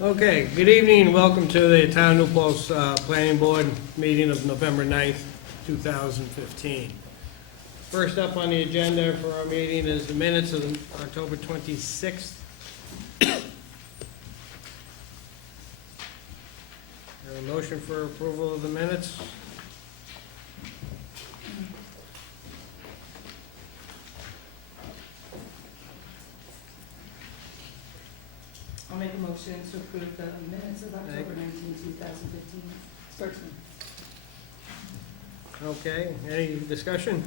Okay, good evening and welcome to the Town of New Paltz Planning Board meeting of November 9th, 2015. First up on the agenda for our meeting is the minutes of October 26th. A motion for approval of the minutes? I'll make a motion to approve the minutes of October 19, 2015. Sturzman. Okay, any discussion?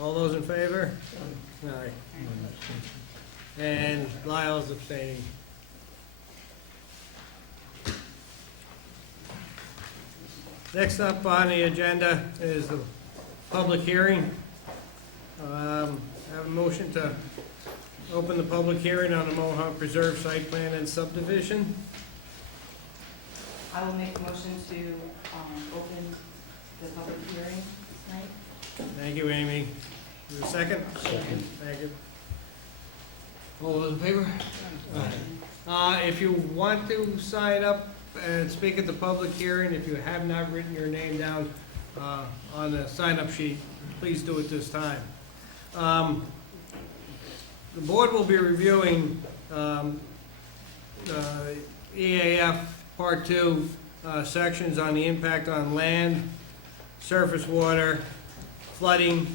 All those in favor? Aye. And Lyle's abstaining. Next up on the agenda is the public hearing. I have a motion to open the public hearing on the Mohawk Preserve site plan and subdivision. I will make a motion to open the public hearing tonight. Thank you, Amy. Is there a second? Second. Thank you. All those in favor? If you want to sign up and speak at the public hearing, if you have not written your name down on the sign-up sheet, please do it this time. The board will be reviewing EAF Part 2 sections on the impact on land, surface water, flooding,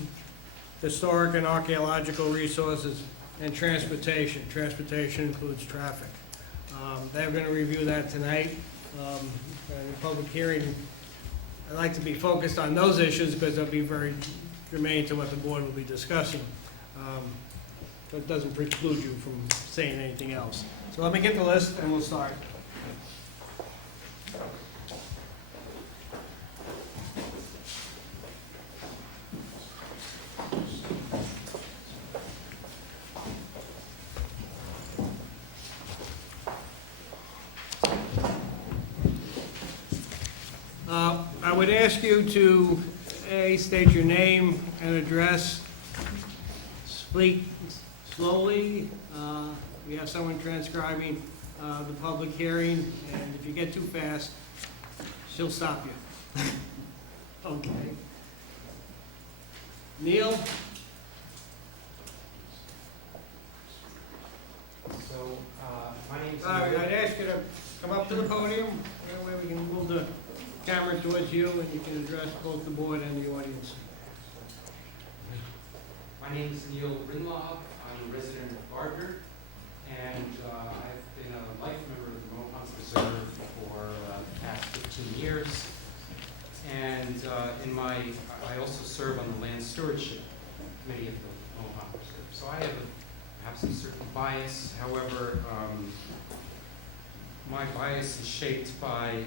historic and archaeological resources, and transportation. Transportation includes traffic. They're going to review that tonight. The public hearing, I'd like to be focused on those issues because they'll be very germane to what the board will be discussing. So it doesn't preclude you from saying anything else. So let me get the list and we'll start. I would ask you to, A, state your name and address, speak slowly. We have someone transcribing the public hearing, and if you get too fast, she'll stop you. Okay. Neil? So, my name's I'd ask you to come up to the podium, that way we can move the camera towards you and you can address both the board and the audience. My name is Neil Rinlaub. I'm a resident of Gardner, and I've been a life member of the Mohawk Preserve for the past 15 years. And I also serve on the Land Stewardship Committee of the Mohawk Preserve. So I have perhaps a certain bias. However, my bias is shaped by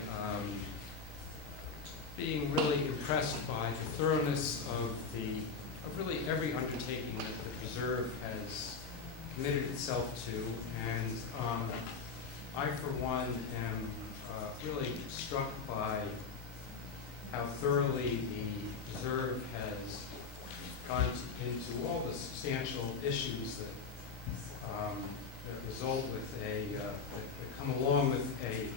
being really impressed by the thoroughness of really every undertaking that the preserve has committed itself to, and I, for one, am really struck by how thoroughly the preserve has gone into all the substantial issues that result with that come along with a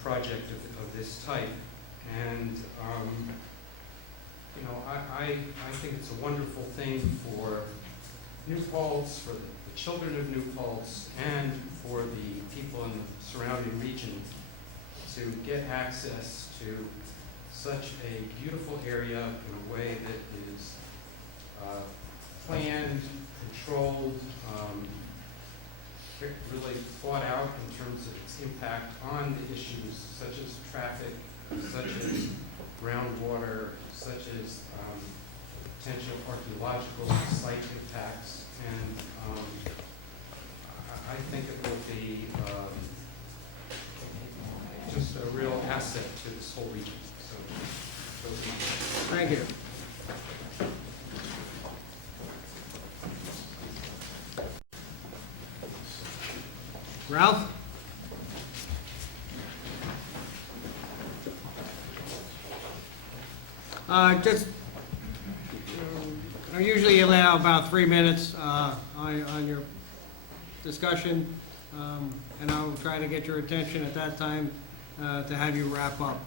project of this type. And you know, I think it's a wonderful thing for New Paltz, for the children of New Paltz, and for the people in the surrounding region to get access to such a beautiful area in a way that is planned, controlled, really thought out in terms of its impact on the issues such as traffic, such as groundwater, such as potential archaeological site impacts, and I think it will be just a real asset to this whole region. So Thank you. Ralph? Just, I usually allow about 3 minutes on your discussion, and I'll try to get your attention at that time to have you wrap up.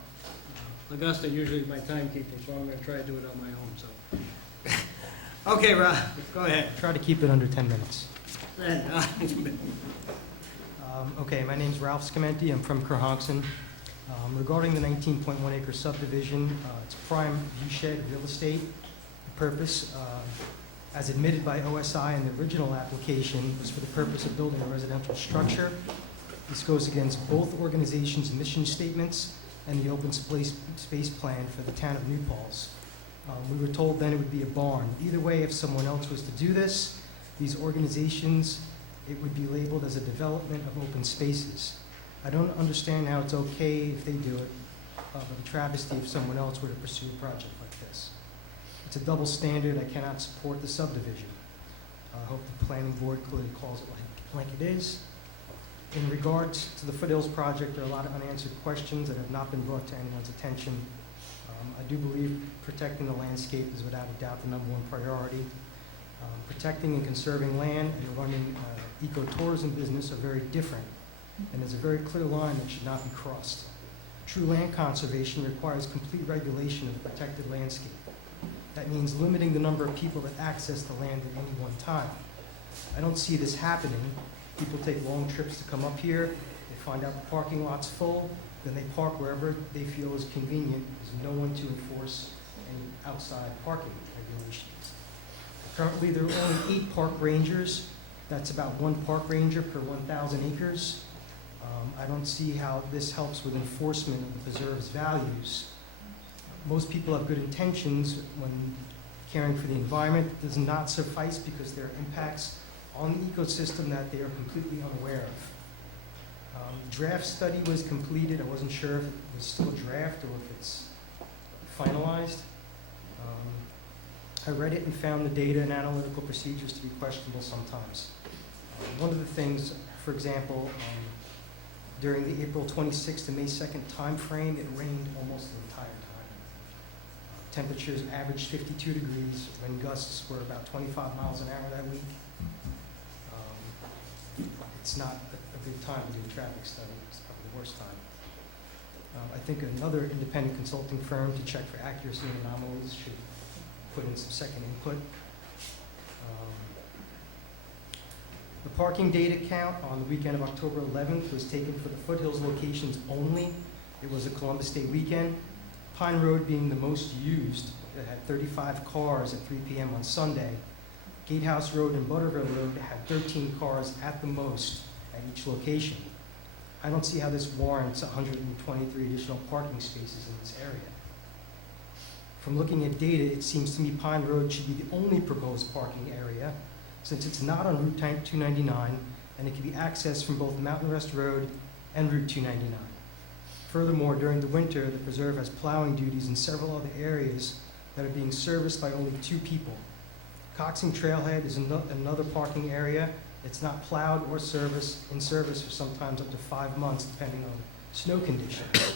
Augusta usually is my timekeeper, so I'm going to try to do it on my own, so. Okay, Rob, go ahead. Try to keep it under 10 minutes. Then, Okay, my name's Ralph Scamenti. I'm from Kerhonkson. Regarding the 19.1 acre subdivision, it's prime viewshed real estate. The purpose, as admitted by OSI in the original application, was for the purpose of building a residential structure. This goes against both organizations' mission statements and the open space plan for the town of New Paltz. We were told then it would be a barn. Either way, if someone else was to do this, these organizations, it would be labeled as a development of open spaces. I don't understand how it's okay if they do it, but a travesty if someone else were to pursue a project like this. It's a double standard. I cannot support the subdivision. I hope the planning board clearly calls it like it is. In regards to the Foothills project, there are a lot of unanswered questions that have not been brought to anyone's attention. I do believe protecting the landscape is without a doubt the #1 priority. Protecting and conserving land and running ecotourism business are very different, and there's a very clear line that should not be crossed. True land conservation requires complete regulation of the protected landscape. That means limiting the number of people that access the land at any one time. I don't see this happening. People take long trips to come up here, they find out the parking lot's full, then they park wherever they feel is convenient. There's no one to enforce any outside parking regulations. Currently, there are only 8 park rangers. That's about 1 park ranger per 1,000 acres. I don't see how this helps with enforcement of the preserve's values. Most people have good intentions when caring for the environment. It does not suffice because there are impacts on the ecosystem that they are completely unaware of. Draft study was completed. I wasn't sure if it was still a draft or if it's finalized. I read it and found the data and analytical procedures to be questionable sometimes. One of the things, for example, during the April 26th to May 2nd timeframe, it rained almost the entire time. Temperatures averaged 52 degrees, wind gusts were about 25 miles an hour that week. It's not a good time to do a traffic study. It's probably the worst time. I think another independent consulting firm to check for accuracy and anomalies should put in some second input. The parking data count on the weekend of October 11th was taken for the Foothills locations only. It was a Columbus Day weekend. Pine Road being the most used, it had 35 cars at 3 p.m. on Sunday. Gatehouse Road and Butterville Road had 13 cars at the most at each location. I don't see how this warrants 123 additional parking spaces in this area. From looking at data, it seems to me Pine Road should be the only proposed parking area, since it's not on Route 299, and it can be accessed from both Mountain Rest Road and Route 299. Furthermore, during the winter, the preserve has plowing duties in several other areas that are being serviced by only 2 people. Coxing Trailhead is another parking area. It's not plowed or in service for sometimes up to 5 months, depending on snow conditions.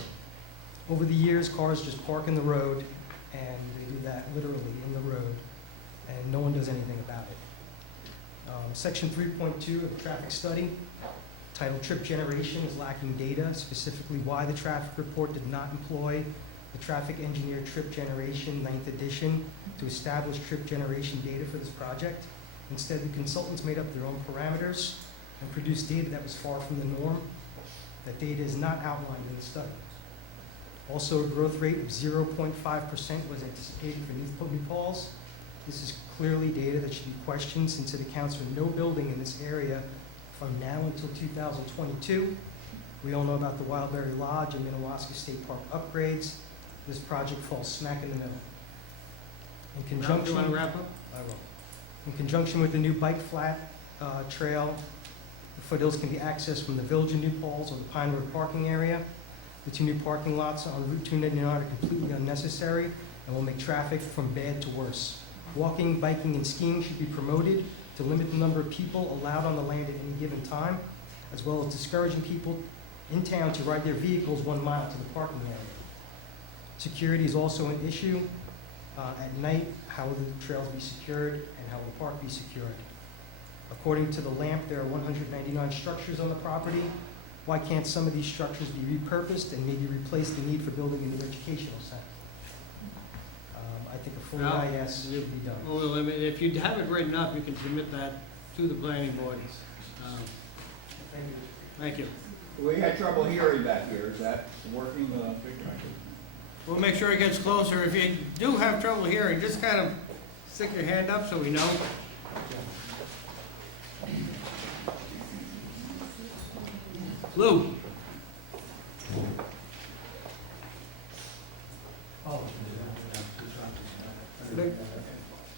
Over the years, cars just park in the road, and they do that literally in the road, and no one does anything about it. Section 3.2 of the traffic study, titled Trip Generation, is lacking data, specifically why the traffic report did not employ the Traffic Engineer Trip Generation 9th edition to establish trip generation data for this project. Instead, the consultants made up their own parameters and produced data that was far from the norm. That data is not outlined in the study. Also, a growth rate of 0.5% was anticipated for New Paltz. This is clearly data that should be questioned since it accounts for no building in this area from now until 2022. We all know about the Wildberry Lodge and Minnewaska State Park upgrades. This project falls smack in the middle. In conjunction, Do you want to wrap up? I will. In conjunction with the new bike flat trail, the foothills can be accessed from the Village of New Paltz or the Pine Road parking area. The 2 new parking lots on Route 299 are completely unnecessary and will make traffic from bad to worse. Walking, biking, and skiing should be promoted to limit the number of people allowed on the land at any given time, as well as discouraging people in town to ride their vehicles 1 mile to the parking area. Security is also an issue. At night, how will the trails be secured and how will the park be secured? According to the LAMP, there are 199 structures on the property. Why can't some of these structures be repurposed and maybe replace the need for building a new educational center? I think a full Well, EIS should be done. Well, we'll limit, if you have it written up, you can submit that to the planning board. Thank you. We had trouble hearing back here. Is that working? We'll make sure it gets closer. If you do have trouble hearing, just kind of stick your hand up so we know. Lou?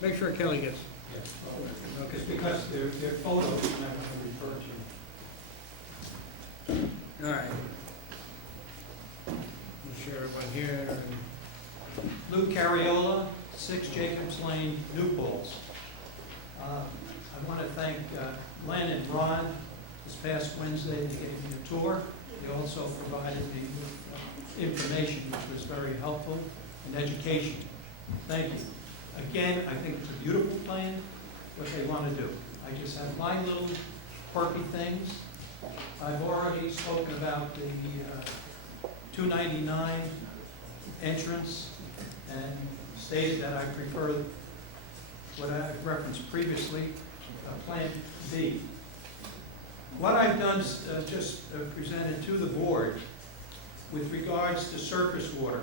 Make sure Kelly gets. It's because they're photos and I want to refer to. All right. Make sure everyone here. Lou Carriola, 6 Jacobs Lane, New Paltz. I want to thank Len and Ron this past Wednesday. They gave me a tour. They also provided me with information which was very helpful and education. Thank you. Again, I think it's a beautiful plan, what they want to do. I just have my little quirky things. I've already spoken about the 299 entrance and stated that I prefer what I referenced previously, Plan B. What I've done is just presented to the board with regards to surface water.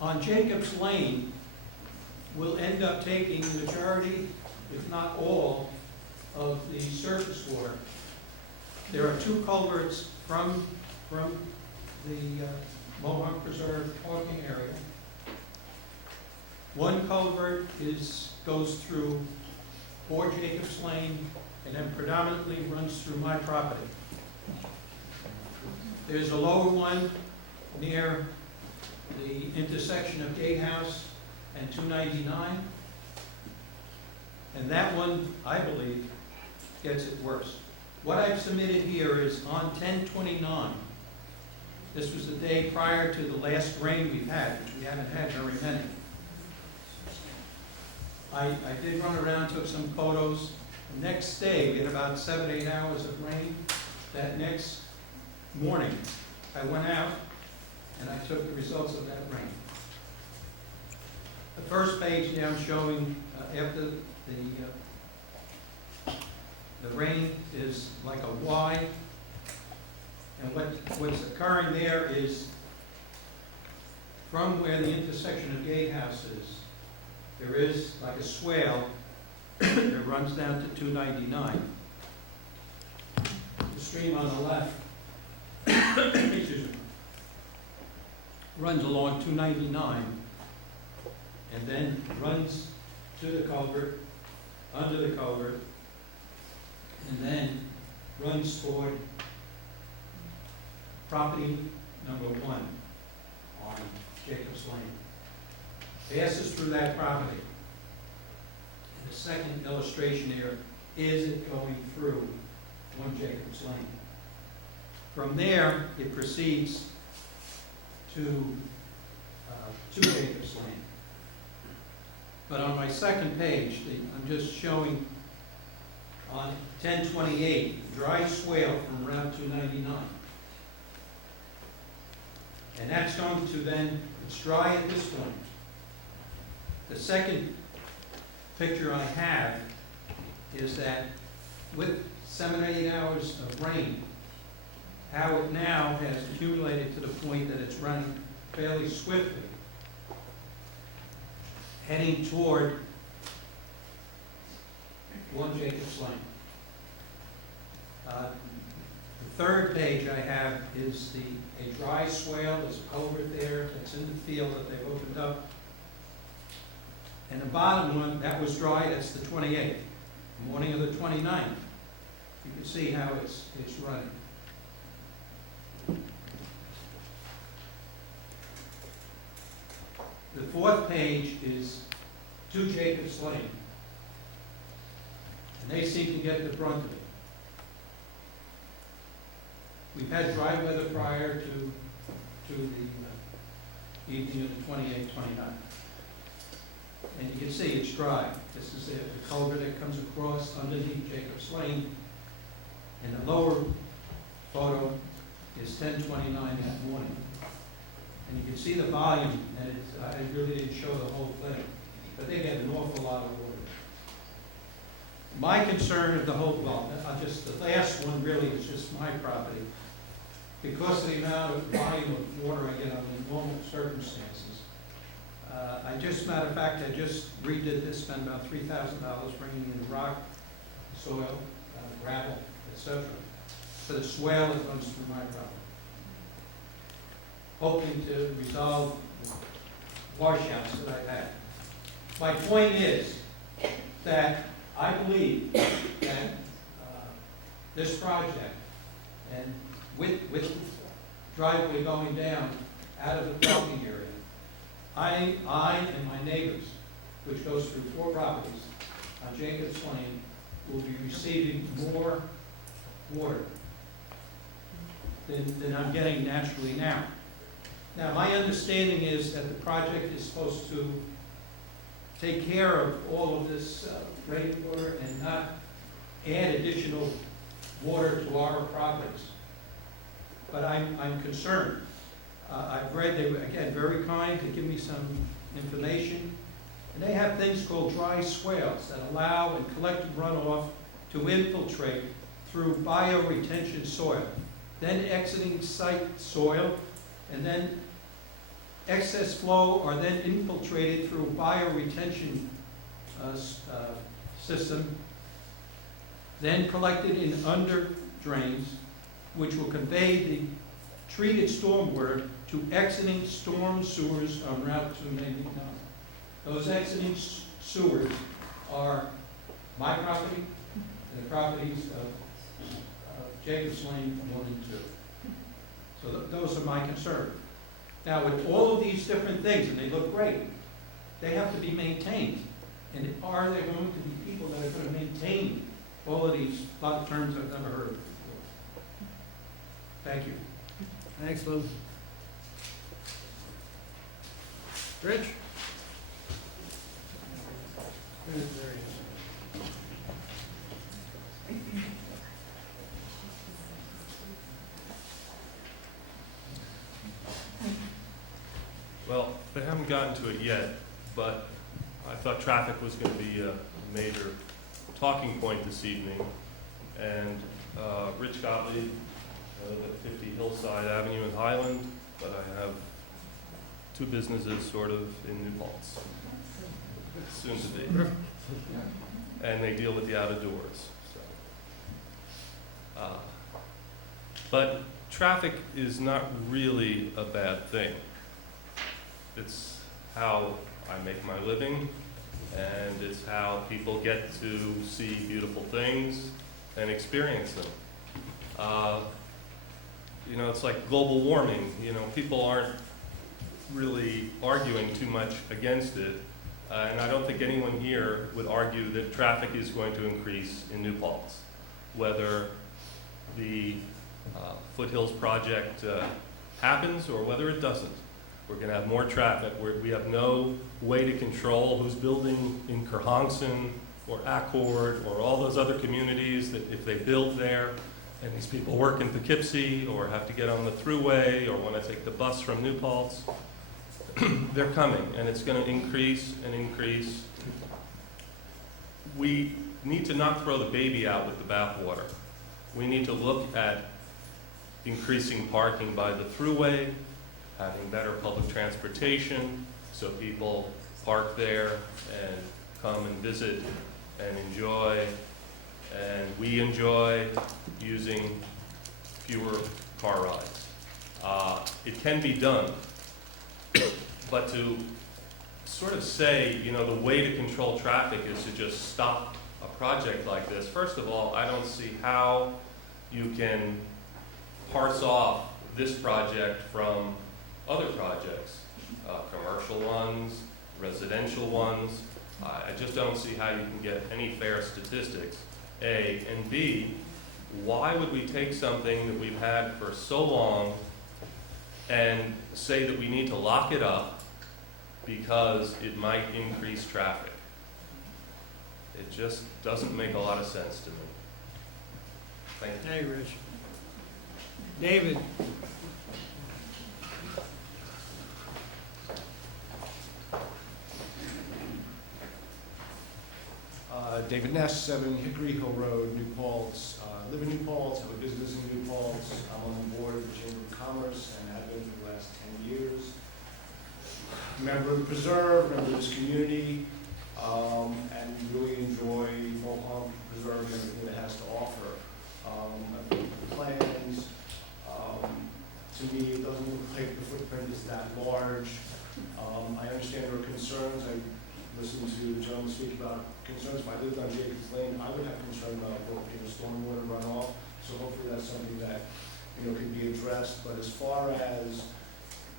On Jacobs Lane, we'll end up taking the majority, if not all, of the surface water. There are 2 culverts from the Mohawk Preserve parking area. One culvert goes through 4 Jacobs Lane and then predominantly runs through my property. There's a lower one near the intersection of Gatehouse and 299. And that one, I believe, gets it worse. What I've submitted here is on 10/29. This was the day prior to the last rain we've had, which we haven't had very many. I did run around, took some photos. The next day, we had about 7 to 8 hours of rain. That next morning, I went out and I took the results of that rain. The first page now showing after the rain is like a Y, and what's occurring there is from where the intersection of Gatehouse is, there is like a swale that runs down to 299. The stream on the left excuse me, runs along 299 and then runs to the culvert, under the culvert, and then runs toward property number 1 on Jacobs Lane. Passes through that property. And the second illustration here is it going through 1 Jacobs Lane. From there, it proceeds to 2 Jacobs Lane. But on my second page, I'm just showing on 1028, dry swale from Route 299. And that's going to then, it's dry at this point. The second picture I have is that with 7 or 8 hours of rain, how it now has accumulated to the point that it's running fairly swiftly, heading toward 1 Jacobs Lane. The third page I have is a dry swale. There's a culvert there that's in the field that they've opened up. And the bottom one, that was dry, that's the 28th, morning of the 29th. You can see how it's running. The fourth page is 2 Jacobs Lane. And they seem to get the brunt of it. We've had dry weather prior to the evening of the 28th, 29th. and you can see it's dry. This is the culvert that comes across underneath Jacob's Lane. And the lower photo is 10:29 that morning. And you can see the volume, and it's, I really didn't show the whole thing, but they get an awful lot of water. My concern of the whole, well, the last one really is just my property. Because of the amount of volume of water I get under normal circumstances, matter of fact, I just redid this, spent about $3,000 bringing in rock, soil, gravel, etc. for the swale that runs through my property. Hoping to resolve washouts that I've had. My point is that I believe that this project, and with driveway going down out of the parking area, I and my neighbors, which goes through 4 properties on Jacobs Lane, will be receiving more water than I'm getting naturally now. Now, my understanding is that the project is supposed to take care of all of this rainwater and not add additional water to our properties. But I'm concerned. I've read, they were, again, very kind to give me some information. And they have things called dry swales that allow and collected runoff to infiltrate through bioretention soil, then exiting site soil, and then excess flow are then infiltrated through bioretention system, then collected in under drains, which will convey the treated stormwater to exiting storm sewers on Route 299. Those exiting sewers are my property and the properties of Jacobs Lane 1 and 2. So those are my concerns. Now, with all of these different things, and they look great, they have to be maintained. And are there going to be people that are going to maintain all of these, a lot of terms I've never heard of before? Thank you. Thanks, Lou. Rich? There he is. Well, they haven't gotten to it yet, but I thought traffic was going to be a major talking point this evening. And Rich Gottlieb, I live at 50 Hillside Avenue in Highland, but I have 2 businesses sort of in New Paltz, soon to be. And they deal with the out of doors. So. But traffic is not really a bad thing. It's how I make my living, and it's how people get to see beautiful things and experience them. You know, it's like global warming. You know, people aren't really arguing too much against it, and I don't think anyone here would argue that traffic is going to increase in New Paltz, whether the Foothills project happens or whether it doesn't. We're going to have more traffic. We have no way to control who's building in Kerhonkson or Accord or all those other communities that if they build there and these people work in Poughkeepsie or have to get on the thruway or want to take the bus from New Paltz, they're coming, and it's going to increase and increase. We need to not throw the baby out with the bathwater. We need to look at increasing parking by the thruway, having better public transportation so people park there and come and visit and enjoy, and we enjoy using fewer car rides. It can be done, but to sort of say, you know, the way to control traffic is to just stop a project like this. First of all, I don't see how you can parse off this project from other projects, commercial ones, residential ones. I just don't see how you can get any fair statistics, A. And B, why would we take something that we've had for so long and say that we need to lock it up because it might increase traffic. It just doesn't make a lot of sense to me. Thank you. Hey, Rich. David? David Ness, 7 Hickory Hill Road, New Paltz. Live in New Paltz, have a business in New Paltz. I'm on the board of the Chamber of Commerce and have been for the last 10 years. Member of the Preserve, member of this community, and really enjoy Fall Pond Preserve and everything it has to offer. I've looked at the plans. To me, it doesn't look like the footprint is that large. I understand there are concerns. I listened to the gentleman speak about concerns. If I lived on Jacobs Lane, I would have concern about stormwater runoff. So hopefully that's something that can be addressed. But as far as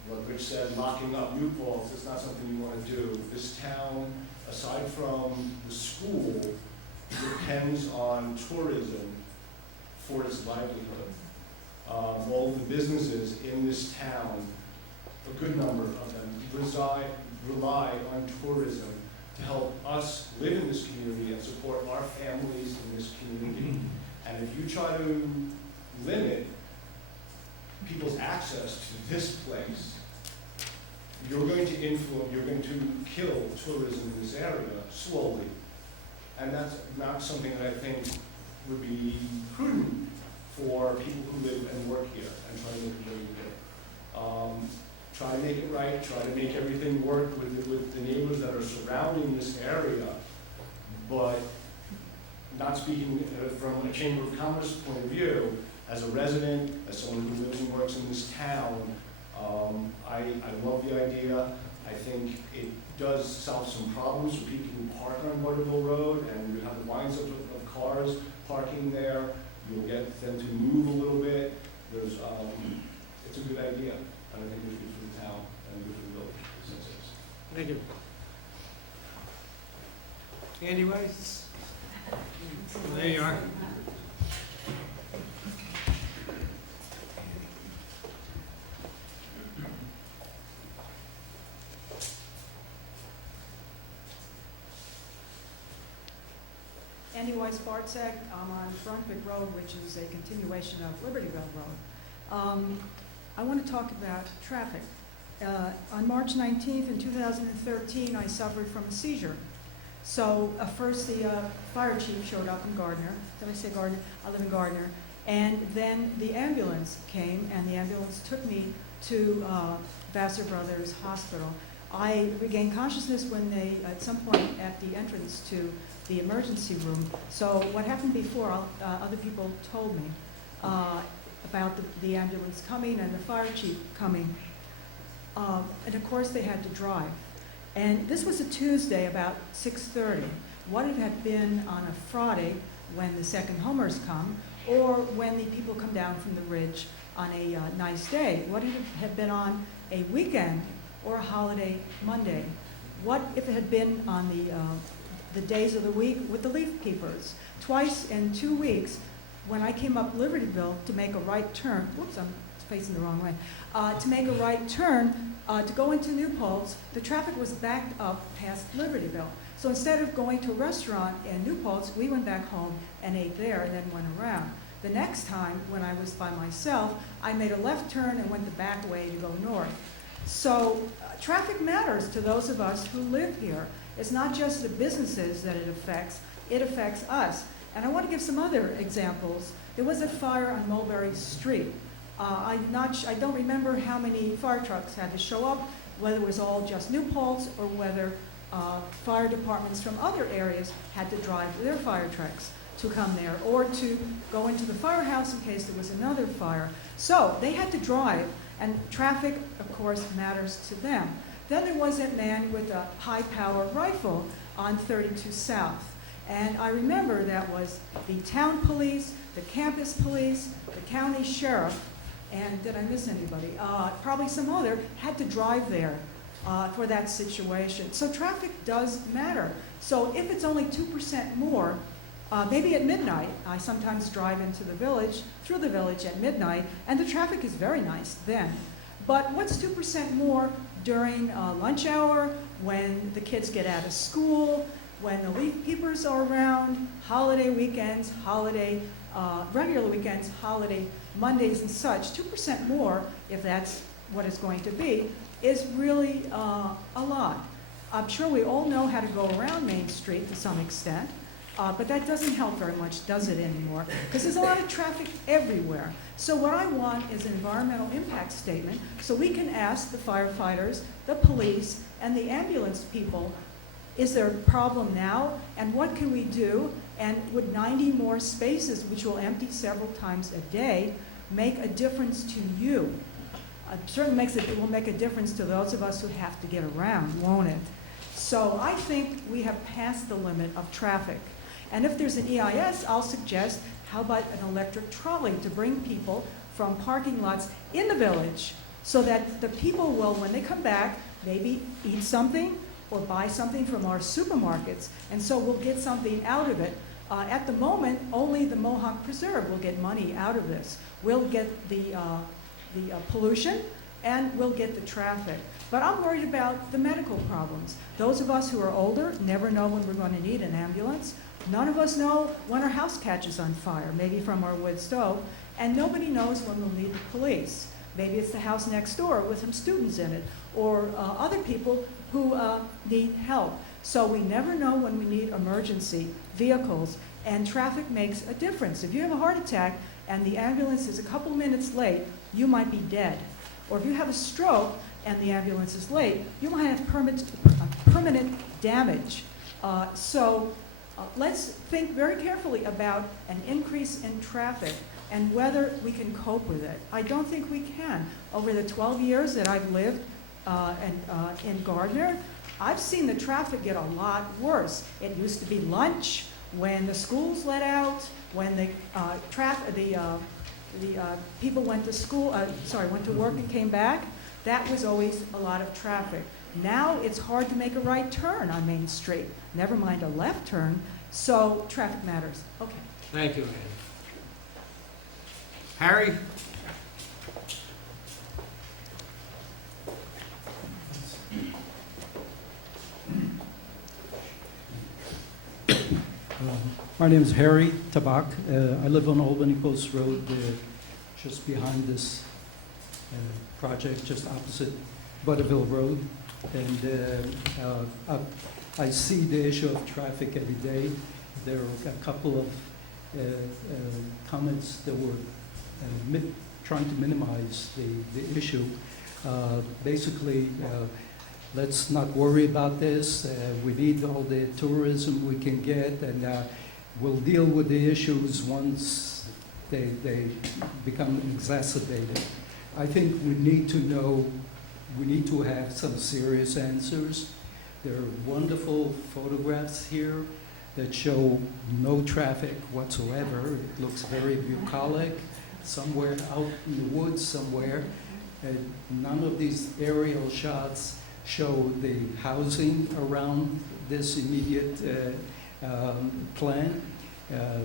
what Rich said, locking up New Paltz, it's not something you want to do. This town, aside from the school, depends on tourism for its livelihood. All of the businesses in this town, a good number of them, rely on tourism to help us live in this community and support our families in this community. And if you try to limit people's access to this place, you're going to kill tourism in this area slowly. And that's not something that I think would be prudent for people who live and work here and try to make it really good. Try to make it right, try to make everything work with the neighbors that are surrounding this area, but not speaking from a Chamber of Commerce point of view, as a resident, as someone who lives and works in this town, I love the idea. I think it does solve some problems for people who park on Waterville Road, and you have the lines of cars parking there. You'll get them to move a little bit. It's a good idea. I think it's good for the town and good for the village. Thank you. Andy Weiss? There you are. Andy Weiss, Paltz. I'm on Brunswick Road, which is a continuation of Libertyville Road. I want to talk about traffic. On March 19th in 2013, I suffered from a seizure. So first the fire chief showed up in Gardner. Did I say Gardner? I live in Gardner. And then the ambulance came, and the ambulance took me to Vassar Brothers Hospital. I regained consciousness when they, at some point at the entrance to the emergency room. So what happened before, other people told me about the ambulance coming and the fire chief coming. And of course they had to drive. And this was a Tuesday about 6:30. What it had been on a Friday when the second homers come, or when the people come down from the ridge on a nice day. What it had been on a weekend or a holiday Monday. What if it had been on the days of the week with the leaf peepers? Twice in 2 weeks, when I came up Libertyville to make a right turn, whoops, I'm facing the wrong way, to make a right turn to go into New Paltz, the traffic was backed up past Libertyville. So instead of going to a restaurant in New Paltz, we went back home and ate there and then went around. The next time, when I was by myself, I made a left turn and went the back way to go north. So traffic matters to those of us who live here. It's not just the businesses that it affects us. And I want to give some other examples. There was a fire on Mulberry Street. I don't remember how many fire trucks had to show up, whether it was all just New Paltz or whether fire departments from other areas had to drive their fire trucks to come there, or to go into the firehouse in case there was another fire. So they had to drive, and traffic, of course, matters to them. Then there was that man with a high-power rifle on 32 South. And I remember that was the town police, the campus police, the county sheriff, and did I miss anybody? Probably some other, had to drive there for that situation. So traffic does matter. So if it's only 2% more, maybe at midnight, I sometimes drive into the village, through the village at midnight, and the traffic is very nice then. But what's 2% more during lunch hour, when the kids get out of school, when the leaf peepers are around, holiday weekends, regular weekends, holiday Mondays and such. 2% more, if that's what it's going to be, is really a lot. I'm sure we all know how to go around Main Street to some extent, but that doesn't help very much, does it anymore? Because there's a lot of traffic everywhere. So what I want is an environmental impact statement so we can ask the firefighters, the police, and the ambulance people, is there a problem now, and what can we do? And would 90 more spaces, which will empty several times a day, make a difference to you? It certainly will make a difference to those of us who have to get around, won't it? So I think we have passed the limit of traffic. And if there's an EIS, I'll suggest, how about an electric trolley to bring people from parking lots in the village so that the people will, when they come back, maybe eat something or buy something from our supermarkets. And so we'll get something out of it. At the moment, only the Mohawk Preserve will get money out of this. We'll get the pollution, and we'll get the traffic. But I'm worried about the medical problems. Those of us who are older never know when we're going to need an ambulance. None of us know when our house catches on fire, maybe from our wood stove, and nobody knows when we'll need the police. Maybe it's the house next door with some students in it, or other people who need help. So we never know when we need emergency vehicles, and traffic makes a difference. If you have a heart attack and the ambulance is a couple minutes late, you might be dead. Or if you have a stroke and the ambulance is late, you might have permanent damage. Let's think very carefully about an increase in traffic and whether we can cope with it. I don't think we can. Over the 12 years that I've lived in Gardner, I've seen the traffic get a lot worse. It used to be lunch when the schools let out, when the people went to school, went to work and came back. That was always a lot of traffic. Now it's hard to make a right turn on Main Street, never mind a left turn, so traffic matters. Okay. Thank you, Ann. Harry? My name is Harry Tabak. I live on Albany Post Road, just behind this project, just opposite Butterville Road. And I see the issue of traffic every day. There are a couple of comments that were trying to minimize the issue. Basically, let's not worry about this. We need all the tourism we can get, and we'll deal with the issues once they become exacerbated. I think we need to know, we need to have some serious answers. There are wonderful photographs here that show no traffic whatsoever. It looks very bucolic, somewhere out in the woods somewhere. None of these aerial shots show the housing around this immediate plan,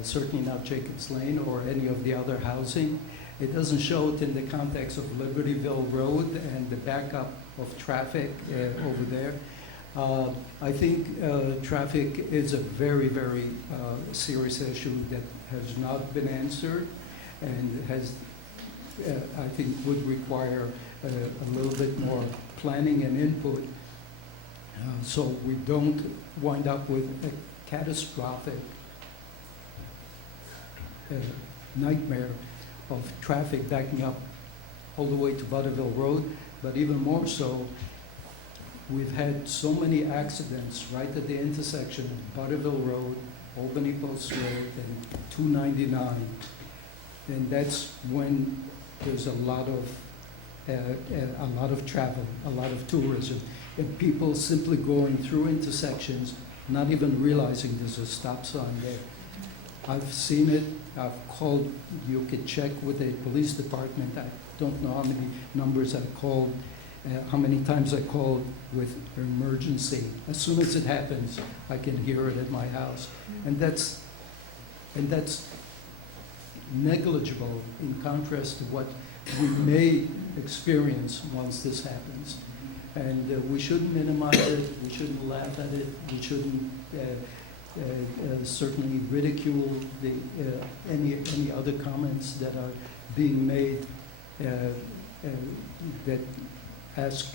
certainly not Jacobs Lane or any of the other housing. It doesn't show it in the context of Libertyville Road and the backup of traffic over there. I think traffic is a very, very serious issue that has not been answered and has, I think, would require a little bit more planning and input so we don't wind up with a catastrophic nightmare of traffic backing up all the way to Butterville Road, but even more so, we've had so many accidents right at the intersection of Butterville Road, Albany Post Road, and 299, and that's when there's a lot of travel, a lot of tourism, and people simply going through intersections, not even realizing there's a stop sign there. I've seen it. I've called. You could check with the police department. I don't know how many numbers I called, how many times I called with emergency. As soon as it happens, I can hear it at my house, and that's negligible in contrast to what we may experience once this happens. And we shouldn't minimize it, we shouldn't laugh at it, we shouldn't certainly ridicule any other comments that are being made that ask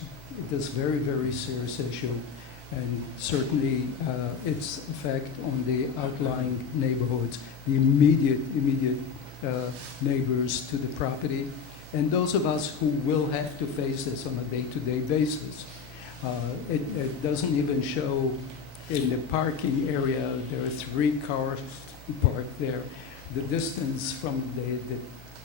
this very, very serious issue, and certainly its effect on the outlying neighborhoods, the immediate neighbors to the property, and those of us who will have to face this on a day-to-day basis. It doesn't even show in the parking area. There are 3 cars parked there. The distance from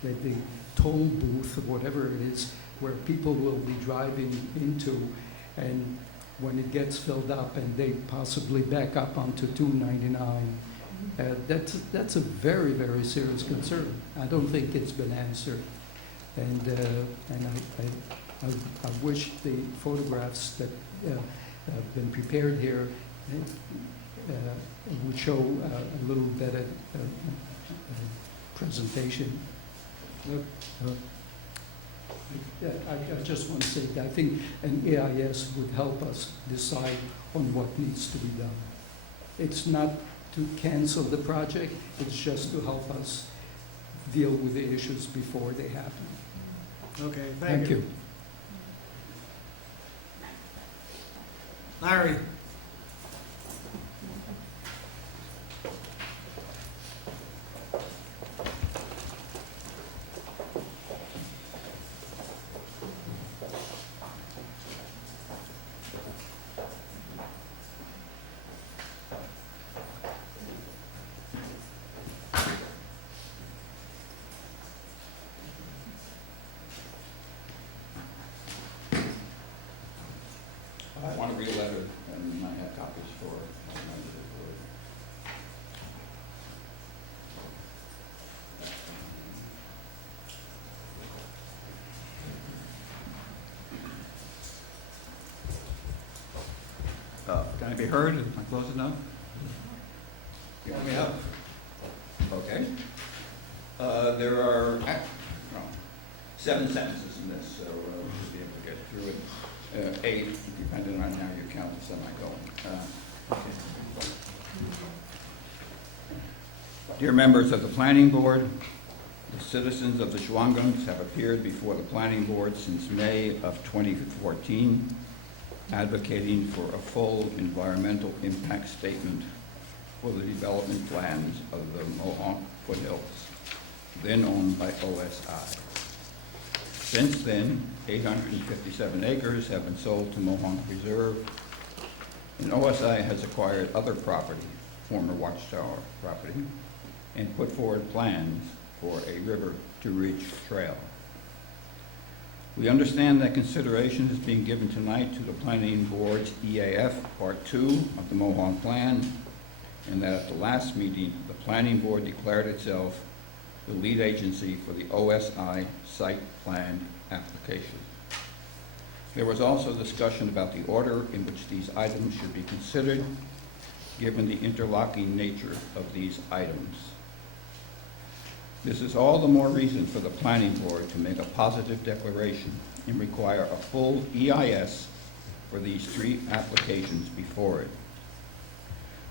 the toll booth or whatever it is where people will be driving into, and when it gets filled up and they possibly back up onto 299, that's a very, very serious concern. I don't think it's been answered. And I wish the photographs that have been prepared here would show a little better presentation. I just want to say that I think an EIS would help us decide on what needs to be done. It's not to cancel the project, it's just to help us deal with the issues before they happen. Okay, Thank you. Larry? I want to read a letter, and you might have copies for members of the board. Can I be heard? Am I close enough? You want me up? Okay. There are 7 sentences in this, so we'll be able to get through it. 8, depending on how you count the semicolon. Dear members of the Planning Board, the citizens of the Shwangungs have appeared before the Planning Board since May of 2014, advocating for a full environmental impact statement for the development plans of the Mohawk Foothills, then owned by OSI. Since then, 857 acres have been sold to Mohawk Reserve, and OSI has acquired other property, former Watchtower property, and put forward plans for a river-to-ridge trail. We understand that consideration is being given tonight to the Planning Board's EAF Part 2 of the Mohawk Plan, and that at the last meeting, the Planning Board declared itself the lead agency for the OSI site plan application. There was also discussion about the order in which these items should be considered, given the interlocking nature of these items. This is all the more reason for the Planning Board to make a positive declaration and require a full EIS for these 3 applications before it.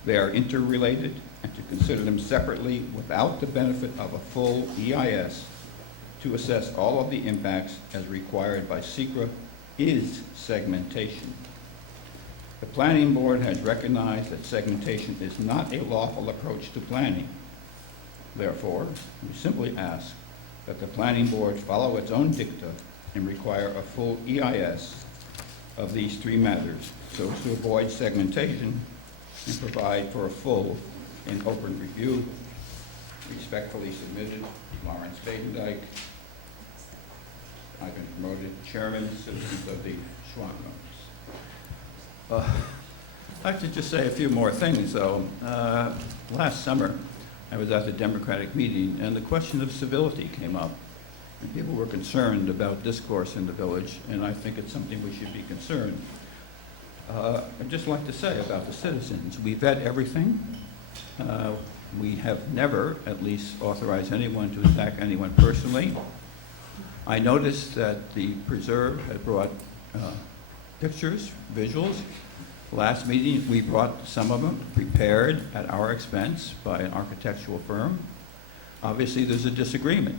They are interrelated, and to consider them separately without the benefit of a full EIS to assess all of the impacts as required by SECRA is segmentation. The Planning Board has recognized that segmentation is not a lawful approach to planning. Therefore, we simply ask that the Planning Board follow its own dicta and require a full EIS of these 3 matters so as to avoid segmentation and provide for a full and open review. Respectfully submitted, Lawrence Badendike. I've been promoted Chairman, citizens of the Shwangungs. I'd like to just say a few more things, though. Last summer, I was at the Democratic meeting, and the question of civility came up. And people were concerned about discourse in the village, and I think it's something we should be concerned. I'd just like to say about the citizens, we vet everything. We have never, at least, authorized anyone to attack anyone personally. I noticed that the preserve had brought pictures, visuals. Last meeting, we brought some of them prepared at our expense by an architectural firm. Obviously, there's a disagreement.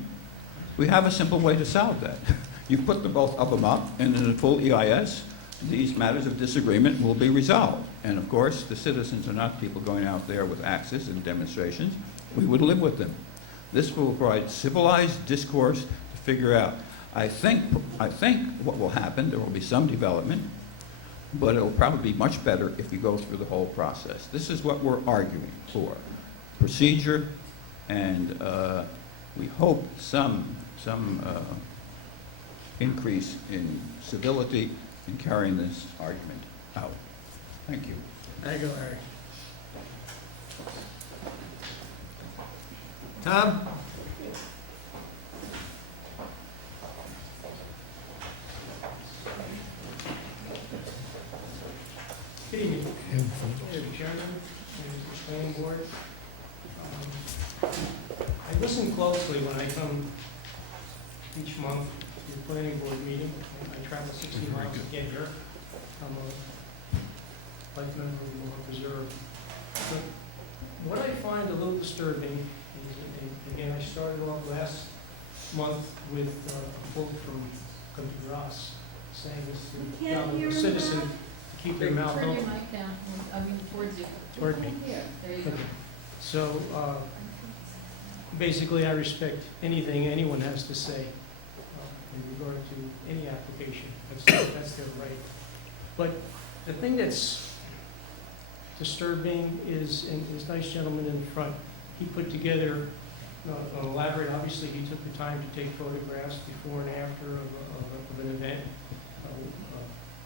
We have a simple way to solve that. You put the both of them up, and in a full EIS, these matters of disagreement will be resolved. And of course, the citizens are not people going out there with axes and demonstrations. We would live with them. This will provide civilized discourse to figure out. I think what will happen, there will be some development, but it'll probably be much better if we go through the whole process. This is what we're arguing for. Procedure, and we hope some increase in civility in carrying this argument out. Thank you. Thank you, Larry. Tom? Good evening. Mr. Chairman, members of the planning board. I listen closely when I come each month to the planning board meeting. I travel 60 miles to get here. I'm a life member of the Mohawk Preserve. But what I find a little disturbing is, and again, I started off last month with a quote from Ross saying this to a citizen, keep their mouth open. Turn your mic down, I mean, towards you. Toward me. Here, there you go. Okay. So, basically, I respect anything anyone has to say in regard to any application. That's their right. But the thing that's disturbing is, and this nice gentleman in the front, he put together an elaborate, obviously he took the time to take photographs before and after of an event,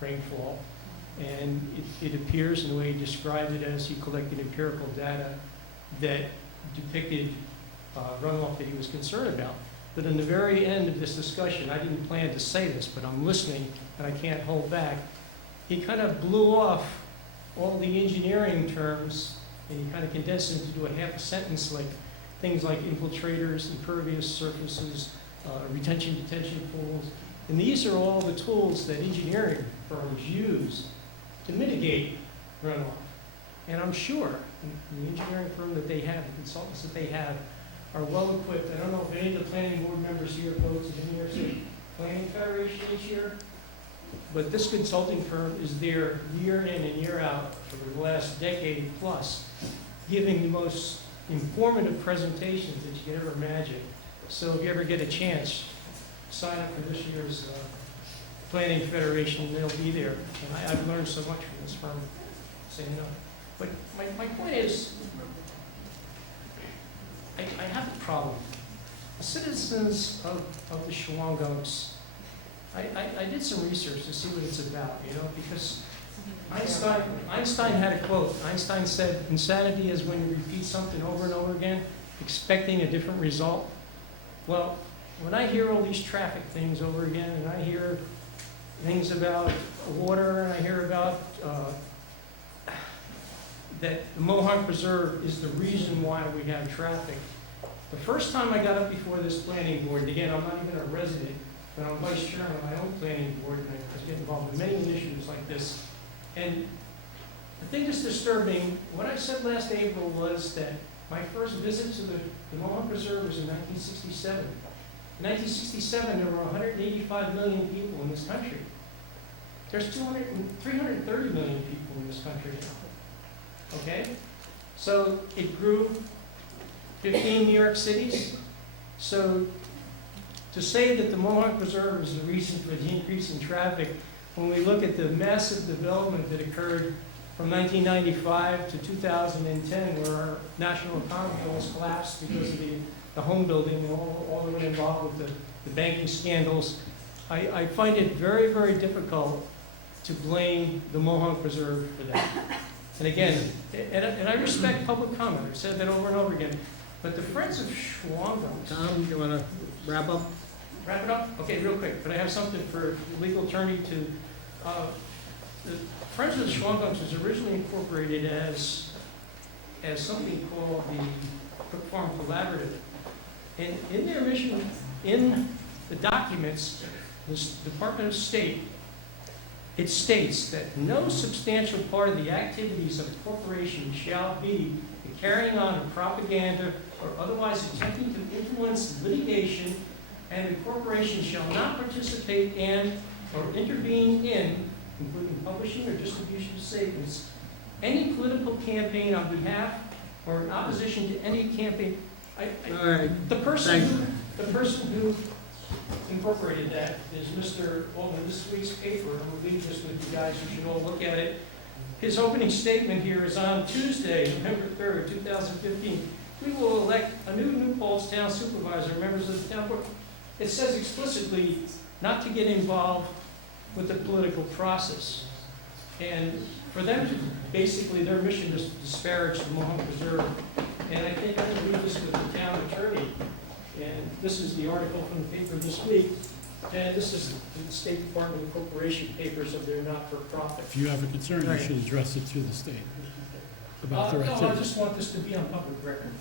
rainfall. And it appears, in the way he described it, as he collected empirical data that depicted runoff that he was concerned about. But in the very end of this discussion, I didn't plan to say this, but I'm listening and I can't hold back. He kind of blew off all the engineering terms and he kind of condensed them to do a half a sentence, like things like infiltrators, impervious surfaces, retention detention pools. And these are all the tools that engineering firms use to mitigate runoff. And I'm sure the engineering firm that they have, the consultants that they have, are well equipped. I don't know if any of the planning board members here votes in the New York City Planning Federation each year, but this consulting firm is there year in and year out for the last decade plus, giving the most informative presentations that you could ever imagine. So if you ever get a chance, sign up for this year's Planning Federation, they'll be there. And I've learned so much from this firm, saying no. But my point is, I have a problem. The citizens of the Shawangums, I did some research to see what it's about, you know, because Einstein had a quote. Einstein said, insanity is when you repeat something over and over again, expecting a different result. Well, when I hear all these traffic things over again, and I hear things about water, and I hear about that the Mohawk Preserve is the reason why we have traffic. The first time I got up before this planning board, and again, I'm not even a resident, but I'm vice chairman of my own planning board, and I get involved in many initiatives like this. And the thing that's disturbing, what I said last April was that my first visit to the Mohawk Preserve was in 1967. In 1967, there were 185 million people in this country. There's 330 million people in this country now. Okay? So it grew 15 New York cities. So to say that the Mohawk Preserve is the reason for the increase in traffic, when we look at the massive development that occurred from 1995 to 2010, where our national economy almost collapsed because of the home building and all that went involved with the banking scandals, I find it very, very difficult to blame the Mohawk Preserve for that. And again, and I respect public comment. I've said that over and over again. But the Friends of Shawangums... Tom, you want to wrap up? Wrap it up? Okay, real quick. But I have something for the legal attorney to... the Friends of the Shawangums was originally incorporated as something called the Brook Farm Collaborative. And in their mission, in the documents, the Department of State it states that no substantial part of the activities of a corporation shall be the carrying on of propaganda or otherwise attempting to influence litigation, and the corporation shall not participate in or intervene in, including publishing or distribution of statements, any political campaign on behalf or in opposition to any campaign. All right, The person thanks. who incorporated that is Mr. Altman. This week's paper, and we'll leave this with you guys, you should all look at it. His opening statement here is on Tuesday, November 3rd, 2015. We will elect a New Paltz town supervisor, members of the town board. It says explicitly not to get involved with the political process. And for them to, basically, their mission is to disparage the Mohawk Preserve. And I think I'm going to leave this with the town attorney. And this is the article from the paper this week. And this is the State Department of Corporation papers of their not-for-profit. If you have a concern, you should address it to the state about their No, I activity. just want this to be on public record.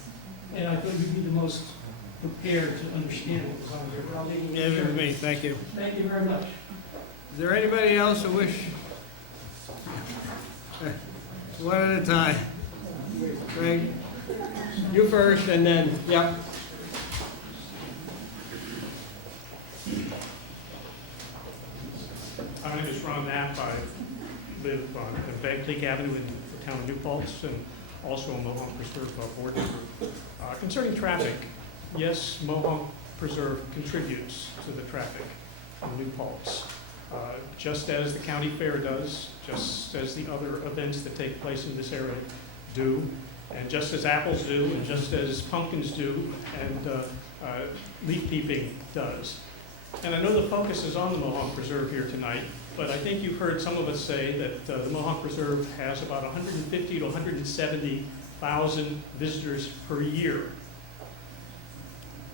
And I think you'd be the most prepared to understand what was on here. But I'll leave it with Yeah, you. everybody, thank you. Thank you very much. Is there anybody else who wish? One at a time. Craig, you first, and then, yep. My name is Ron Knapp. I live on Lake Avenue in the town of New Paltz and also a Mohawk Preserve board member. Concerning traffic, yes, Mohawk Preserve contributes to the traffic in New Paltz, just as the county fair does, just as the other events that take place in this area do, and just as apples do, and just as pumpkins do, and leaf peeping does. And I know the focus is on the Mohawk Preserve here tonight, but I think you've heard some of us say that the Mohawk Preserve has about 150 to 170,000 visitors per year.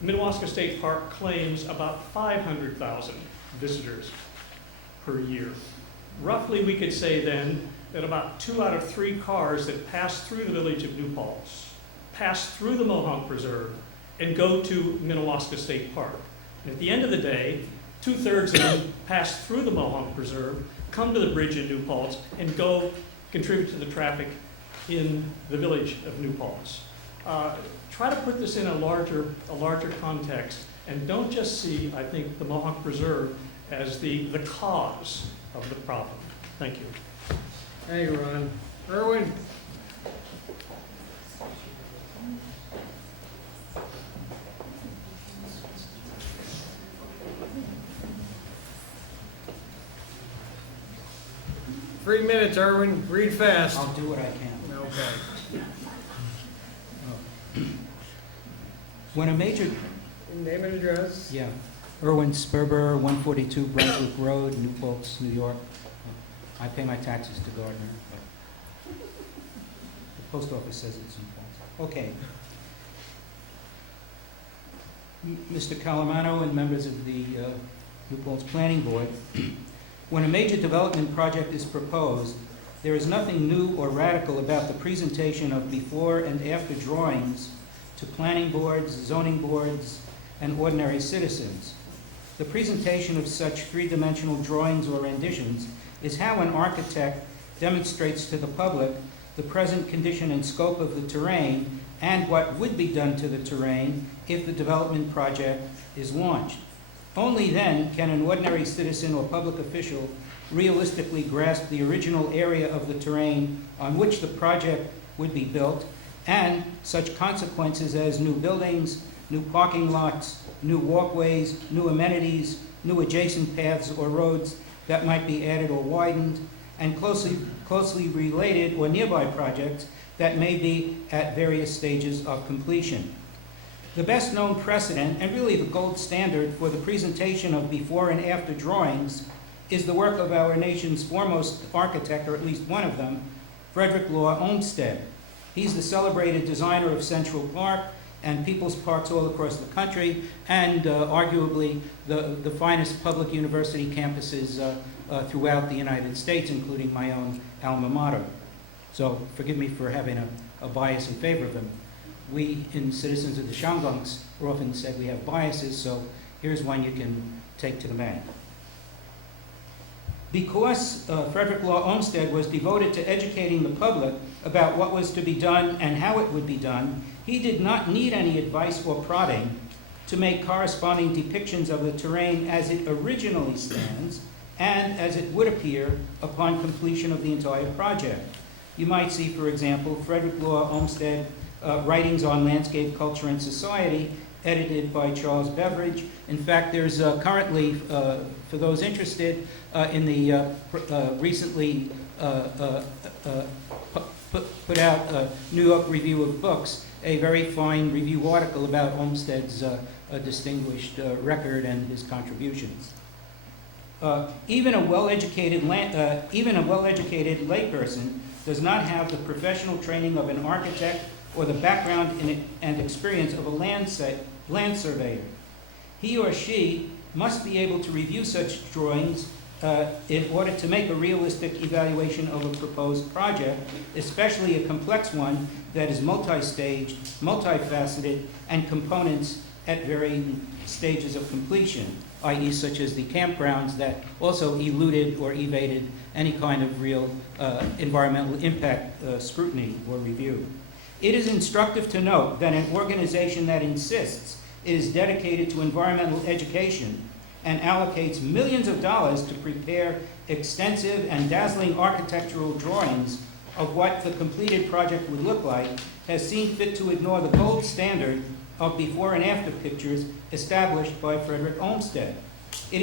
Minnewaska State Park claims about 500,000 visitors per year. Roughly, we could say then that about 2 out of 3 cars that pass through the village of New Paltz pass through the Mohawk Preserve and go to Minnewaska State Park. And at the end of the day, 2/3 of them pass through the Mohawk Preserve, come to the bridge in New Paltz, and go contribute to the traffic in the village of New Paltz. Try to put this in a larger context, and don't just see, I think, the Mohawk Preserve as the cause of the problem. Thank you. Hey, Ron. Erwin? Three minutes, Erwin. Read fast. I'll do what I can. Okay. When a major, Name and address. yeah, Erwin Sperber, 142 Brunswick Road, New Paltz, New York. I pay my taxes to Gardner, but the post office says it's in Paltz. Okay. Mr. Calamano and members of the New Paltz Planning Board, when a major development project is proposed, there is nothing new or radical about the presentation of before and after drawings to planning boards, zoning boards, and ordinary citizens. The presentation of such three-dimensional drawings or renditions is how an architect demonstrates to the public the present condition and scope of the terrain and what would be done to the terrain if the development project is launched. Only then can an ordinary citizen or public official realistically grasp the original area of the terrain on which the project would be built and such consequences as new buildings, new parking lots, new walkways, new amenities, new adjacent paths or roads that might be added or widened, and closely related or nearby projects that may be at various stages of completion. The best known precedent, and really the gold standard for the presentation of before and after drawings, is the work of our nation's foremost architect, or at least one of them, Frederick Law Olmsted. He's the celebrated designer of Central Park and people's parks all across the country, and arguably the finest public university campuses throughout the United States, including my own alma mater. So forgive me for having a bias in favor of him. We, in Citizens of the Shangunks, are often said we have biases, so here's one you can take to the bank. Because Frederick Law Olmsted was devoted to educating the public about what was to be done and how it would be done, he did not need any advice or prodding to make corresponding depictions of the terrain as it originally stands and as it would appear upon completion of the entire project. You might see, for example, Frederick Law Olmsted Writings on Landscape, Culture, and Society, edited by Charles Beveridge. In fact, there's currently, for those interested, in the recently put out New York Review of Books, a very fine review article about Olmsted's distinguished record and his contributions. Even a well-educated layperson does not have the professional training of an architect or the background and experience of a land surveyor. He or she must be able to review such drawings in order to make a realistic evaluation of a proposed project, especially a complex one that is multi-staged, multifaceted, and components at varying stages of completion, i.e. such as the campgrounds that also eluded or evaded any kind of real environmental impact scrutiny or review. It is instructive to note that an organization that insists it is dedicated to environmental education and allocates millions of dollars to prepare extensive and dazzling architectural drawings of what the completed project would look like has seen fit to ignore the gold standard of before and after pictures established by Frederick Olmsted. It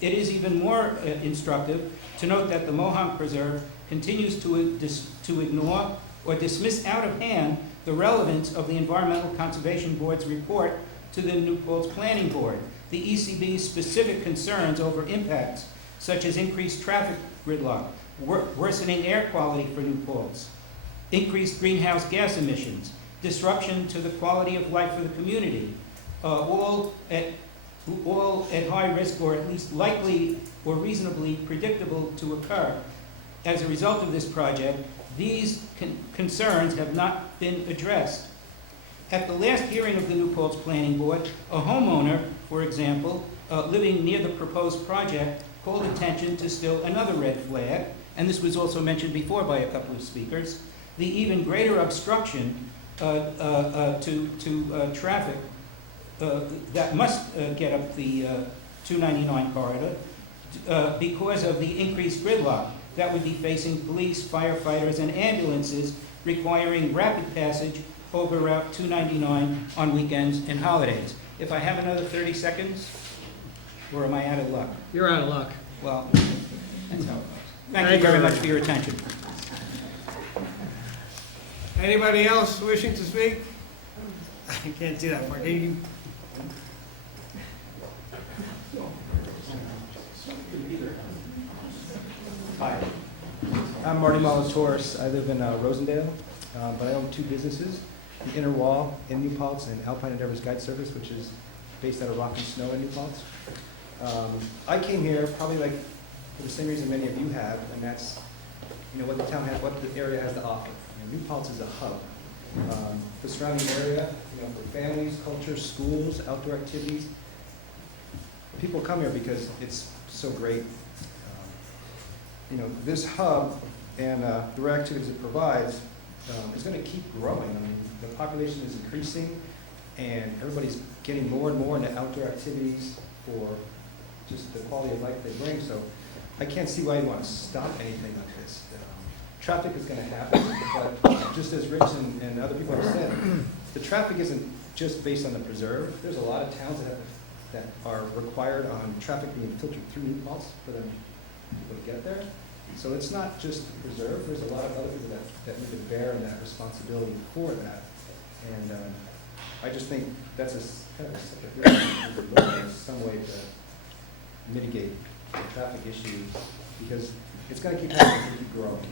is even more instructive to note that the Mohonk Preserve continues to ignore or dismiss out of hand the relevance of the Environmental Conservation Board's report to the New Paltz Planning Board, the ECB's specific concerns over impacts such as increased traffic gridlock, worsening air quality for New Paltz, increased greenhouse gas emissions, disruption to the quality of life for the community, all at high risk or at least likely or reasonably predictable to occur. As a result of this project, these concerns have not been addressed. At the last hearing of the New Paltz Planning Board, a homeowner, for example, living near the proposed project, called attention to still another red flag, and this was also mentioned before by a couple of speakers, the even greater obstruction to traffic that must get up the 299 corridor because of the increased gridlock that would be facing police, firefighters, and ambulances requiring rapid passage over Route 299 on weekends and holidays. If I have another 30 seconds, or am I out of luck? You're out of luck. Well, that's how it goes. Thank you very much for your attention. Anybody else wishing to speak? I can't see that far. Can you? Hi, I'm Marty Molatoris. I live in Rosendale, but I own two businesses, the Inner Wall in New Paltz and Alpine Endeavors Guide Service, which is based out of Rock and Snow in New Paltz. I came here probably like for the same reason many of you have, and that's what the town has, what the area has to offer. New Paltz is a hub. The surrounding area, for families, culture, schools, outdoor activities. People come here because it's so great. This hub and the activities it provides is going to keep growing. I mean, the population is increasing, and everybody's getting more and more into outdoor activities for just the quality of life they bring. So I can't see why you want to stop anything like this. Traffic is going to happen, but just as Rich and other people have said, the traffic isn't just based on the preserve. There's a lot of towns that are required on traffic being filtered through New Paltz for them people to get there. So it's not just the preserve. There's a lot of other people that need to bear that responsibility for that. And I just think that's some way to mitigate the traffic issue, because it's going to keep happening and keep growing.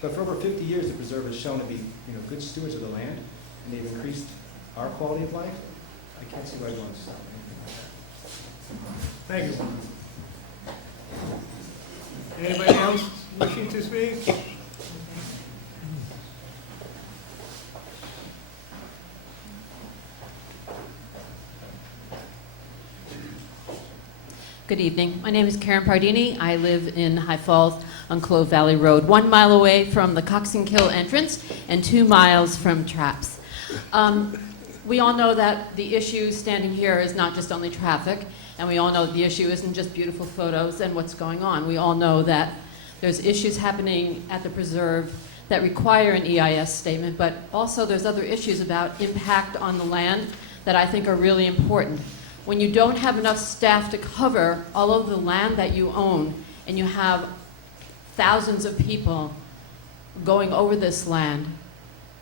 But for over 50 years, the preserve has shown to be good stewards of the land, and they've increased our quality of life. I can't see why you want to stop anything like that. Thank you. Anybody else wishing to speak? Good evening. My name is Karen Pardini. I live in High Falls on Clove Valley Road, 1 mile away from the Coxon Kill entrance and 2 miles from Traps. We all know that the issue standing here is not just only traffic, and we all know that the issue isn't just beautiful photos and what's going on. We all know that there's issues happening at the preserve that require an EIS statement, but also there's other issues about impact on the land that I think are really important. When you don't have enough staff to cover all of the land that you own, and you have thousands of people going over this land,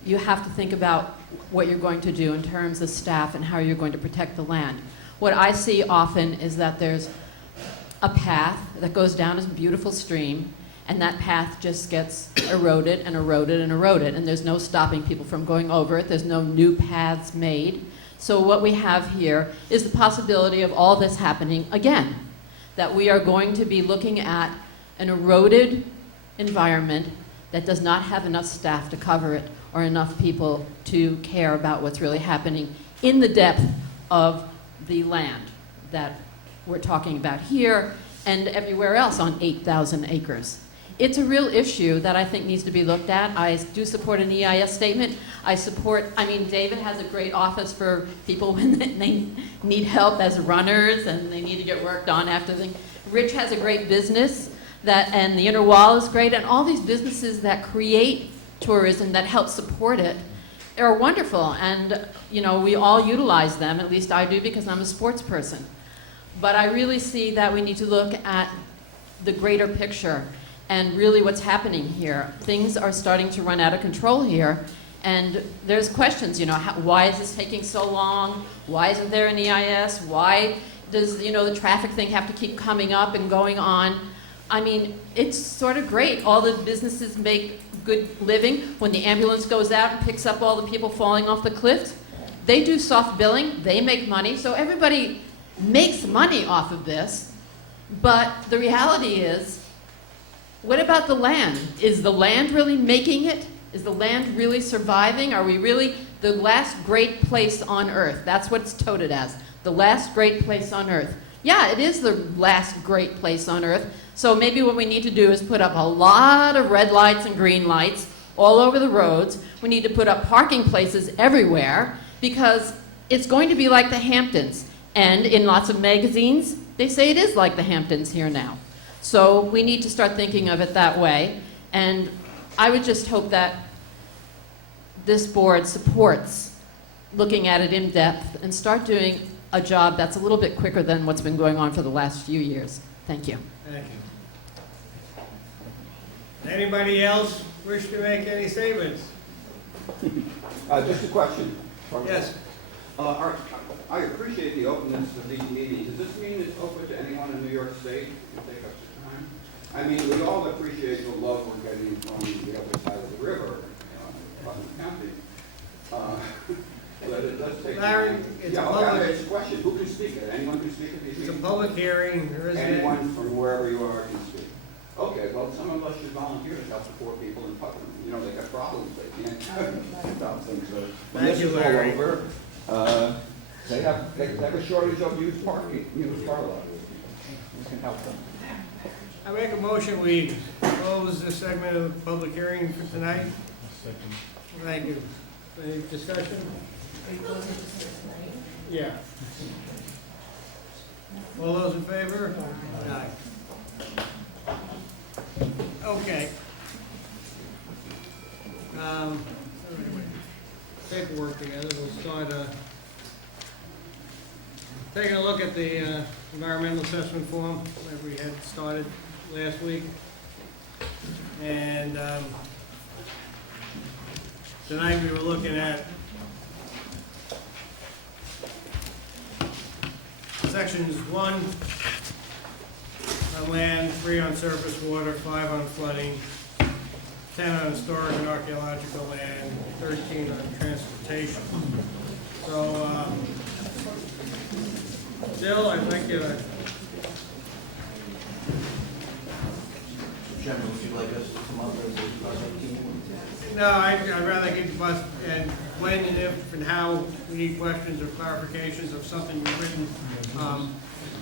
you have to think about what you're going to do in terms of staff and how you're going to protect the land. What I see often is that there's a path that goes down this beautiful stream, and that path just gets eroded and eroded and eroded, and there's no stopping people from going over it. There's no new paths made. So what we have here is the possibility of all this happening again, that we are going to be looking at an eroded environment that does not have enough staff to cover it or enough people to care about what's really happening in the depth of the land that we're talking about here and everywhere else on 8,000 acres. It's a real issue that I think needs to be looked at. I do support an EIS statement. David has a great office for people when they need help as runners and they need to get worked on after things. Rich has a great business, and the Inner Wall is great, and all these businesses that create tourism, that help support it, are wonderful. And, we all utilize them, at least I do because I'm a sports person. But I really see that we need to look at the greater picture and really what's happening here. Things are starting to run out of control here, and there's questions, why is this taking so long? Why isn't there an EIS? Why does, the traffic thing have to keep coming up and going on? I mean, it's sort of great. All the businesses make good living. When the ambulance goes out and picks up all the people falling off the cliff, they do soft billing, they make money, so everybody makes money off of this. But the reality is, what about the land? Is the land really making it? Is the land really surviving? Are we really the last great place on earth? That's what it's touted as, the last great place on earth. Yeah, it is the last great place on earth. So maybe what we need to do is put up a lot of red lights and green lights all over the roads. We need to put up parking places everywhere because it's going to be like the Hamptons. And in lots of magazines, they say it is like the Hamptons here now. So we need to start thinking of it that way. And I would just hope that this board supports looking at it in depth and start doing a job that's a little bit quicker than what's been going on for the last few years. Thank you. Thank you. Anybody else wish to make any statements? Just a question. Yes. I appreciate the openness of these meetings. Does this mean it's open to anyone in New York State to take up the time? I mean, we all appreciate the love we're getting from the other side of the river, Putnam County. But it does take Larry, time. it's Yeah, a okay, public, it's a question. Who can speak at it? Anyone can speak at these it's a meetings? public hearing. There isn't any- Anyone from wherever you are can speak. Okay, well, some of us should volunteer to help the poor people in Putnam. They got problems they can't about things. So when Thank this you, is all Larry. over, they have a shortage of used parking, used car lots. We can help them. I make a motion, we close this segment of the public hearing for tonight. Thank you. Any discussion? Yeah. All those in favor? Aye. Okay. Paperwork together, we'll start, taking a look at the environmental assessment form that we had started last week. And tonight we were looking at sections 1 on land, 3 on surface water, 5 on flooding, 10 on historic and archaeological land, 13 on transportation. So, Bill, I'd like you to... Chairman, would you like us to come up as a project team? No, I'd rather get bus, and what when and if and how we need questions or clarifications of something you've written,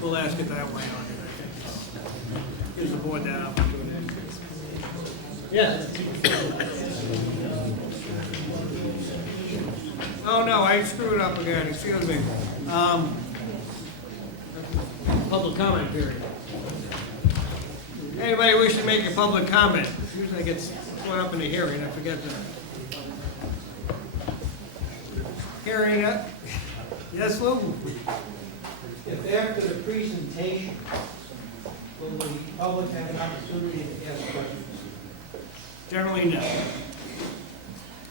we'll ask it that way on it, I think. Gives the board that opportunity. Yes. Oh, no, I screwed up again, excuse me. Public comment period. Anybody wish to make a public comment? Usually I get caught up in the hearing, I forget that. Hearing up. Yes, Lou? If after the presentation, will the public have an opportunity to ask questions? Generally, no.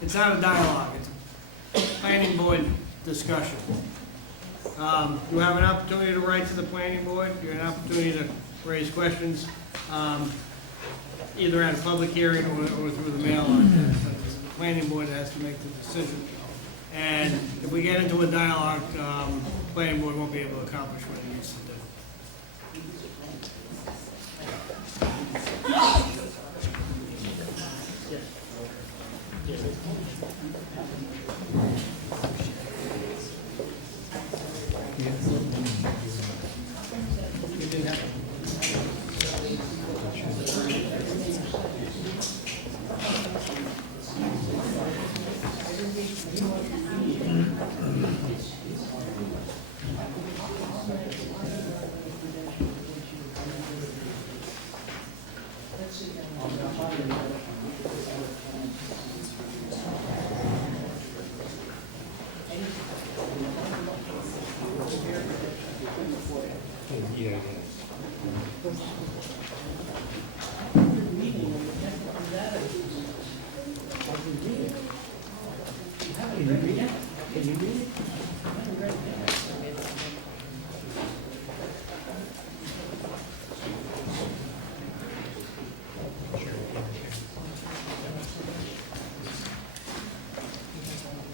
It's not a dialogue, it's a planning board discussion. You have an opportunity to write to the planning board, you have an opportunity to raise questions, either at a public hearing or through the mail. The planning board has to make the decision. And if we get into a dialogue, the planning board won't be able to accomplish what it needs to do.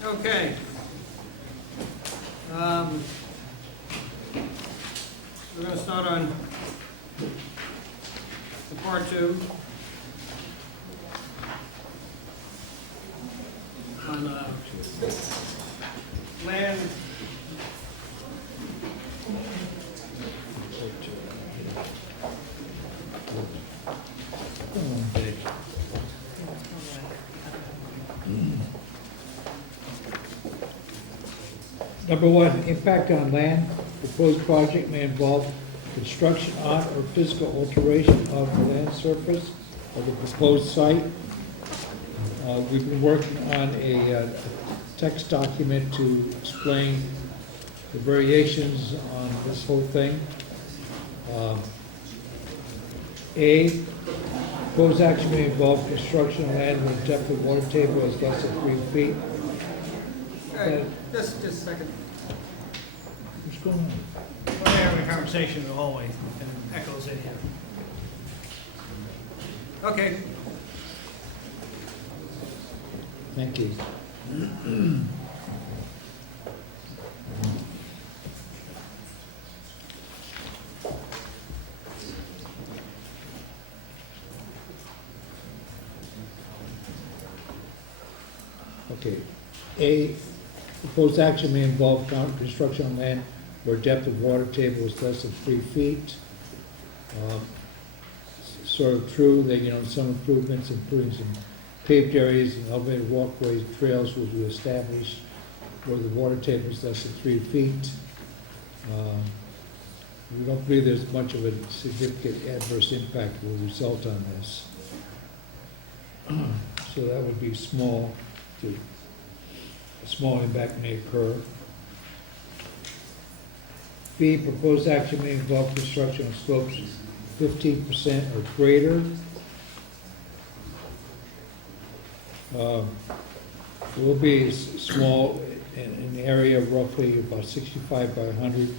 Okay. We're going to start on the part 2. On land. Number 1, impact on land. Proposed project may involve construction on or physical alteration of the land surface of the proposed site. We've been working on a text document to explain the variations on this whole thing. A, proposed action may involve construction on land where the depth of water table is less than 3 feet. All right, just a second. What's going on? We're having a conversation in the hallway and it echoes in here. Okay. Thank you. Okay. A, proposed action may involve construction on land where depth of water table is less than 3 feet. Sort of true that, some improvements, including some paved areas and elevated walkways, trails will be established where the water table is less than 3 feet. We don't believe there's much of a significant adverse impact will result on this. So that would be small. A small impact may occur. B, proposed action may involve construction on slopes 15% or greater. Will be small in an area roughly about 65 by 100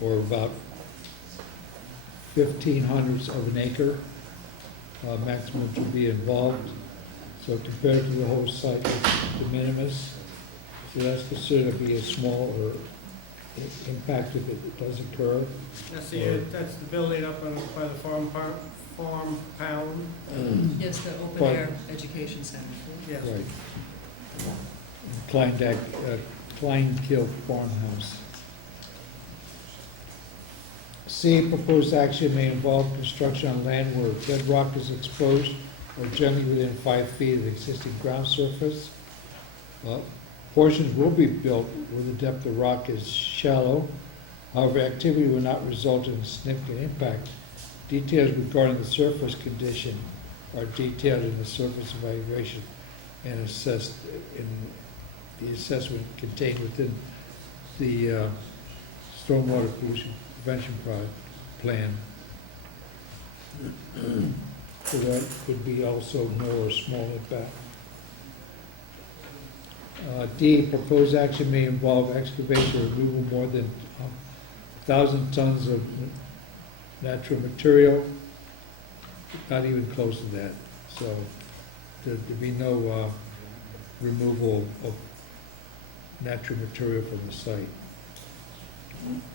or about 1/1500 of an acre. Maximum to be involved. So compared to the whole site, it's de minimis. So that's considered to be a small or impact if it does occur. That's the building up by the farm pound. Yes, the open But- air education center. Yes. Right. Kleinkill Farmhouse. C, proposed action may involve construction on land where bedrock is exposed or generally within 5 feet of the existing ground surface. Portions will be built where the depth of rock is shallow. However, activity will not result in a significant impact. Details regarding the surface condition are detailed in the surface evaluation and assessed in the assessment contained within the stormwater pollution prevention plan. So that could be also no or small impact. D, proposed action may involve excavation or removal more than 1,000 tons of natural material, not even close to that. So there'd be no removal of natural material from the site.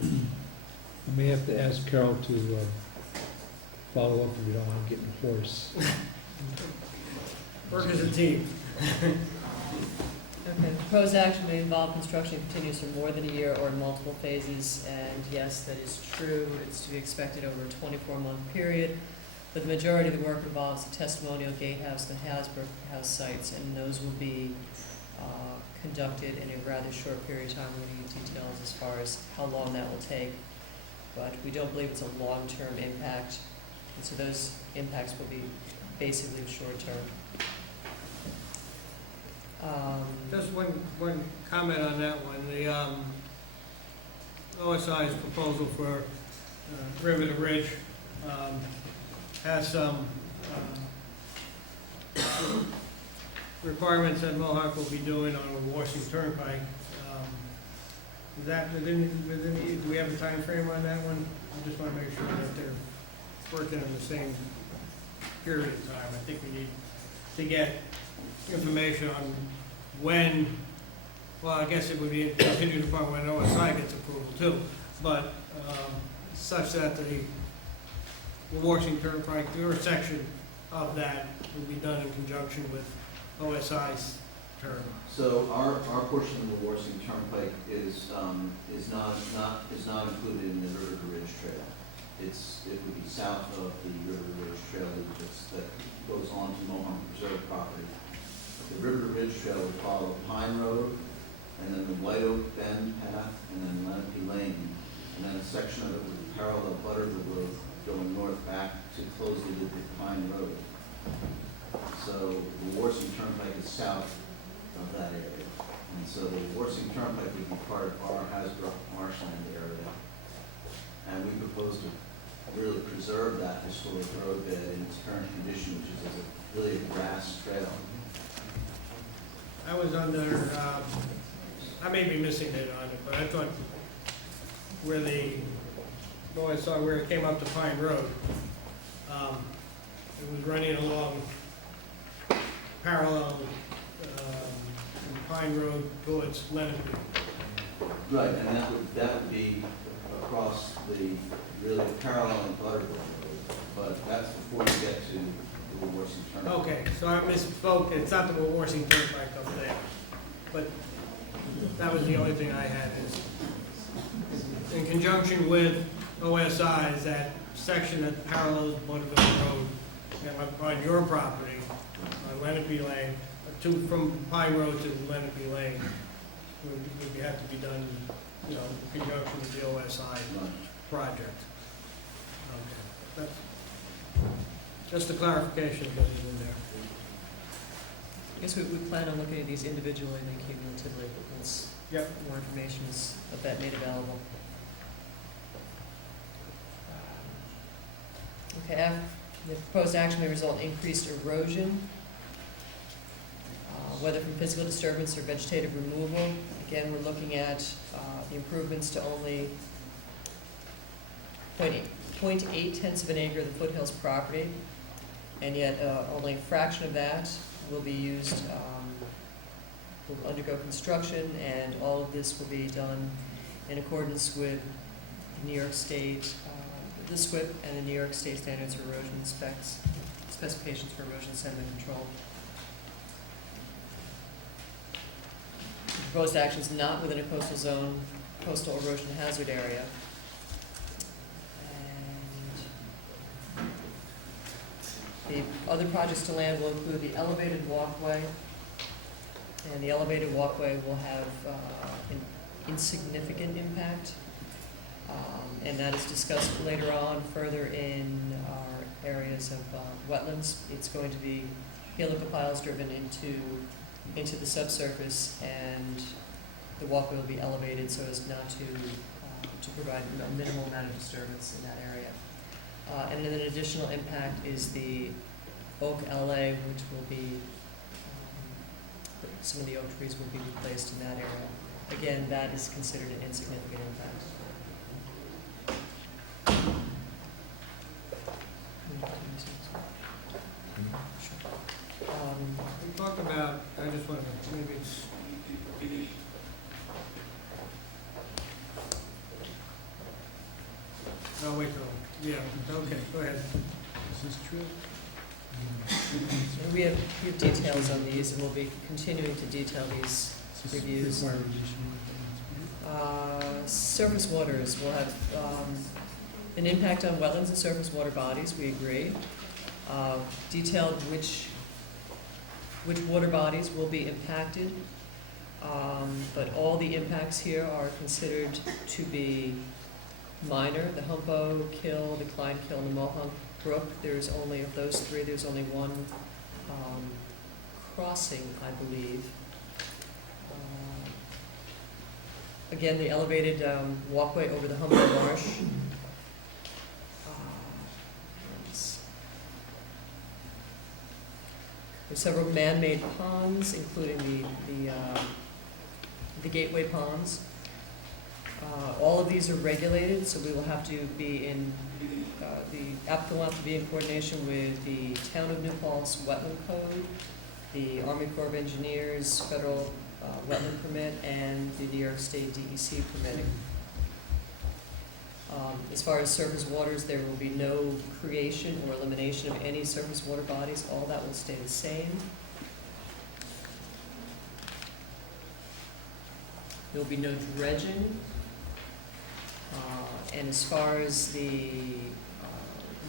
I may have to ask Carol to follow up if we don't want to get in force. Work as a team. Okay, proposed action may involve construction continues for more than a year or in multiple phases, and yes, that is true. It's to be expected over a 24-month period, but the majority of the work involves the testimonial gatehouse, the Hasbrook House sites, and those will be conducted in a rather short period of time. We're going to get details as far as how long that will take, but we don't believe it's a long-term impact, and so those impacts will be basically short-term. Just one comment on that one. The OSI's proposal for River to Ridge has some requirements that Mohawk will be doing on the Washington Turnpike. Is that within do we have a time frame on that one? I just want to make sure that they're working in the same period of time. I think we need to get information on when, well, I guess it would be contingent upon when OSI gets approval too, but such that the Washington Turnpike, your section of that will be done in conjunction with OSI's term. So our portion of the Washington Turnpike is not included in the River to Ridge Trail. It would be south of the River to Ridge Trail that goes on to Mohawk Preserve property. The River to Ridge Trail would follow Pine Road, and then the White Oak Bend path, and then Lenape Lane, and then a section of it would parallel Butterville Road going north back to close the loop with Pine Road. So the Washington Turnpike is south of that area, and so the Washington Turnpike would be part of our Hasbrook marshland area, and we propose to really preserve that historic roadbed in its current condition, which is really a grass trail. I was under, I may be missing it on it, but I thought where I saw where it came up to Pine Road, it was running along parallel from Pine Road towards Lenape. Right, and that would be across really parallel in Butterville Road, but that's before you get to the Washington Turnpike. Okay, so I misspoke. It's not the Washington Turnpike up there, but that was the only thing I had is in conjunction with OSI is that section that parallels Butterville Road and on your property on Lenape Lane, from Pine Road to Lenape Lane would have to be done, in conjunction with the OSI project. Okay. That's just a clarification that is in there. I guess we plan on looking at these individually and then cumulatively once more information is of that made available. Okay, F, the proposed action may result in increased erosion, whether from physical disturbance or vegetative removal. Again, we're looking at the improvements to only 0.8 tenths of an acre of the foothills property, and yet only a fraction of that will be used, will undergo construction, and all of this will be done in accordance with the New York State, the SWIP and the New York State Standards for Erosion Specifications for Erosion Sediment Control. proposed actions not within a coastal zone, coastal erosion hazard area. And the other projects to land will include the elevated walkway, and the elevated walkway will have an insignificant impact, and that is discussed later on further in our areas of wetlands. It's going to be helical piles driven into the subsurface, and the walkway will be elevated so as not to provide a minimal amount of disturbance in that area. And then an additional impact is the oak LA, which will be, some of the oak trees will be replaced in that area. Again, that is considered an insignificant impact. We talked about, I just want to, maybe it's, oh, wait till, yeah, okay, go ahead. Is this true? We have details on these, and we'll be continuing to detail these reviews. Surface waters will have an impact on wetlands and surface water bodies, we agree. Detailed which water bodies will be impacted, but all the impacts here are considered to be minor. The Humpo Kill, the Klein Kill, and the Mohonk Brook, there's only, of those three, there's only one crossing, I believe. Again, the elevated walkway over the Humpo Marsh. There's several man-made ponds, including the gateway ponds. All of these are regulated, so we will have to be in, the applicant will have to be in coordination with the Town of New Paltz Wetland Code, the Army Corps of Engineers Federal Wetland Permit, and the New York State DEC permitting. As far as surface waters, there will be no creation or elimination of any surface water bodies. All that will stay the same. There will be no dredging. And as far as the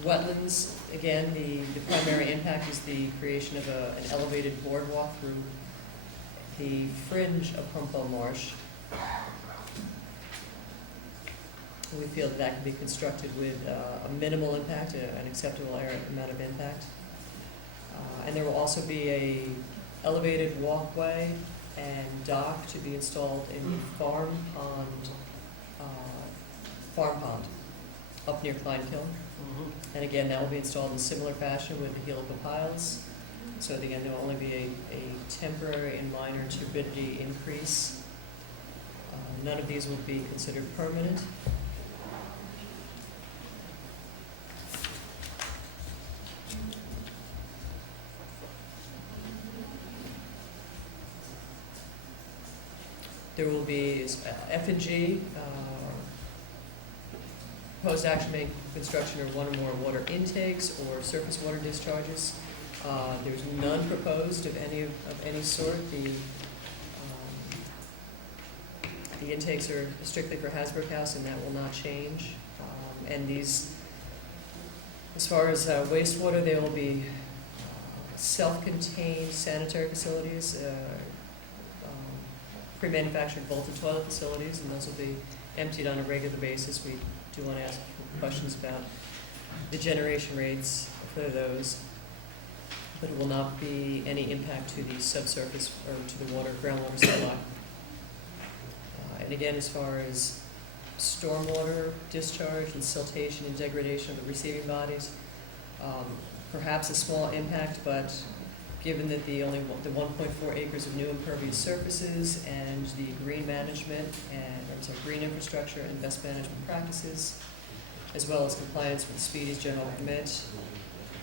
wetlands, again, the primary impact is the creation of an elevated boardwalk through the fringe of Humpo Marsh. We feel that that can be constructed with a minimal impact, an acceptable amount of impact. And there will also be a elevated walkway and dock to be installed in the farm pond up near Kleinkill. And again, that will be installed in similar fashion with the helical piles. So again, there will only be a temporary and minor turbidity increase. None of these will be considered permanent. There will be F&G, proposed action may construction of one or more water intakes or surface water discharges. There's none proposed of any sort. The intakes are strictly for Hasbrook House, and that will not change. And these, as far as wastewater, they will be self-contained sanitary facilities, pre-manufactured vaulted toilet facilities, and those will be emptied on a regular basis. We do want to ask questions about the generation rates for those, but it will not be any impact to the subsurface or to the groundwater supply. And again, as far as stormwater discharge and siltation and degradation of the receiving bodies, perhaps a small impact, but given that the 1.4 acres of new impervious surfaces and the green management and green infrastructure and best management practices, as well as compliance with Speedy's general permit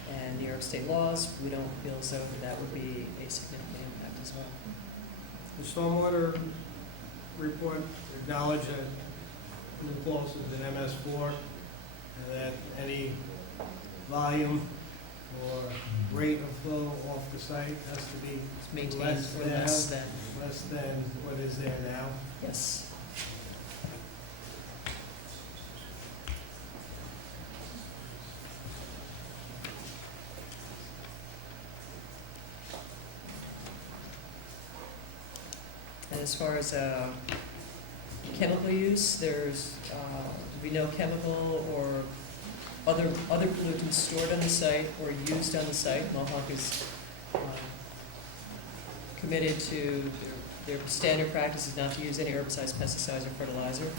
and New York state laws, we don't feel as though that would be a significant impact as well. The stormwater report acknowledged that New Paltz is an MS4, and that any volume or rate of flow off the site has to be It's maintained less or than, less than, less than what is there now. yes. And as far as chemical use, there's be no chemical or other pollutants stored on the site or used on the site. Mohawk is committed to their standard practice is not to use any herbicides, pesticides, or fertilizer.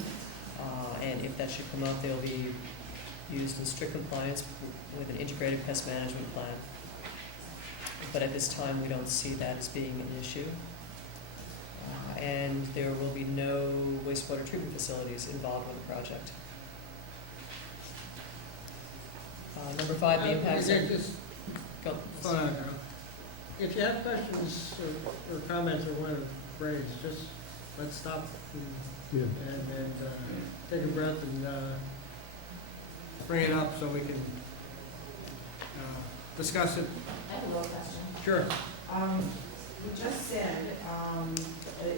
And if that should come up, they'll be used in strict compliance with an integrated pest management plan. But at this time, we don't see that as being an issue. And there will be no wastewater treatment facilities involved with the project. Number 5, the impacts. Go. If you have questions or comments or want to raise, just let's stop and take a breath and bring it up so we can discuss it. I have a little question. Sure. You just said,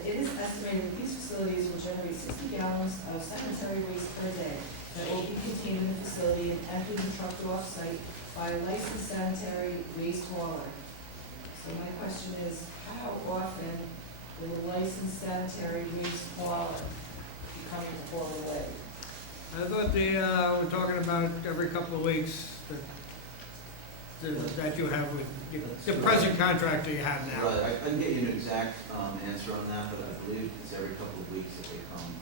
it is estimated that these facilities will generate 60 gallons of sanitary waste per day that will be contained in the facility and emptied and trucked off-site by a licensed sanitary waste hauler. So my question is, how often will a licensed sanitary waste hauler be coming to haul away? I thought we're talking about every couple of weeks that you have with the present contractor you have now. Right, I can get you an exact answer on that, but I believe it's every couple of weeks that they come.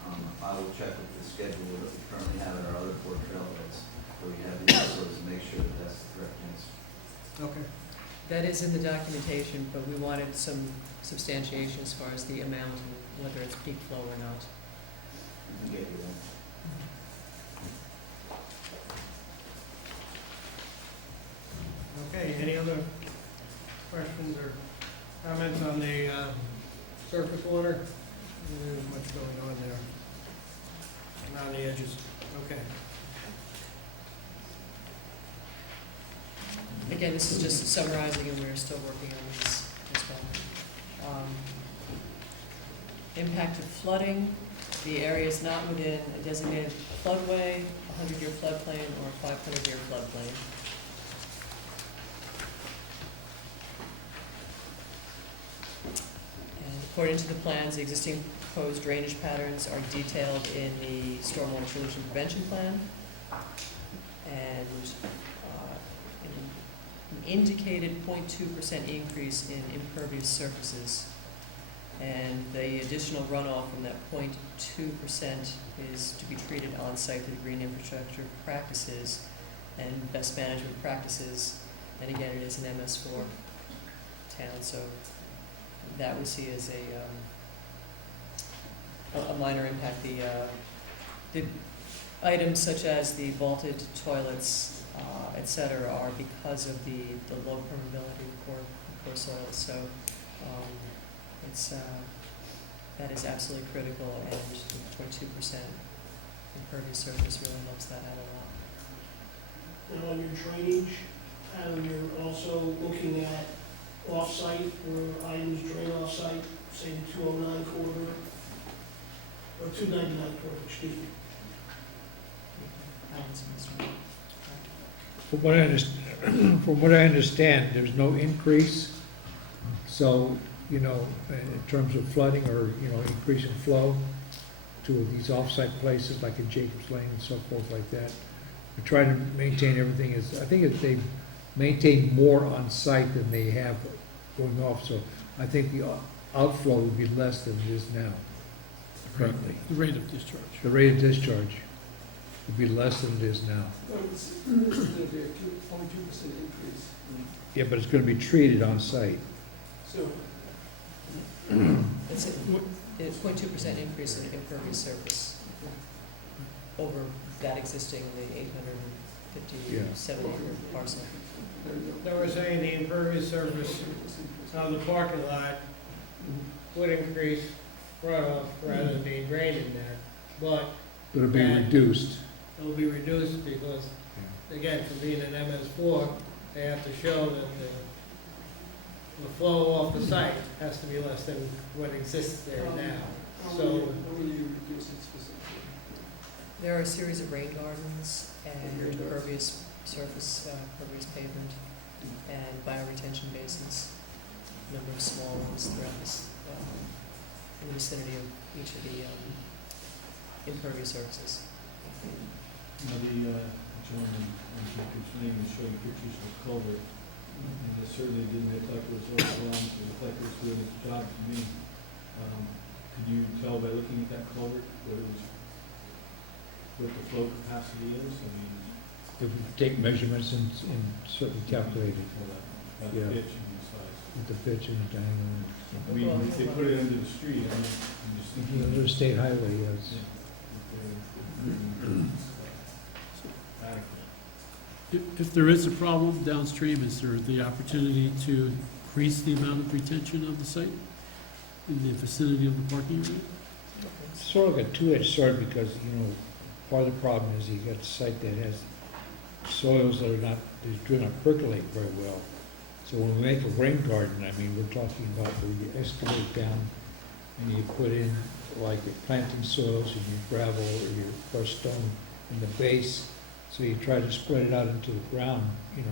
I will check with the schedule that we currently have at our other 4 trail heads, where we have these facilities to make sure that that's the correct answer. Okay. That is in the documentation, but we wanted some substantiation as far as the amount and whether it's peak flow or not. We can get you that. Okay, any other questions or comments on the surface water? There's much going on there. And on the edges, okay. Again, this is just summarizing, and we're still working on these as well. Impact of flooding, the area is not within a designated floodway, a 100-year floodplain, or a 500-year floodplain. And according to the plans, the existing proposed drainage patterns are detailed in the stormwater pollution prevention plan. And an indicated 0.2% increase in impervious surfaces. And the additional runoff from that 0.2% is to be treated on-site through green infrastructure practices and best management practices. And again, it is an MS4 town, so that we see as a minor impact. The items such as the vaulted toilets, et cetera, are because of the low permeability of core soil. So that is absolutely critical, and 0.2% impervious surface really helps that out a lot. And on your drainage, you're also looking at off-site, where items drain off-site, say the 209 corridor, or 299 corridor, excuse me. From what I understand, there's no increase. So, in terms of flooding or, increase in flow to these off-site places like in Jacobs Lane and so forth like that. We try to maintain everything I think they maintain more on site than they have going off. So I think the outflow would be less than it is now, currently. The rate of discharge. The rate of discharge would be less than it is now. This is going to be a 2.2% increase. Yeah, but it's going to be treated on site. So, It's a 0.2% increase in impervious surface over that existing, the 857 acre parcel. So we're saying the impervious surface on the parking lot would increase runoff rather than being drained in there, but It'll be reduced. it'll be reduced because, again, from being an MS4, they have to show that the flow off the site has to be less than what exists there now. So, There are a series of rain gardens and impervious surface, impervious pavement, and bioretention basins, a number of small ones throughout this, in the vicinity of each of the impervious surfaces. Now, the gentleman, whose name is showing pictures of the culvert, and it certainly didn't look like it was overwhelmed, it looked like it was doing its job to me. Could you tell by looking at that culvert what the flow capacity is? I mean, If we take measurements and certainly calculate it about Yeah. the pitch and the size. with the pitch and the diameter. I mean, if they put it under the street, I'm just thinking. Under the state highway, yes. If there is a problem downstream, is there the opportunity to increase the amount of retention of the site in the vicinity of the parking area? It's sort of like a two-edged sword because, part of the problem is you got a site that has soils that do not percolate very well. So when we make a rain garden, I mean, we're talking about where you excavate down and you put in like your planting soils and your gravel or your crushed stone in the base. So you try to spread it out into the ground, and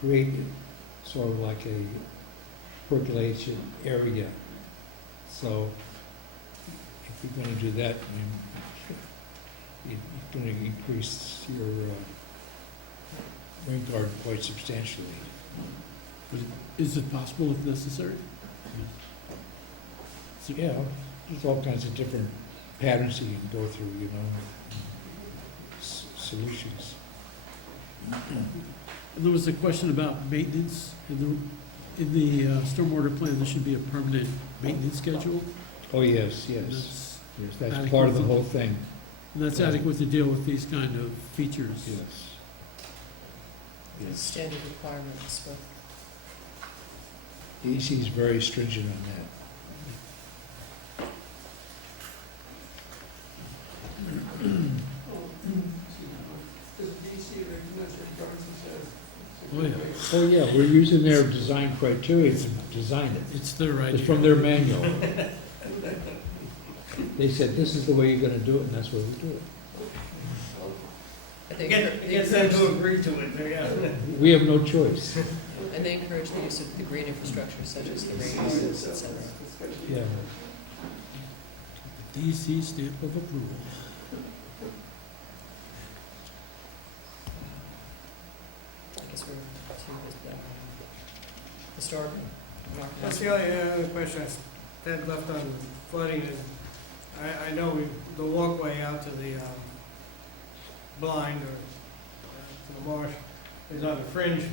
create sort of like a percolation area. So if you're going to do that, you're going to increase your rain garden quite substantially. But is it possible if necessary? Yeah, there's all kinds of different patterns that you can go through, solutions. There was a question about maintenance. In the stormwater plan, there should be a permanent maintenance schedule. Oh, yes. That's That's part of the whole thing. And that's adequate to deal with these kind of features. Yes. It's a standard requirements, but The EC is very stringent on that. Oh, yeah. Oh, yeah, we're using their design criteria to design it. It's their idea. It's from their manual. They said, this is the way you're gonna do it, and that's what we do it. I think Get them to agree to it, yeah. We have no choice. and they encourage the use of the green infrastructure such as the rain gardens, et cetera. Yeah. DC stamp of approval. I guess we're to historic. That's the only other question I had left on flooding is, I know the walkway out to the blind or to the marsh is on the fringe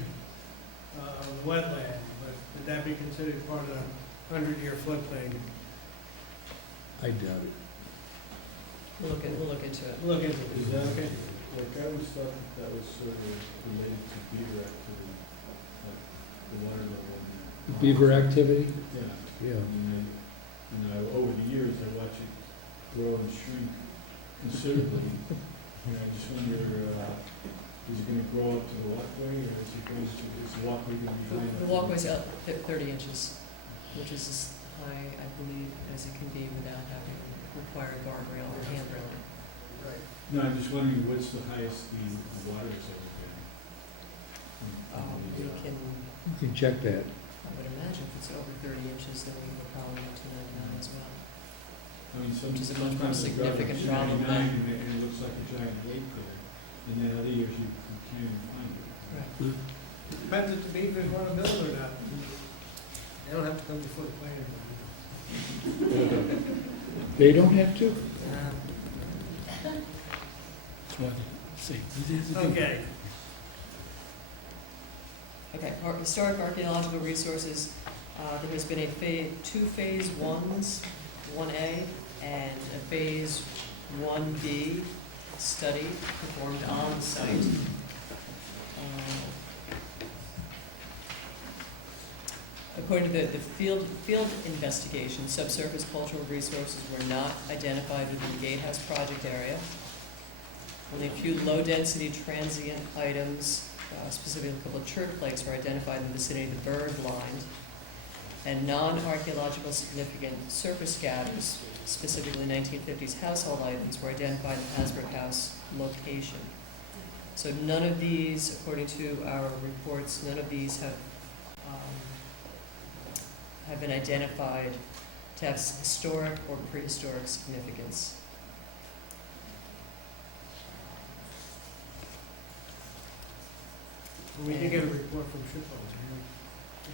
of the wetland, but would that be considered part of the 100-year floodplain? I doubt it. We'll look into it. Look into it, Is is that that okay? Like, I always thought that was sort of related to beaver activity, like the water level. The beaver activity? Yeah. Yeah. I mean, over the years, I watch it grow and shrink considerably. And I just wonder, is it gonna grow up to the walkway, or is the walkway gonna be high enough? The walkway's up 30 inches, which is as high, I believe, as it can be without having requiring guardrail or handrail. Right. No, I'm just wondering what's the highest the water has ever been? We can, You can check that. I would imagine if it's over 30 inches, then we would probably up to 99 as well. I mean, Which is a much more sometimes the ground significant is problem 99 than- and it looks like a giant lake there, and then other years you can't even find it. Right. Depends if the beavers want to build or not. They don't have to come before the planning board. They don't have to. That's why they say, Okay. Okay, historic archaeological resources, there has been two phase ones, 1A and a phase 1B study performed on site. According to the field investigation, subsurface cultural resources were not identified within the Gatehouse project area. Only a few low-density transient items specifically a couple of turnpikes were identified in the vicinity of the bird blind, and non-archaeological significant surface scatters, specifically 1950s household items, were identified in the Hasbrook House location. So none of these, according to our reports, none of these have been identified to have historic or prehistoric significance. We did get a report from Shippo.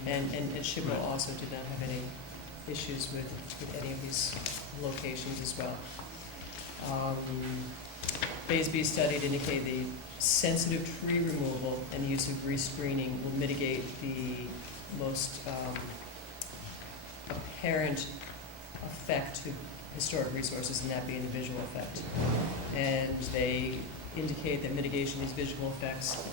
And Shibboleth also did not have any issues with any of these locations as well. Phase B study indicated the sensitive tree removal and the use of rescreening will mitigate the most apparent effect to historic resources, and that being the visual effect. And they indicate that mitigation of these visual effects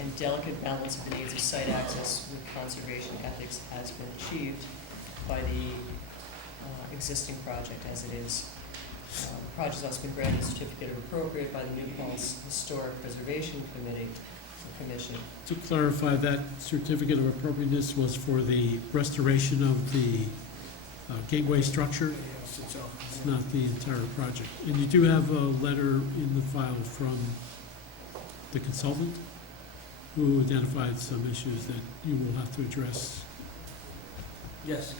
and delicate balance of the needs of site access with conservation ethics has been achieved by the existing project as it is. The project has also been granted a certificate of appropriate by the New Paltz Historic Preservation Commission. To clarify, that certificate of appropriateness was for the restoration of the gateway structure? It's not the entire project. And you do have a letter in the file from the consultant who identified some issues that you will have to address. Yes.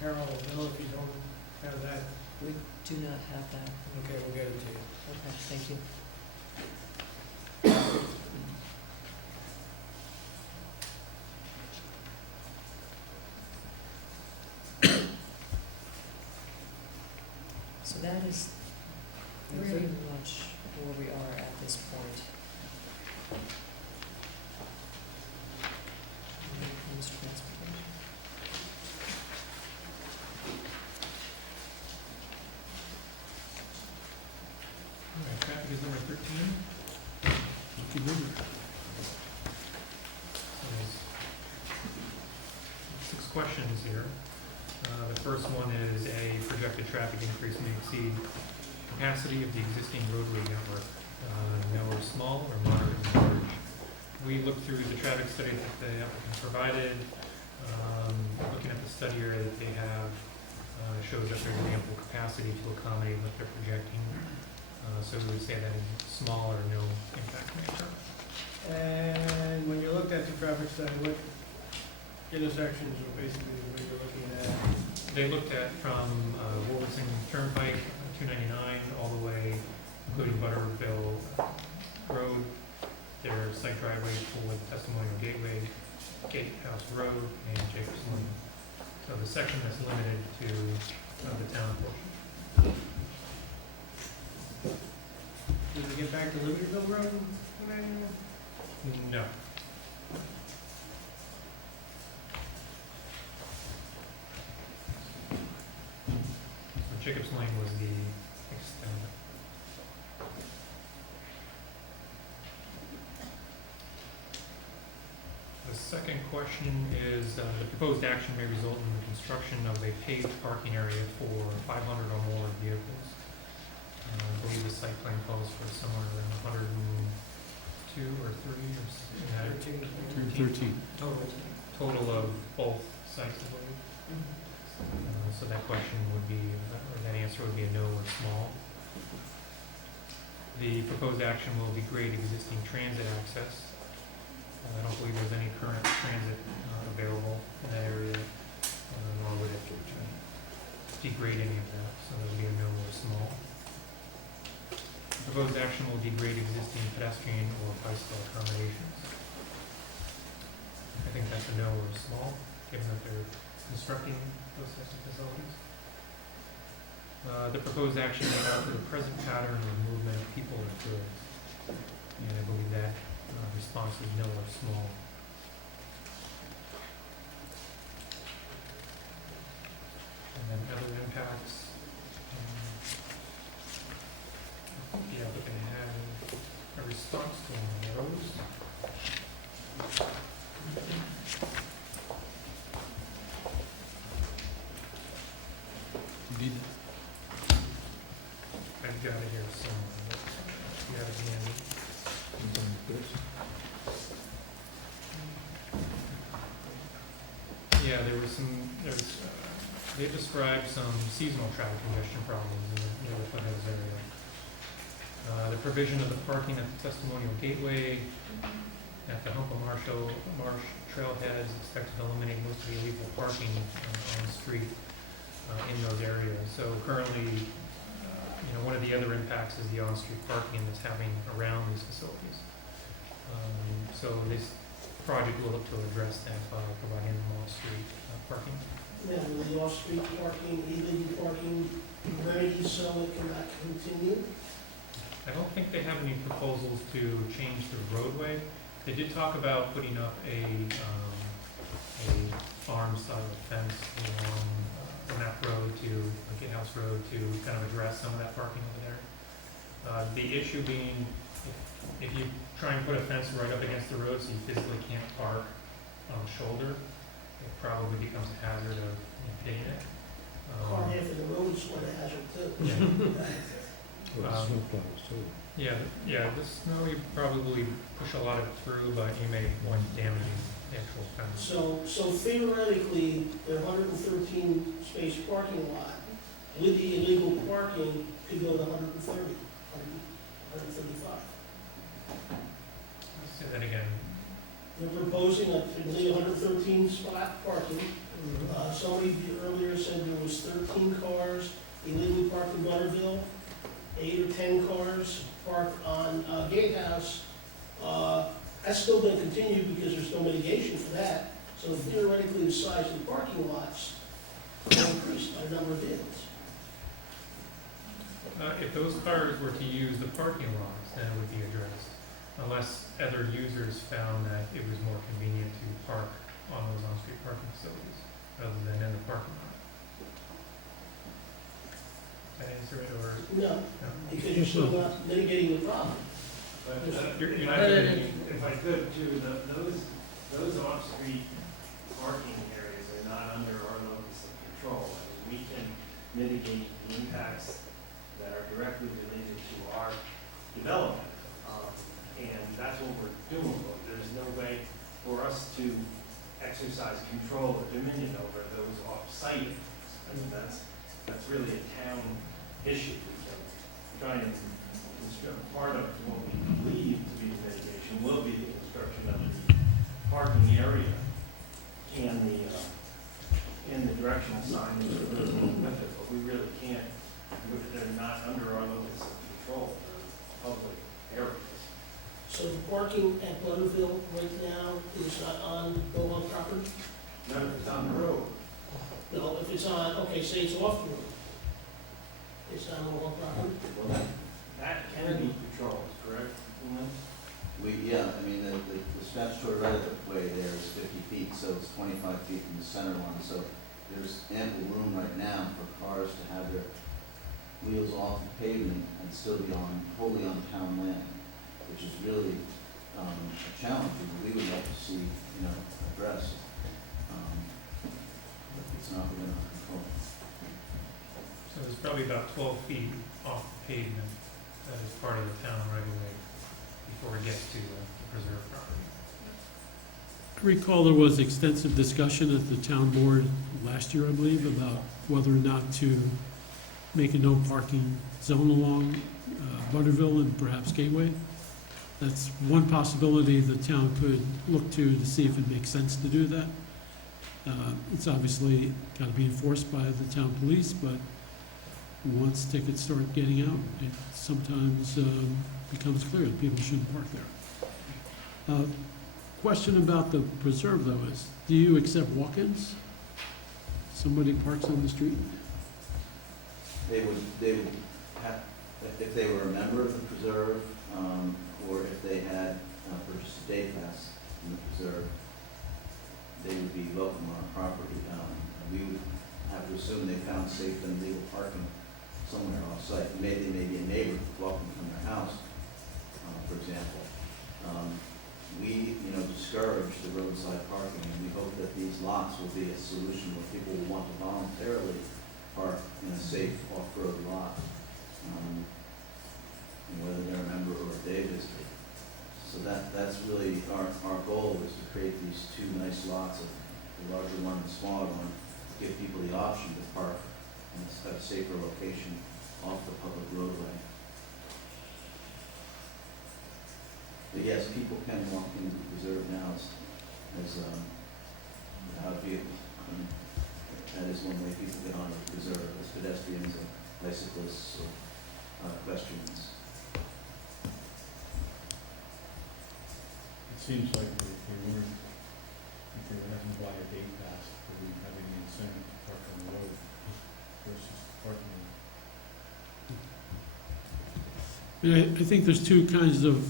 Harold, Bill, if you don't have that. We do not have that. Okay, we'll get it to you. Okay, thank you. So that is pretty much where we are at this point. All right, traffic is number 13. Lucky number. There's 6 questions here. The first one is a projected traffic increase may exceed capacity of the existing roadway network. No or small or moderate and large. We looked through the traffic study that the applicant provided. Looking at the study area that they have, shows that there's ample capacity to accommodate what they're projecting. So we would say that is small or no impact factor. And when you looked at the traffic study, what intersections were basically what you're looking at? They looked at from Wolverton Turnpike, 299, all the way, including Butterville Road, their site driveway for Testimonial Gateway, Gatehouse Road, and Jacobs Lane. So the section that's limited to the town portion. Did we get back to Libertyville Road? No. So Jacobs Lane was the extent. The second question is, the proposed action may result in the construction of a paved parking area for 500 or more vehicles. I believe the site plan calls for somewhere around 102 or 3 or in that. 13. Total of both sites, I believe. So that question would be, or that answer would be a no or small. The proposed action will degrade existing transit access. I don't believe there's any current transit available in that area, nor would it degrade any of that, so that would be a no or small. The proposed action will degrade existing pedestrian or bicycle accommodations. I think that's a no or a small, given that they're constructing those types of facilities. The proposed action may alter the present pattern of movement of people and goods. And I believe that response is no or small. And then other impacts. I think the applicant had a response to one of those. You need it? got it here somewhere. You have it handy. Yeah, they described some seasonal traffic congestion problems in the foothills area. The provision of the parking at the Testimonial Gateway at the Humpa Marsh trailhead is expected to eliminate most of the illegal parking on the street in those areas. So currently, one of the other impacts is the on-street parking that's happening around these facilities. So this project will look to address that by providing on-street parking. Yeah, with the off-street parking, illegal parking remedies so it cannot continue. I don't think they have any proposals to change the roadway. They did talk about putting up a farm-style fence along Knapp Road to Gatehouse Road to kind of address some of that parking over there. The issue being, if you try and put a fence right up against the road so you physically can't park on the shoulder, it probably becomes a hazard of hitting it. Car half of the road is what it has too. Yeah. The snow you probably push a lot of it through, but you may wind up damaging the actual fence. So theoretically, the 113 space parking lot with the illegal parking could go to 130, 135. Say that again. They're proposing a 113 spot parking. Somebody earlier said there was 13 cars illegally parked in Butterville, 8 or 10 cars parked on Gatehouse. That's still going to continue because there's no mitigation for that. So theoretically, the size of the parking lots will increase by the number of vehicles. If those cars were to use the parking lots, then it would be addressed, unless other users found that it was more convenient to park on those on-street parking facilities rather than in the parking lot. Did I answer it, or? No, because you're still not mitigating the problem. You're not getting any. If I could, too, those off-street parking areas are not under our locus of control. I mean, we can mitigate the impacts that are directly related to our development, and that's what we're doing. There's no way for us to exercise control or dominion over those off-site areas. I mean, that's really a town issue. We can try and construct part of what we believe to be the mitigation will be the construction of the parking area and the directional signage that goes along with it, but we really can't. They're not under our locus of control. They're public areas. So the parking at Butterville right now is not on Mohawk property? No, it's on the road. No, if it's on, okay, say it's off the road. It's not on Mohawk property? Well, that can be patrolled, correct? Yeah, I mean, the statutory right of way there is 50 feet, so it's 25 feet from the center line. So there's ample room right now for cars to have their wheels off the pavement and still be wholly on town land, which is really a challenge that we would like to see, addressed. But it's not within our control. So there's probably about 12 feet off the pavement that is part of the town right away before it gets to the preserve property. I recall there was extensive discussion at the town board last year, I believe, about whether or not to make a no parking zone along Butterville and perhaps Gateway. That's one possibility the town could look to see if it makes sense to do that. It's obviously got to be enforced by the town police, but once tickets start getting out, it sometimes becomes clear that people shouldn't park there. Question about the preserve, though, is do you accept walk-ins? Somebody parks on the street? They would have, if they were a member of the preserve, or if they had purchased a day pass in the preserve, they would be welcome on our property. We would have to assume they found safe and legal parking somewhere off-site. Maybe they may be a neighbor walking from their house, for example. We, discourage the roadside parking, and we hope that these lots will be a solution where people will want to voluntarily park in a safe off-road lot. whether they're a member or a day visitor. So that's really our goal, is to create these two nice lots, of the larger one and the smaller one, to give people the option to park in a safer location off the public roadway. But yes, people can walk into the preserve now without a vehicle. That is one way people get on the preserve, as pedestrians and bicyclists or pedestrians. It seems like they weren't, if they were having to buy a day pass, they wouldn't have any incentive to park on the road versus parking. I think there's two kinds of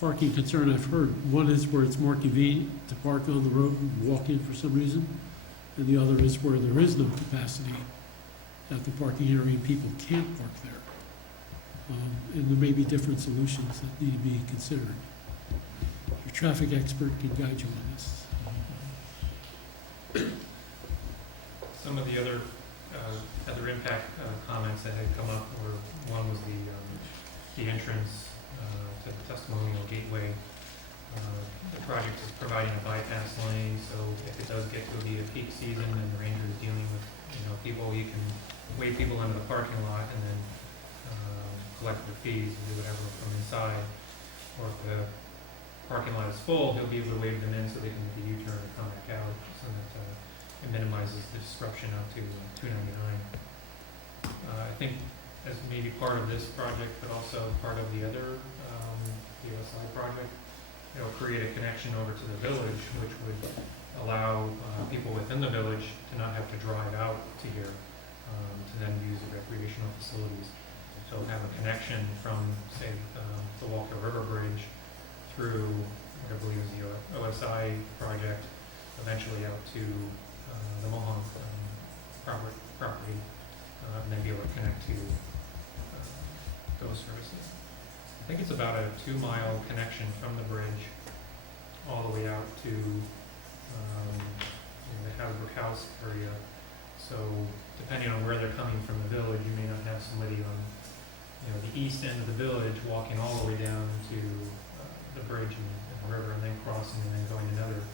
parking concern I've heard. One is where it's more convenient to park on the road and walk in for some reason, and the other is where there is no capacity at the parking area and people can't park there. And there may be different solutions that need to be considered. Your traffic expert can guide you on this. Some of the other impact comments that had come up were, one was the entrance to the testimonial gateway. The project is providing a bypass lane, so if it does get to be a peak season and the ranger is dealing with, people, you can wave people into the parking lot and then collect their fees and do whatever from inside. Or if the parking lot is full, he'll be able to wave them in so they can make a U-turn and come back out, so that it minimizes the disruption out to 299. I think as maybe part of this project, but also part of the other the OSI project, it'll create a connection over to the village, which would allow people within the village to not have to drive out to here to then use the recreational facilities. So have a connection from, say, the Walker River Bridge through what I believe is the OSI project, eventually out to the Mohonk property, and then be able to connect to those services. I think it's about a 2-mile connection from the bridge all the way out to the Hasbrook House area. So depending on where they're coming from the village, you may not have somebody on the east end of the village walking all the way down to the bridge and the river and then crossing and then going another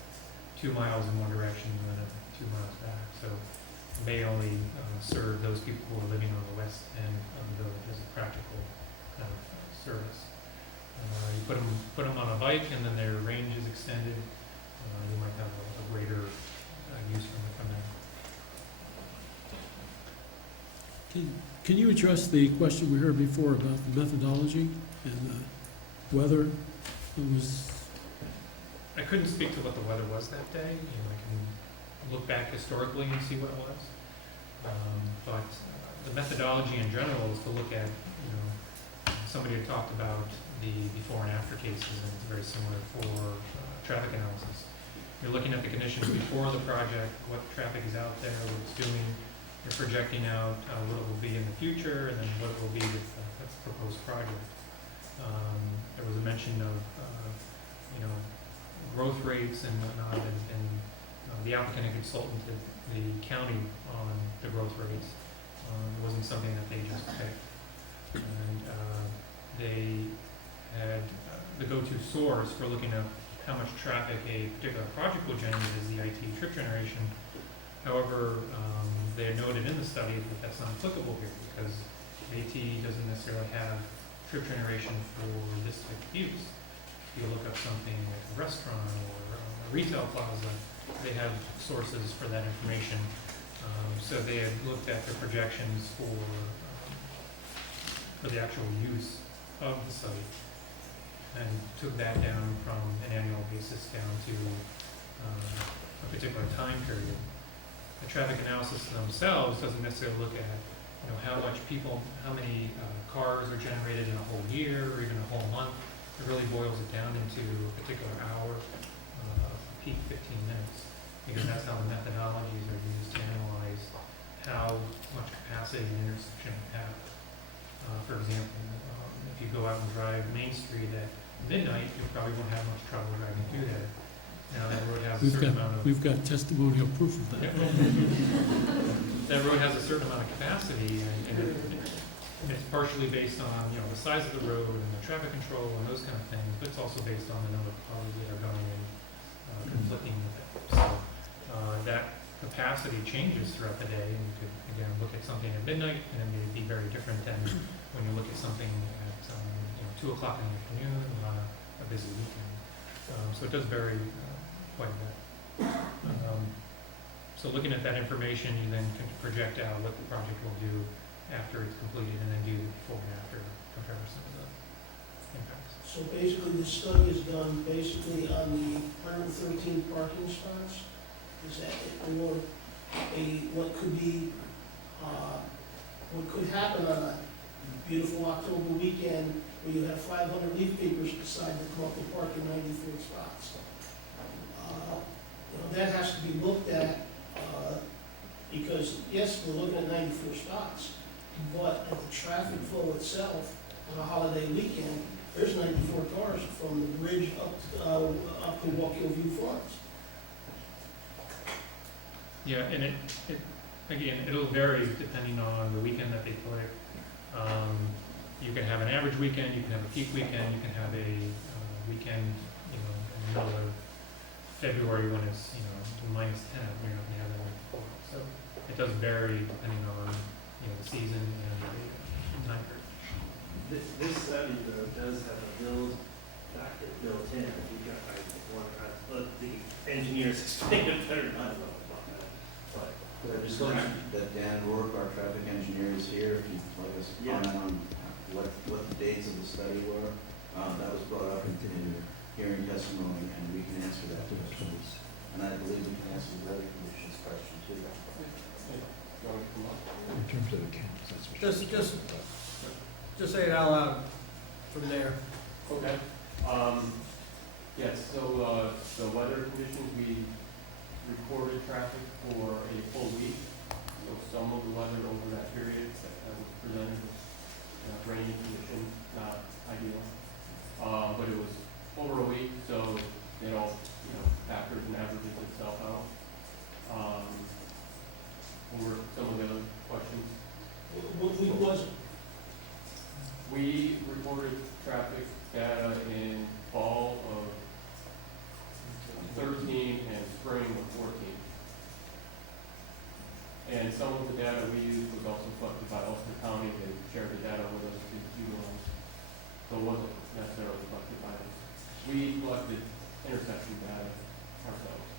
2 miles in one direction and then 2 miles back. So it may only serve those people who are living on the west end of the village as a practical kind of service. You put them on a bike and then their range is extended. You might have a greater use from there. Can you address the question we heard before about the methodology and whether it was? I couldn't speak to what the weather was that day. I can look back historically and see what it was. But the methodology in general is to look at, somebody had talked about the before and after cases, and it's very similar for traffic analysis. You're looking at the conditions before the project, what traffic is out there, what it's doing. You're projecting out what it will be in the future, and then what it will be with the proposed project. There was a mention of, growth rates and whatnot, and the applicant and consultant did the counting on the growth rates. It wasn't something that they just picked. And they had the go-to source for looking at how much traffic a particular project will generate is the IT trip generation. However, they had noted in the study that that's not applicable here because AT doesn't necessarily have trip generation for this type of use. If you look up something like a restaurant or a retail plaza, they have sources for that information. So they had looked at the projections for the actual use of the site and took that down from an annual basis down to a particular time period. The traffic analysis themselves doesn't necessarily look at how many cars are generated in a whole year or even a whole month. It really boils it down into a particular hour, peak 15 minutes, because that's how the methodologies are used to analyze how much capacity an intersection would have. For example, if you go out and drive Main Street at midnight, you probably won't have much trouble driving through there. Now that road has a certain amount of... We've got testimonial proof of that. That road has a certain amount of capacity, and It's partially based on, the size of the road and the traffic control and those kind of things, but it's also based on the number of cars that are going in, conflicting with it. So, that capacity changes throughout the day, and you could, again, look at something at midnight, and it may be very different than when you look at something at, 2 o'clock in the afternoon on a busy weekend. So it does vary quite a bit. So looking at that information, you then can project out what the project will do after it's completed, and then do the before and after comparison of the impacts. So basically, the study is done basically on the 113 parking spots? Is that it? Or what could happen on a beautiful October weekend where you have 500 leaf peepers decide to come up and park in 94 spots? That has to be looked at, because yes, we're looking at 94 spots, but at the traffic flow itself on a holiday weekend, there's 94 cars from the bridge up to Walk Hill View Farms. Yeah, and it again, it'll vary depending on the weekend that they put it. You can have an average weekend, you can have a peak weekend, you can have a weekend, in the middle of February when it's, minus 10, you're not gonna have that one before. So it does vary depending on, the season and the time period. This study though does have a build factor built in. If you got, let the engineers explain it better than I will about that. But I'm just glad that Dan Rourke, our traffic engineer, is here. If you'd like us to comment on what the dates of the study were, that was brought up in hearing testimony, and we can answer that question. And I believe we can answer the other commission's question too. In terms of the camps, that's what. Just say it out loud from there. Okay. Yes, so the weather conditions, we recorded traffic for a full week. So some of the weather over that period that was presented was rainy conditions, not ideal. But it was over a week, so it all, factors and averages itself out. What were some of the other questions? What week was it? We reported traffic data in fall of 13 and spring of 14. And some of the data we used was also collected by Ulster County. They shared the data with us to utilize. So it wasn't necessarily collected by us. We collected intersection data ourselves.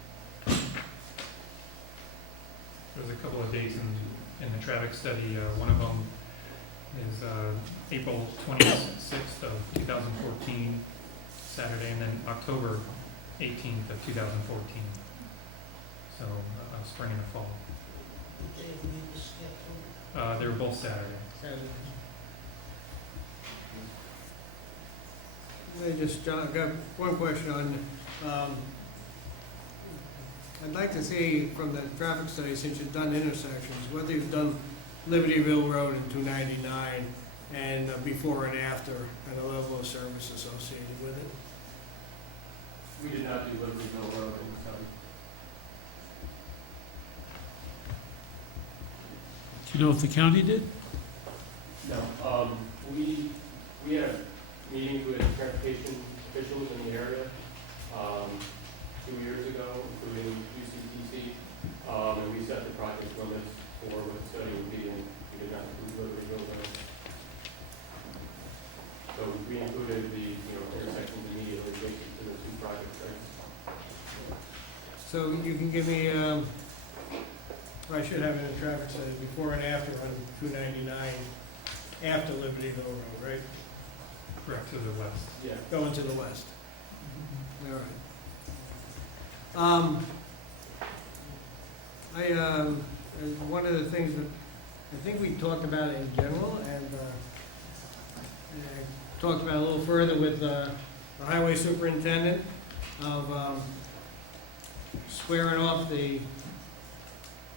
There's a couple of dates in the traffic study. One of them is April 26th of 2014, Saturday, and then October 18th of 2014. So spring and fall. They were both Saturday. John, got one question on, I'd like to see from the traffic study, since you've done intersections, whether you've done Libertyville Road and 299 and before and after, and the level of service associated with it. We did not do Libertyville Road in the study. Do you know if the county did? No. We had meetings with transportation officials in the area 2 years ago, including UCTC, and we set the project limits for what the study would be, and we did not include Libertyville Road. So we included the intersections immediately adjacent to the two project sites. So you can give me, I should have it in traffic study, before and after on 299, after Libertyville Road, right? Correct, to the west. Yeah. Going to the west. All right. One of the things that I think we talked about in general, and I talked about a little further with the highway superintendent of squaring off the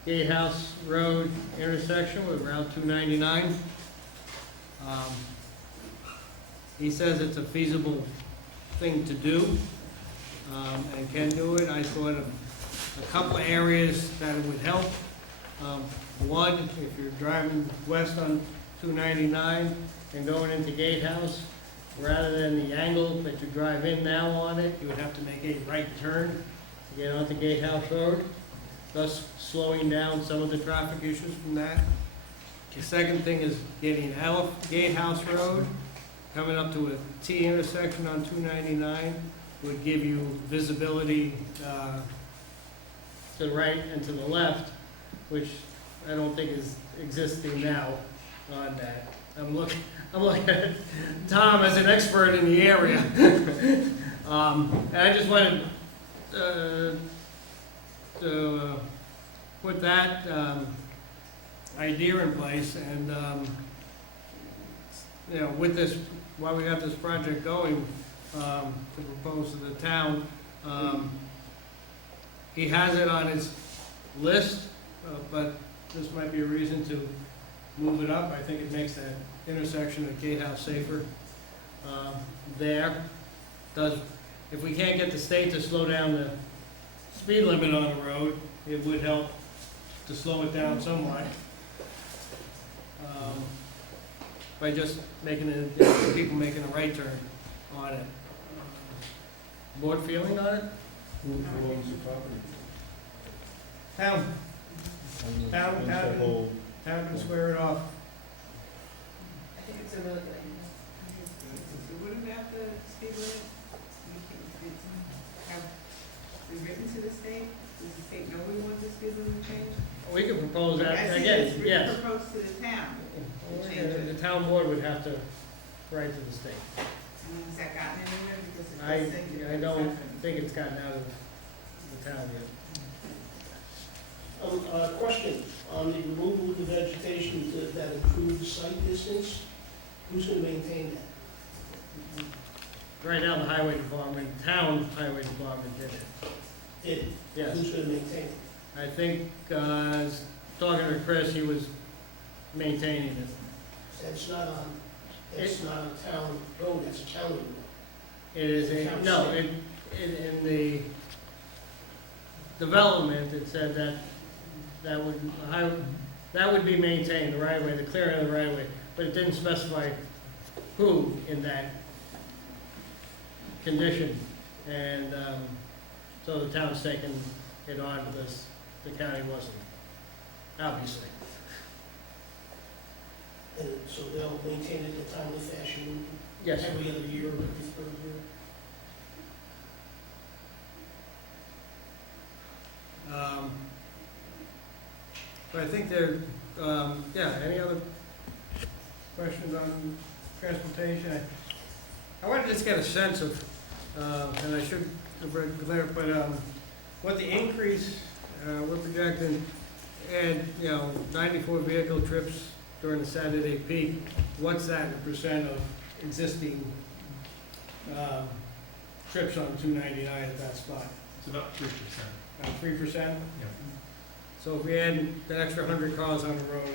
Gatehouse Road intersection with Route 299. He says it's a feasible thing to do and can do it. I thought of a couple of areas that it would help. One, if you're driving west on 299 and going into Gatehouse. Rather than the angle that you drive in now on it, you would have to make a right turn to get onto Gatehouse Road, thus slowing down some of the traffic issues from that. The second thing is getting out of Gatehouse Road, coming up to a T intersection on 299 would give you visibility to the right and to the left, which I don't think is existing now on that. I'm looking at Tom as an expert in the area. And I just wanted to put that idea in place, and you know, with this, while we got this project going, to propose to the town, he has it on his list, but this might be a reason to move it up. I think it makes that intersection at Gatehouse safer there. If we can't get the state to slow down the speed limit on the road, it would help to slow it down somewhat. By just making it, people making a right turn on it. Board feeling on it? Who owns the property? Town. Owns Town the whole- can square it off. I think it's a really good idea. So what about the speed limit? Have we written to the state? Does the state know we want the speed limit changed? We could propose that, I see again, it's yes. proposed to the town. to change it. The town board would have to write to the state. Has that gotten anywhere? Because it does say I don't think it's gotten out of the town yet. Question, on the removal of the vegetation that improves site distance, who's gonna maintain that? Right now, the highway department, town highway department did it. It, Yes. who's gonna maintain it? I think, I was talking to Chris, he was maintaining it. It's not on, it's not a town road, it's a county road. It is a, no, in the development, it said that that would be maintained, the right of way, the clearing of the right of way, but it didn't specify who in that condition. And, so the town's taken it on because the county wasn't, obviously. And so they'll maintain it in a timely fashion? Yes. Every other year or every third year? But I think there, yeah, any other questions on transportation? I want to just get a sense of, and I should declare, but what the increase, we're projecting, and, you know, 94 vehicle trips during the Saturday peak, what's that in percent of existing trips on 299 at that spot? It's about 3%. About 3%? Yeah. So if we add an extra 100 cars on the road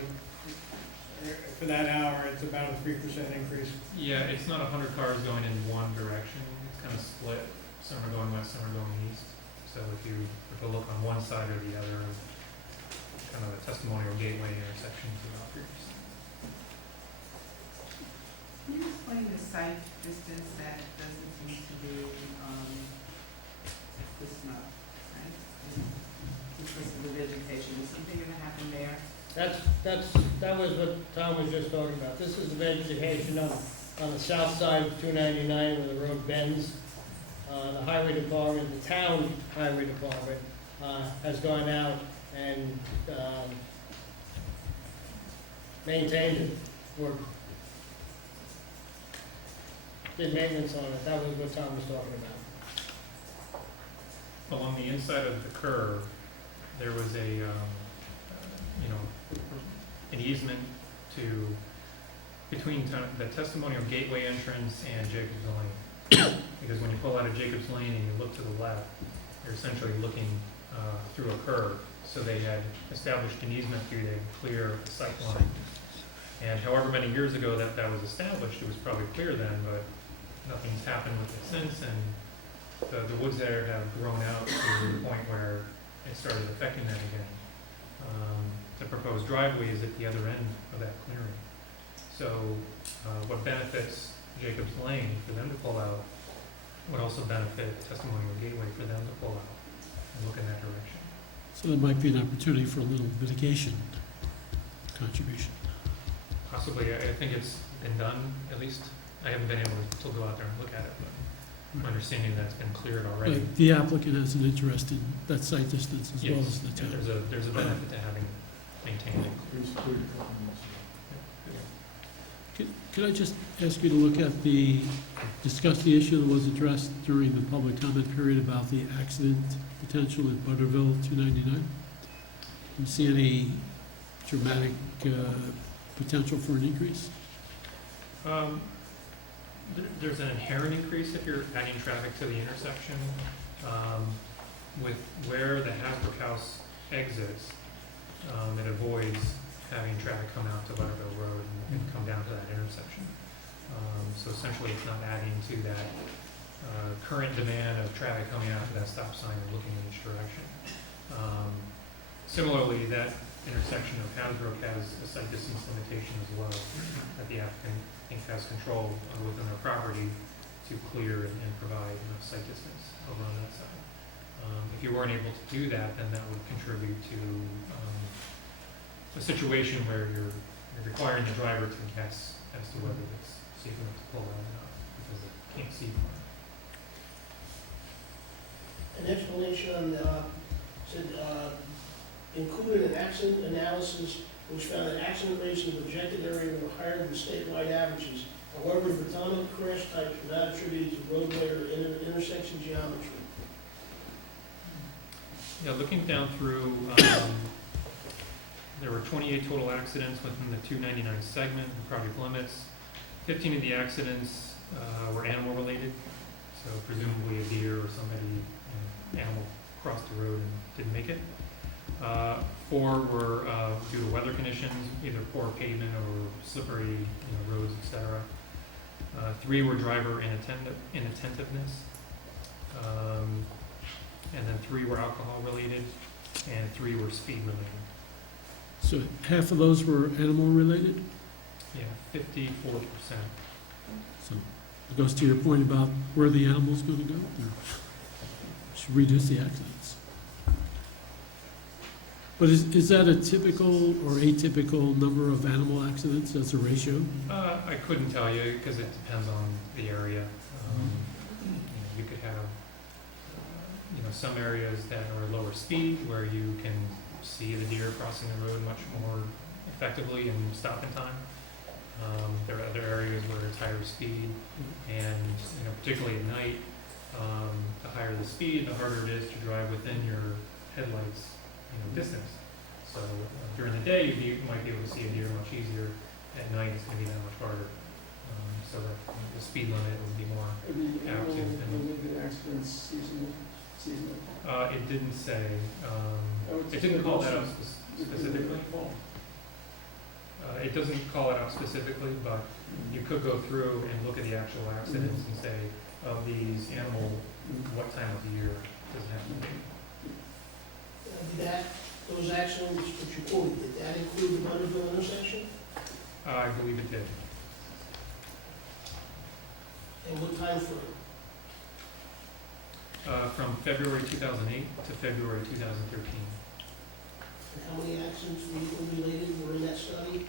for that hour, it's about a 3% increase. Yeah, it's not 100 cars going in one direction. It's kind of split. Some are going west, some are going east. So if you were to look on one side or the other, kind of a testimonial gateway intersection is about 3%. Can you explain the site distance that doesn't seem to be, this month, right? Because of the vegetation, is something gonna happen there? That was what Tom was just talking about. This is the vegetation on the south side of 299 where the road bends. The highway department, the town highway department, has gone out and maintained it, or did maintenance on it. That was what Tom was talking about. Along the inside of the curve, there was a, an easement between the testimonial gateway entrance and Jacob's Lane. Because when you pull out of Jacob's Lane and you look to the left, you're essentially looking through a curve. So they had established an easement through to clear the sight line. And however many years ago that was established, it was probably clear then, but nothing's happened with it since, and the woods there have grown out to the point where it started affecting that again. The proposed driveway is at the other end of that clearing. So what benefits Jacobs Lane for them to pull out would also benefit Testimonial Gateway for them to pull out and look in that direction. So there might be an opportunity for a little mitigation contribution. Possibly, I think it's been done, at least. I haven't been able to go out there and look at it, but I'm understanding that it's been cleared already. But the applicant has an interest in that site distance as well as the Yeah, town. there's a benefit to having maintained it. Could I just ask you to look at discuss the issue that was addressed during the public comment period about the accident potential at Butterville 299? Do you see any dramatic potential for an increase? There's an inherent increase if you're adding traffic to the intersection. With where the Hasbrook House exits, it avoids having traffic come out to Butterville Road and come down to that intersection. So essentially, it's not adding to that current demand of traffic coming out to that stop sign and looking in each direction. Similarly, that intersection of Hasbrook has a site distance limitation as well that the applicant has control within their property to clear and provide enough site distance over on that side. If you weren't able to do that, then that would contribute to a situation where you're requiring the driver to guess as to whether it's safe enough to pull out or not because they can't see far. An explanation said, included an accident analysis which found that accident rates in the projected area were higher than statewide averages. However, the predominant crash types were not attributed to roadway or intersection geometry. Yeah, looking down through, there were 28 total accidents within the 299 segment, the project limits. 15 of the accidents were animal related, so presumably a deer or somebody, animal crossed the road and didn't make it. 4 were due to weather conditions, either poor pavement or slippery roads, etc. 3 were driver inattentiveness. And then 3 were alcohol related, and 3 were speed related. So half of those were animal related? Yeah, 54%. So it goes to your point about where the animal's going to go, or should reduce the accidents. But is that a typical or atypical number of animal accidents as a ratio? I couldn't tell you because it depends on the area. You could have some areas that are lower speed where you can see the deer crossing the road much more effectively and stop in time. There are other areas where it's higher speed, and particularly at night, the higher the speed, the harder it is to drive within your headlights distance. So during the day, you might be able to see a deer much easier. At night, it's going to be that much harder. So that the speed limit would be more apt to. Accidents seasonal. It didn't say. It didn't call that out specifically. It doesn't call it out specifically, but you could go through and look at the actual accidents and say, of these animal, what time of the year does it have to be? Those accidents which you quoted, did that include the Butterville intersection? I believe it did. And what time frame? From February 2008 to February 2013. And how many accidents related were in that study?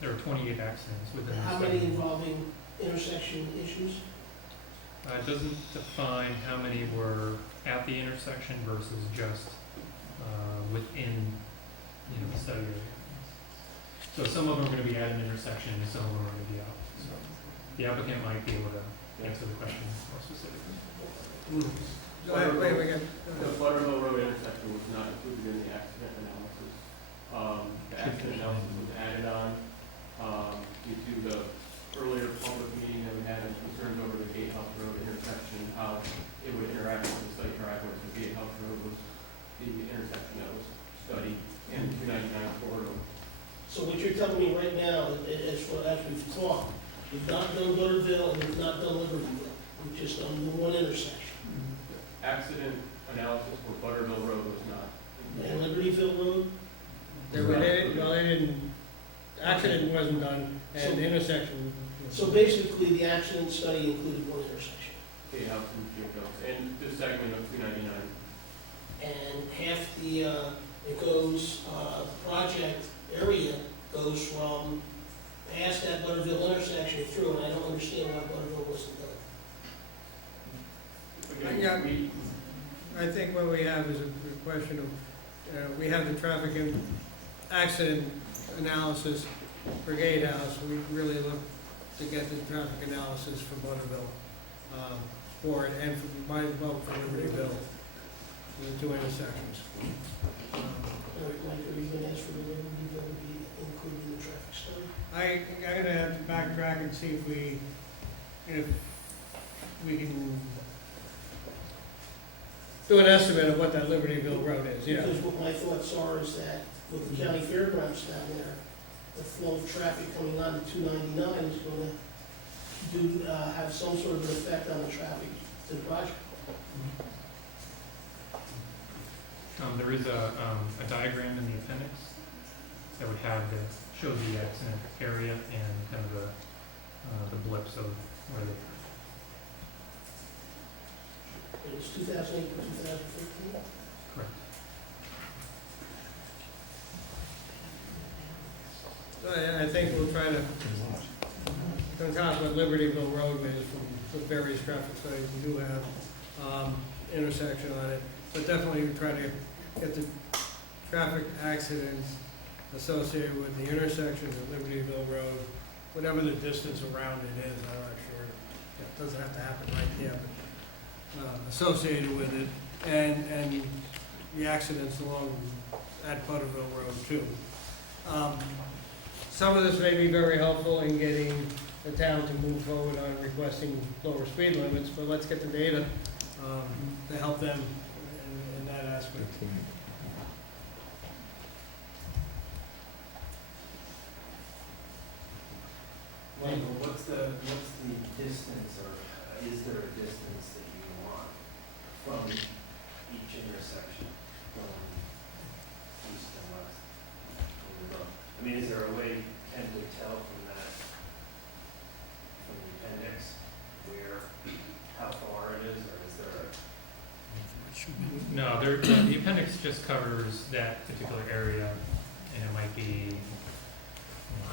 There were 28 accidents within And the how study. many involving intersection issues? It doesn't define how many were at the intersection versus just within the study area. So some of them are going to be at an intersection and some of them are going to be out. So the applicant might be able to answer the question more specifically. Go ahead, wait. The Butterville Road intersection was not included in the accident analysis. The accident analysis was added on due to the earlier public meeting that we had and concerns over the Gatehouse Road intersection, how it would interact with the site driveways. The Gatehouse Road was the intersection that was studied in the 299 corridor. So what you're telling me right now, as we've talked, we've not done Butterville and we've not done Libertyville. We've just done the one intersection. Accident analysis for Butterville Road was not. And Libertyville Road? They didn't accident wasn't done, So- and the intersection. So basically, the accident study included one intersection, Yeah, and the segment of 299. and half the, it goes, project area goes from past that Butterville intersection through, and I don't understand why Butterville wasn't done. Yeah, I think what we have is a question of, we have the traffic and accident analysis for Gatehouse. We really look to get the traffic analysis for Butterville, for it, and for, might as well for Libertyville, the two intersections. Mike, are you gonna ask for the Libertyville to be included in the traffic study? I'm gonna have to backtrack and see if we can do an estimate of what that Libertyville road is, yeah. Because what my thoughts are is that with the county fairgrounds down there, the flow of traffic coming on to 299 is gonna have some sort of an effect on the traffic to the project. There is a diagram in the appendix that would have show the accident area and kind of the blips of where they. It was 2008 to 2015. Correct. So I think we'll try to concoct what Libertyville Road is from the various traffic studies we do have, intersection on it. But definitely we try to get the traffic accidents associated with the intersections of Libertyville Road, whatever the distance around it is, I'm not sure. It doesn't have to happen right there, but associated with it, and the accidents along at Butterville Road too. Some of this may be very helpful in getting the town to move forward on requesting lower speed limits, but let's get the data to help them in that aspect. Michael, what's the distance, or is there a distance that you want from each intersection, from east and west on the road? I mean, is there a way, can we tell from that, from the appendix, how far it is, or is there a? No, the appendix just covers that particular area, and it might be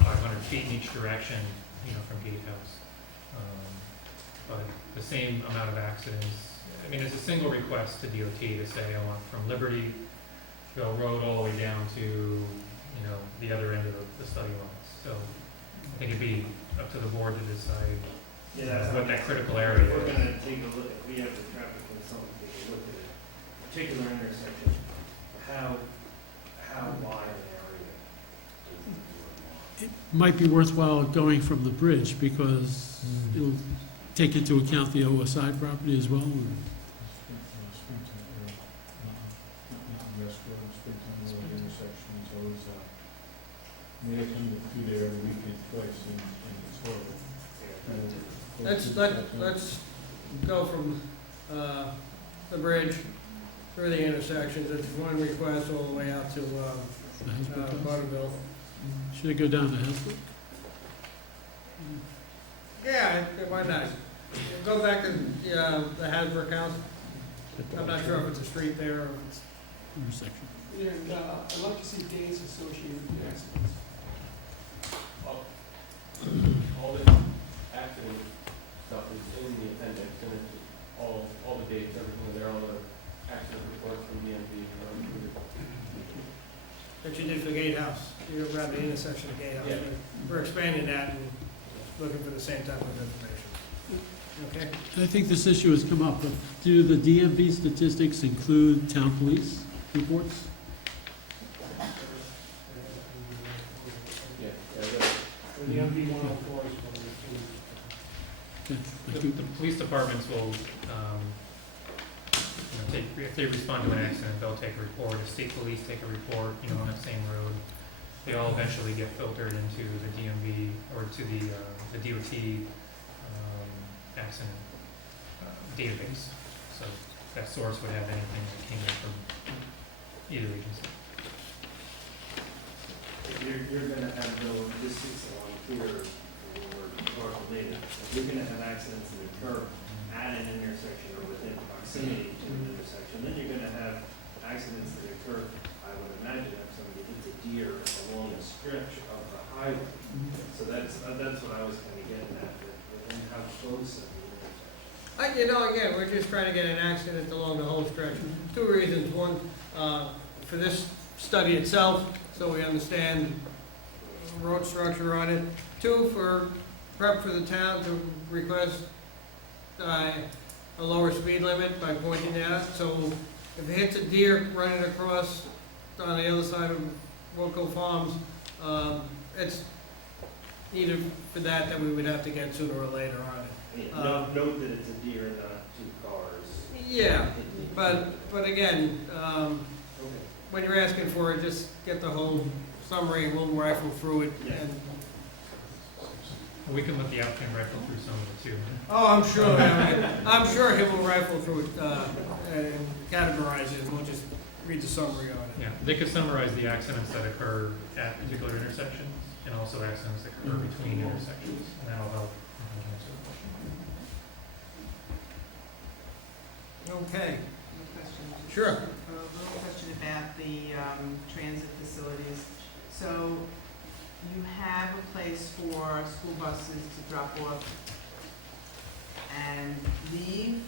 500 feet in each direction, from Gatehouse. But the same amount of accidents. I mean, it's a single request to DOT to say, I want from Libertyville Road all the way down to, the other end of the study lines. So I think it'd be up to the board to decide what that critical area is. If we're gonna take a look, if we have the traffic consultant take a look at a particular intersection, how wide an area do we want? It might be worthwhile going from the bridge because it'll take into account the OSI property as well. They come through there every weekend twice, and it's horrible. Let's go from the bridge through the intersections. It's one request all the way out to Butterville. Should it go down to Hasbrook? Yeah, why not? Go back to the Hasbrook House. I'm not sure if it's a street there or it's Intersection. And I'd like to see dates associated with the accidents. All the accident stuff is in the appendix, and it's all the dates, everything, they're all the accident reports from DMV are included. that you did for Gatehouse. You're around the intersection of Gatehouse. Yeah. We're expanding that and looking for the same type of information. Okay? I think this issue has come up, but do the DMV statistics include town police reports? Yeah, The MV 104 is what Okay, The thank you. police departments will, if they respond to an accident, they'll take a report. If state police take a report, on that same road, they all eventually get filtered into the DMV or to the DOT accident database. So that source would have anything that came in from either agency. you're gonna have no distance along here or parking later. You're gonna have accidents that occur at an intersection or within proximity to an intersection. Then you're gonna have accidents that occur, I would imagine, if somebody hits a deer along a stretch of the highway. So that's what I was kind of getting at, and how close of the intersection. You know, again, we're just trying to get an accident along the whole stretch. Two reasons. One, for this study itself, so we understand road structure on it. Two, for prep for the town to request a lower speed limit by pointing that out. So if it hits a deer running across on the other side of Wilco Farms, it's either for that we would have to get sooner or later on it. Note that it's a deer and not two cars. Yeah, but again, when you're asking for it, just get the whole summary and we'll rifle through it. And We can let the applicant rifle through some of it too. oh, I'm sure. I'm sure he will rifle through it and categorize it. We'll just read the summary on it. Yeah, they could summarize the accidents that occur at particular intersections and also accidents that occur between intersections, and that'll help answer the question. Okay. Question. Sure. A little question about the transit facilities. So you have a place for school buses to drop off and leave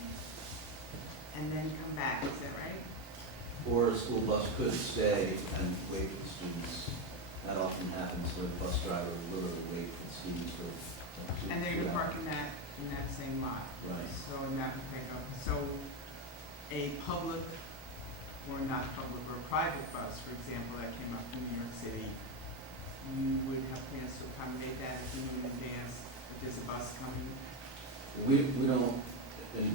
and then come back, is that right? Or a school bus could stay and wait for the students. That often happens where the bus driver will literally wait for the students for 2 And they're 3 gonna park hours. in that same lot? Right. So in that, so a public or not public or private bus, for example, that came up from New York City, you would have plans to accommodate that if you knew in advance that there's a bus coming? We don't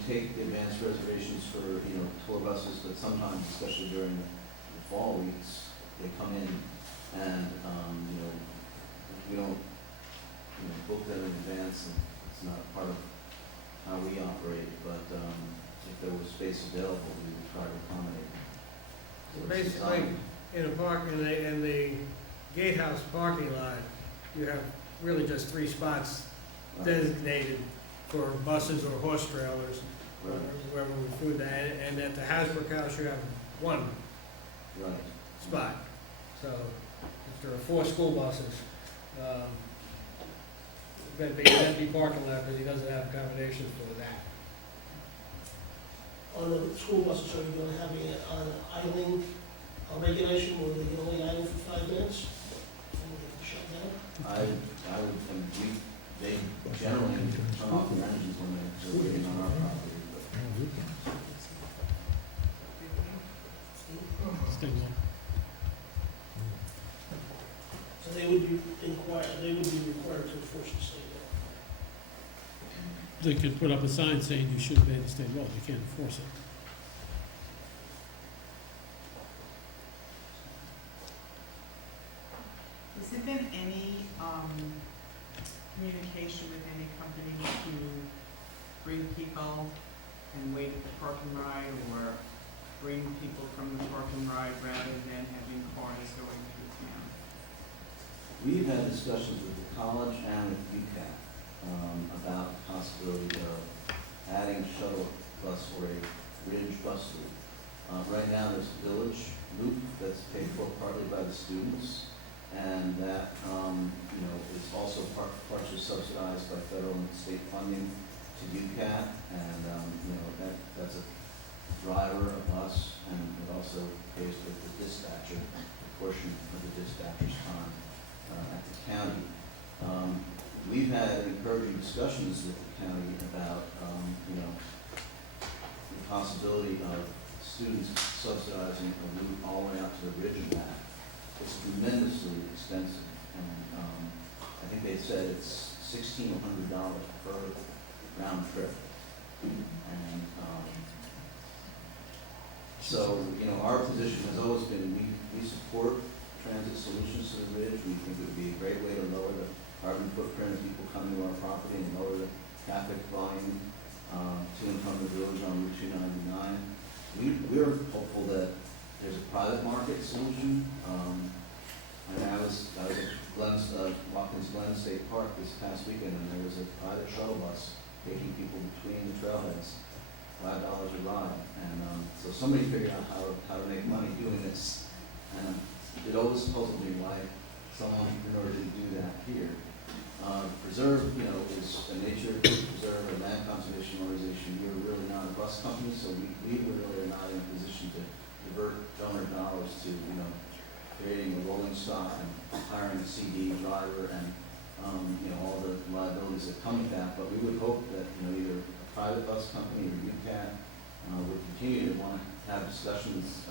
take advanced reservations for, tour buses, but sometimes, especially during the fall weeks, they come in and, we don't, book them in advance, and it's not part of how we operate, but, if there was space available, we would try to accommodate. So it's Basically, in the gatehouse parking lot, you have really just 3 spots designated for buses or horse trailers, or wherever we food that. And at the Hasbrook House, you have 1 spot. So if there are 4 school buses, going to be an empty parking lot because he doesn't have accommodations for that. On the school buses, are you gonna have an idling regulation where they can only idle for 5 minutes? And we have to shut down? I would think they generally turn off their engines when they're waiting on our property, but. So they would be required to enforce the state law. They could put up a sign saying you should obey the state law, they can't enforce it. Has there been any communication with any company to bring people and wait at the parking ride, or bring people from the parking ride rather than having cars going through town? We've had discussions with the college and with UCAT about the possibility of adding a shuttle bus or a bridge bus loop. Right now, there's a village loop that's paid for partly by the students, and that is also partially subsidized by federal and state funding to UCAT, and that's a driver, a bus, and it also pays for the dispatcher, a portion of the dispatcher's time at the county. We've had encouraging discussions with the county about, the possibility of students subsidizing a route all the way out to the ridge and back. It's tremendously expensive, and I think they said it's $1,600 per round trip. And so, our position has always been, we support transit solutions to the ridge. We think it would be a great way to lower the carbon footprint of people coming to our property and lower the traffic volume to and from the village on Route 299. We're hopeful that there's a private market solution. I was County's Glen State Park this past weekend, and there was a private shuttle bus taking people between the trailheads, $5 a ride. And so somebody figured out how to make money doing this. And it always puzzled me why someone, in order to do that here. Preserve, is a nature preserve, a land conservation organization. We're really not a bus company, so we really are not in a position to divert donor dollars to, creating a rolling stock and hiring a CD driver and, all the liabilities that come with that. But we would hope that, either a private bus company or UCAT would continue to want to have discussions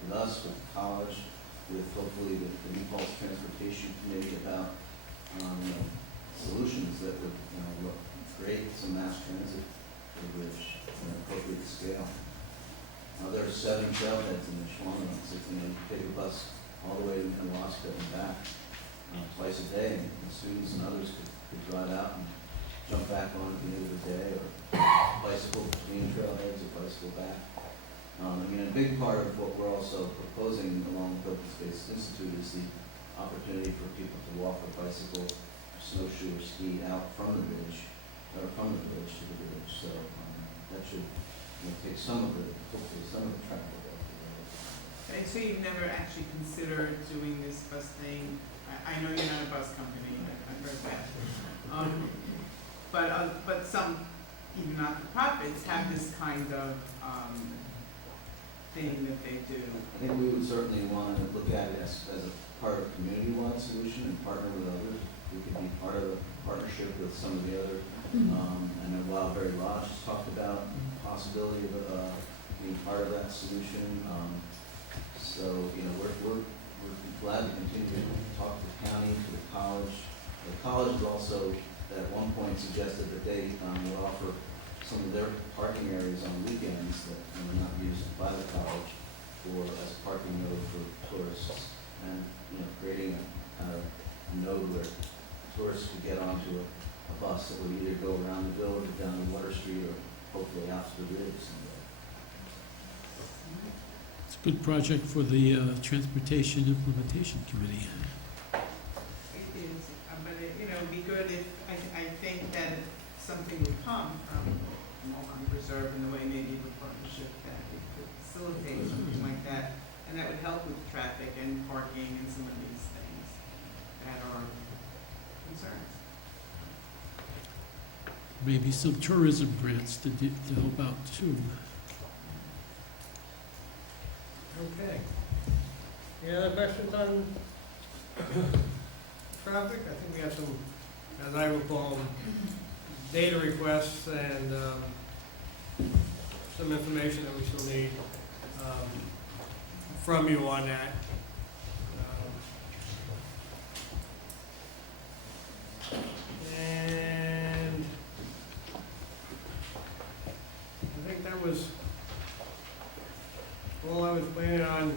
with us, with the college, with hopefully the New Paltz Transportation Committee about solutions that would create some mass transit for the bridge at an appropriate scale. There are 7 trailheads in the Schwann, so you take a bus all the way to Alaska and back twice a day, and students and others could drive out and jump back on at the end of the day, or bicycle between trailheads or bicycle back. A big part of what we're also proposing along with Open Space Institute is the opportunity for people to walk or bicycle, or snowshoe or ski out from the bridge, or from the village to the village. So that should take hopefully some of the traffic off the road. Okay, so you've never actually considered doing this bus thing? I know you're not a bus company, I've heard that. But some, even not-for-profits, have this kind of thing that they do. I think we would certainly want to look at it as a part of a community-wide solution and partner with others. We could be part of a partnership with some of the other, I know Wildberry Lodge has talked about the possibility of being part of that solution. So, we're glad to continue to talk to the county, to the college. The college has also, at one point, suggested that they would offer some of their parking areas on weekends that are not used by the college as a parking node for tourists, and creating a node where tourists could get onto a bus that would either go around the village or down to Water Street or hopefully out to the ridge someday. It's a good project for the Transportation Implementation Committee. It is, but it would be good if, I think that if something would come from Mohawk Reserve in the way maybe of a partnership that it could facilitate something like that, and that would help with traffic and parking and some of these things that are concerns. Maybe some tourism grants to help out too. Okay. Any other questions on traffic? I think we have some, as I recall, data requests and some information that we still need from you on that. And I think that was all I was planning on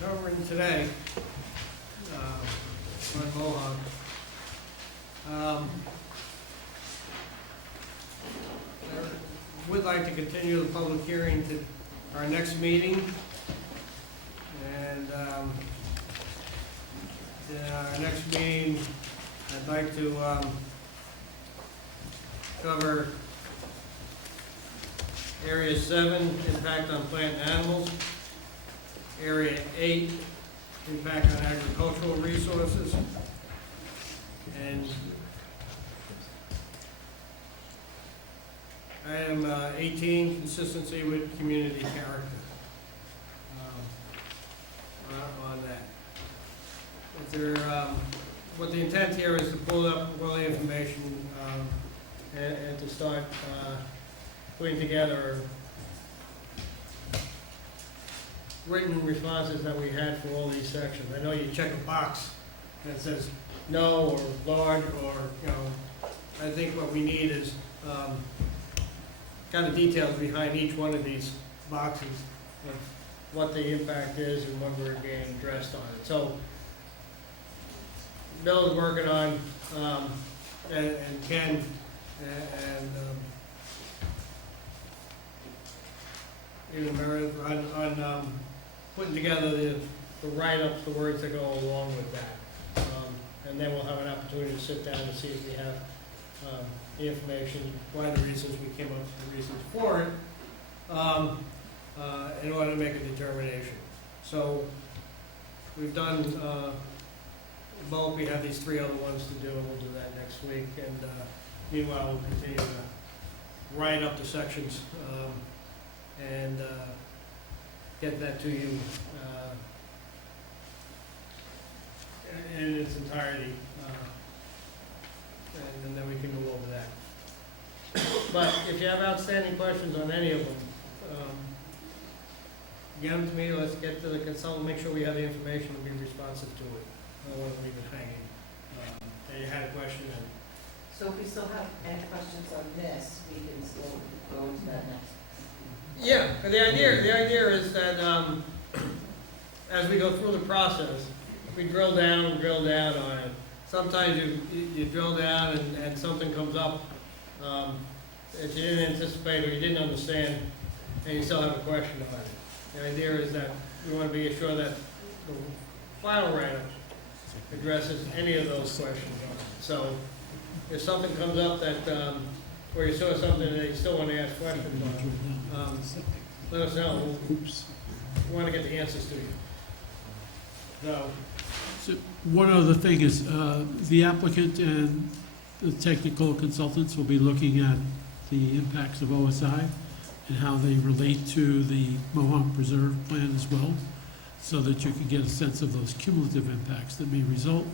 covering today on Mohawk. I would like to continue the public hearing to our next meeting. And in our next meeting, I'd like to cover Area 7, impact on plant and animals. Area 8, impact on agricultural resources. And item 18, consistency with community character. On that. What the intent here is to pull up all the information and to start putting together written responses that we had for all these sections. I know you check a box that says no or large or, I think what we need is kind of details behind each one of these boxes of what the impact is and when we're being addressed on it. So Bill is working on, and Ken, and even Meredith, on putting together the write-ups, the words that go along with that. and then we'll have an opportunity to sit down and see if we have the information, why the reasons we came up with the reasons for it, in order to make a determination. So we've done both. We have these 3 other ones to do, and we'll do that next week. And meanwhile, we'll continue to write up the sections and get that to you in its entirety, and then we can go over that. But if you have outstanding questions on any of them, get them to me. Let's get to the consultant, make sure we have the information and be responsive to it. I don't want to leave it hanging. And you had a question, and So if we still have any questions on this, we can still go into that next. yeah, the idea is that as we go through the process, we drill down on it. Sometimes you drill down and something comes up that you didn't anticipate or you didn't understand, and you still have a question on it. The idea is that we want to be sure that the final write-up addresses any of those questions on it. So if something comes up that, or you saw something that you still want to ask questions on, let us know. We want to get the answers to you. So one other thing is, the applicant and the technical consultants will be looking at the impacts of OSI and how they relate to the Mohawk Preserve plan as well, so that you can get a sense of those cumulative impacts that may result,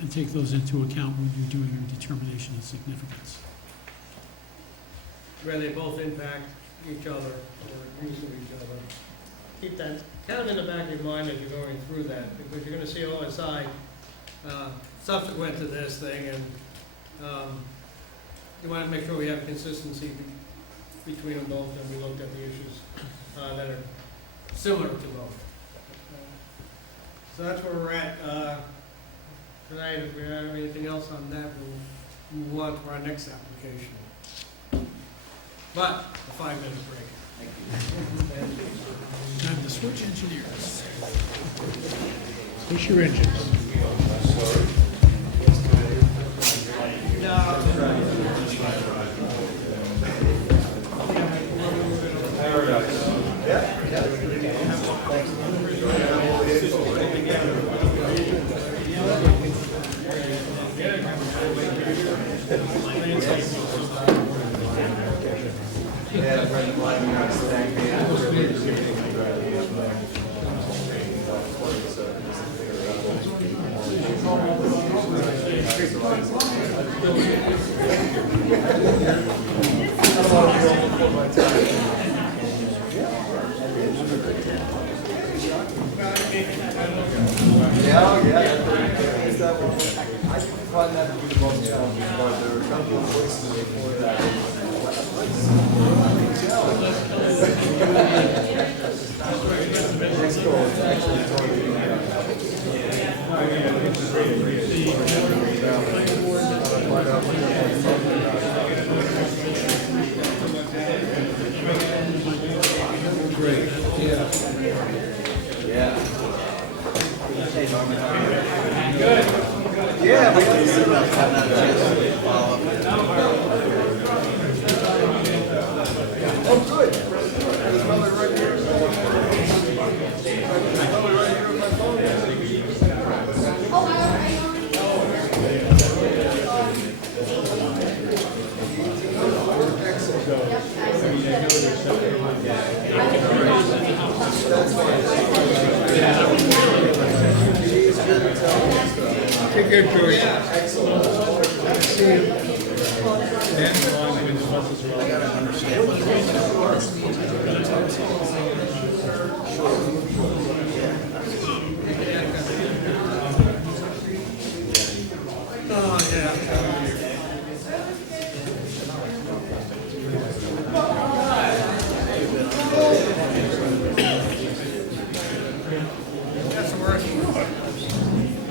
and take those into account when you're doing your determination of significance. Where they both impact each other or agree to each other. Keep that kind of in the back of your mind as you're going through that, because you're going to see OSI subsequent to this thing, and you want to make sure we have consistency between them both, and we looked at the issues that are similar to both. So that's where we're at tonight. If we don't have anything else on that, we'll move on to our next application. But a 5-minute break. Thank you. Time to switch engineers. Push your engines.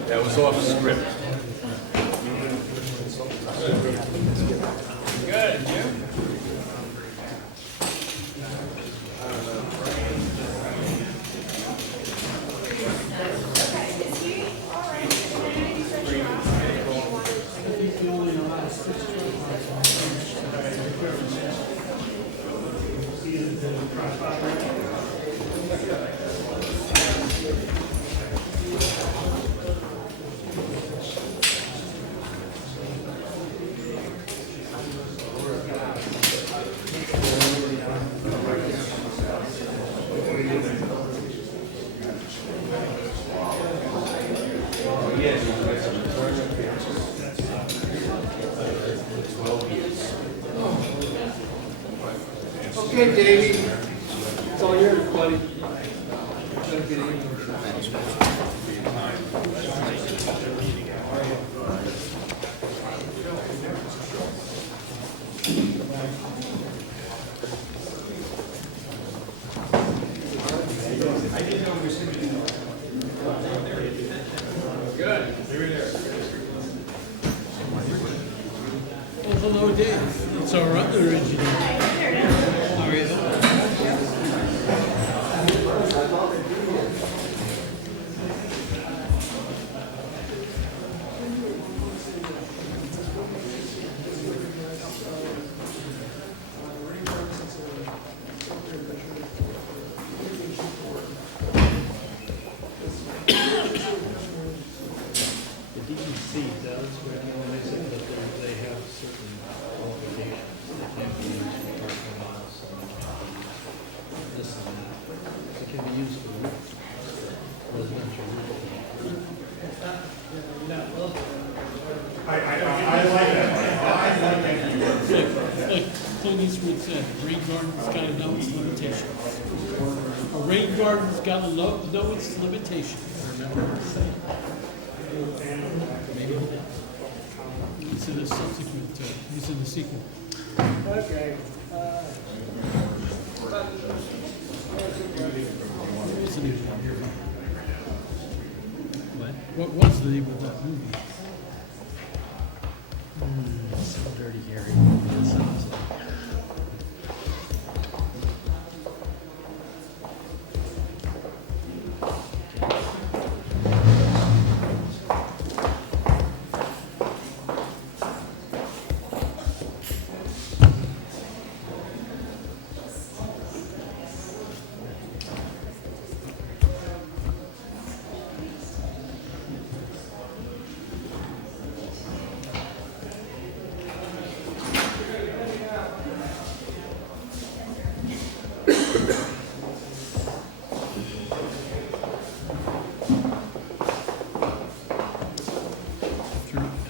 That was off script. Good, yeah? Okay, Davey. It's all yours, buddy. Good. Oh, hello, Dave. It's our other engineer. How are you? The DEC does recognize it, but they have certain qualifications. They can't be used for parking lots and this and that. It can be used for residential. Like Clint Eastwood said, a rain garden's got to know its limitations. A rain garden's got to know its limitations. Maybe. It's in a subsequent, it's in the sequel. Okay. What's the name of that movie? What was the name of that movie? So dirty, Gary. It sounds like.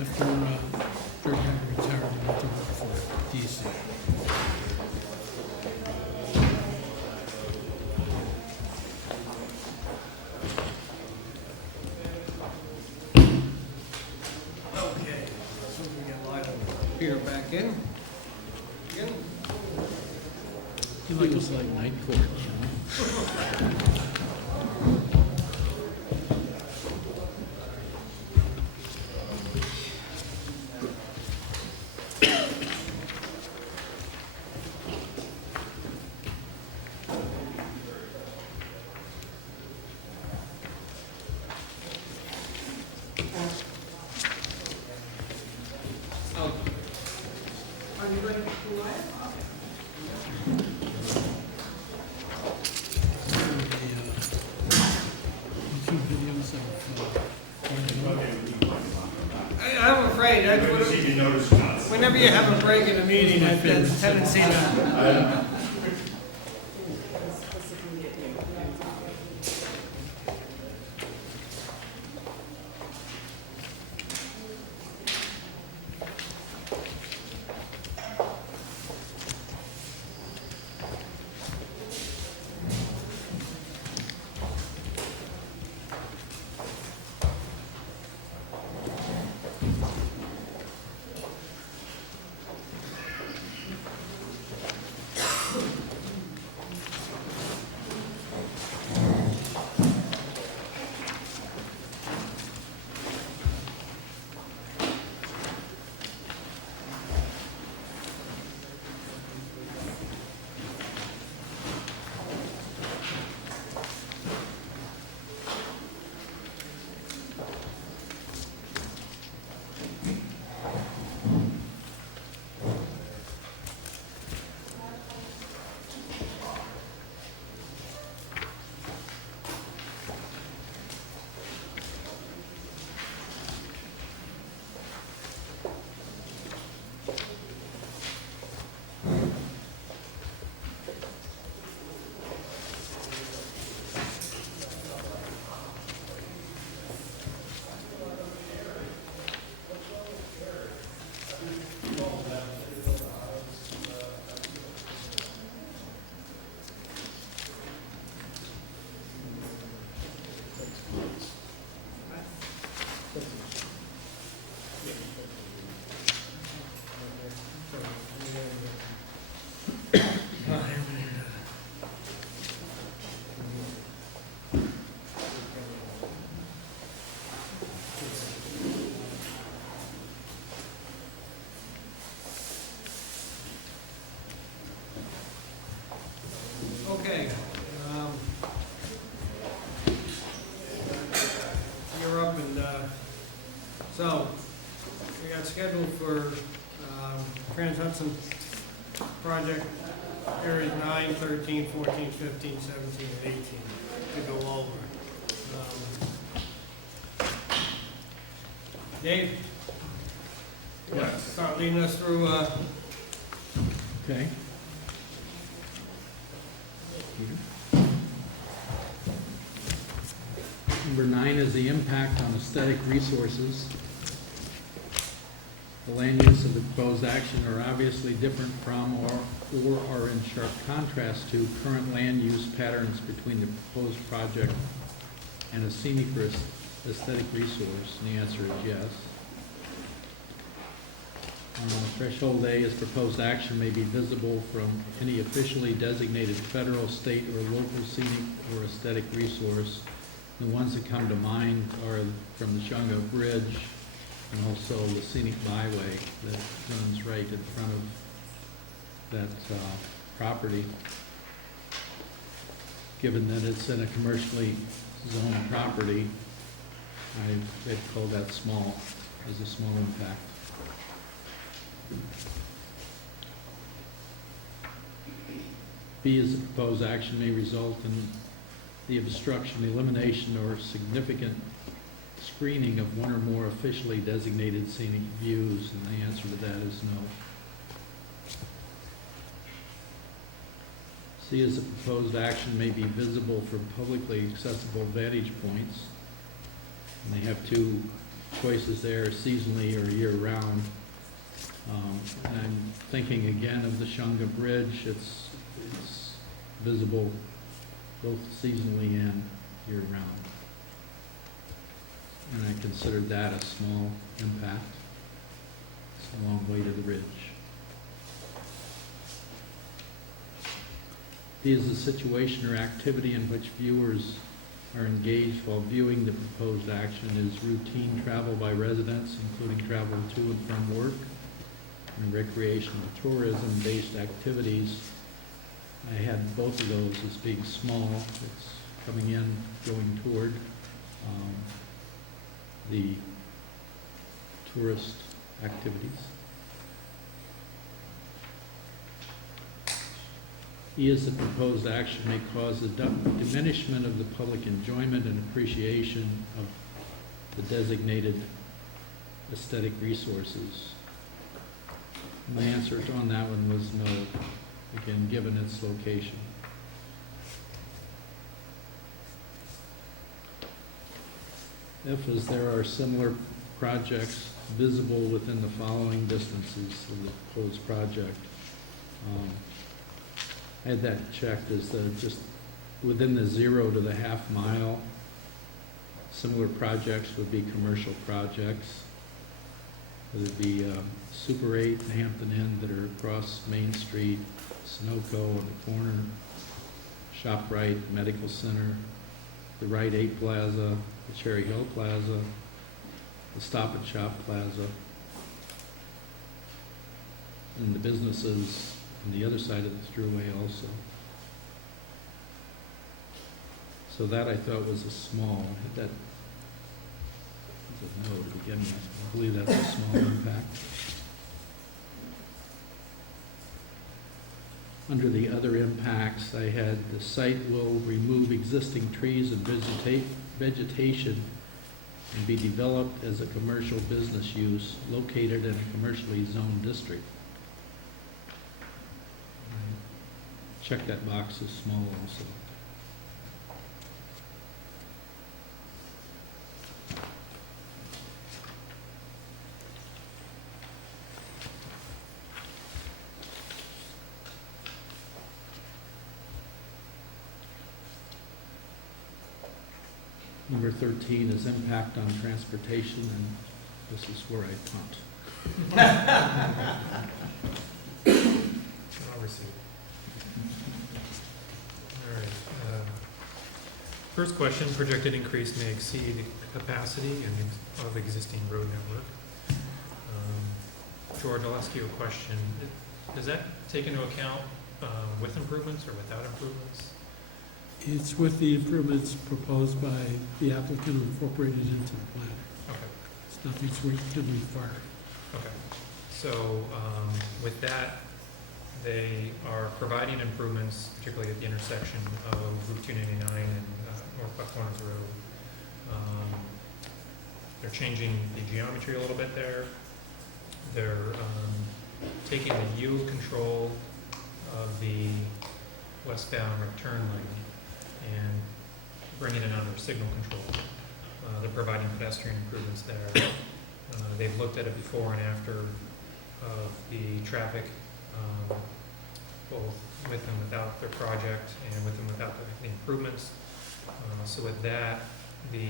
After George Henry retired, he went to work for DC. Okay, so we get live Peter back in. Again. It was like night court, you know? Oh. Are you ready to go live? YouTube videos of, I'm afraid, whenever you have a break in the meeting, I have a tendency to. So, we got scheduled for Trans-Hudson project areas 9, 13, 14, 15, 17, and 18 to go over. Dave? Yes. Start leading us through, Okay. Number 9 is the impact on aesthetic resources. The land use of the proposed action are obviously different from or are in sharp contrast to current land use patterns between the proposed project and a scenic or aesthetic resource, and the answer is yes. Threshold A is proposed action may be visible from any officially designated federal, state, or local scenic or aesthetic resource. The ones that come to mind are from the Shunga Bridge and also the scenic byway that runs right in front of that property. Given that it's in a commercially zoned property, I'd call that small, as a small impact. B is the proposed action may result in the obstruction, elimination, or significant screening of one or more officially designated scenic views, and the answer to that is no. C is the proposed action may be visible from publicly accessible vantage points, and they have two choices there, seasonally or year-round. And I'm thinking again of the Shunga Bridge. It's visible both seasonally and year-round. And I considered that a small impact. It's a long way to the ridge. D is a situation or activity in which viewers are engaged while viewing the proposed action is routine travel by residents, including travel to and from work, and recreational tourism-based activities. I had both of those as being small. It's coming in, going toward the tourist activities. E is the proposed action may cause a diminishment of the public enjoyment and appreciation of the designated aesthetic resources. My answer on that one was no, again, given its location. F is there are similar projects visible within the following distances of the proposed project. I had that checked as just within the 0 to the half mile. Similar projects would be commercial projects. It would be Super 8 and Hampton Inn that are across Main Street, Sunoco on the corner, ShopRite Medical Center, the Rite 8 Plaza, the Cherry Hill Plaza, the Stop and Shop Plaza, and the businesses on the other side of the thruway also. So that I thought was a small, that was a no to begin with. I believe that's a small impact. Under the other impacts, I had the site will remove existing trees and vegetation and be developed as a commercial business use located in a commercially zoned district. Check that box as small also. Number 13 is impact on transportation, and this is where I punt. I'll receive. All right. First question, projected increase may exceed capacity of existing road network. George, I'll ask you a question. Does that take into account with improvements or without improvements? It's with the improvements proposed by the applicant incorporated into the plan. Okay. It's Nothing's been required. Okay. So with that, they are providing improvements, particularly at the intersection of Route 299 and North Buck Corners Road. They're changing the geometry a little bit there. They're taking the yield control of the westbound turn lane and bringing it under signal control. They're providing pedestrian improvements there. They've looked at it before and after of the traffic, both with and without their project and with and without the improvements. So with that, the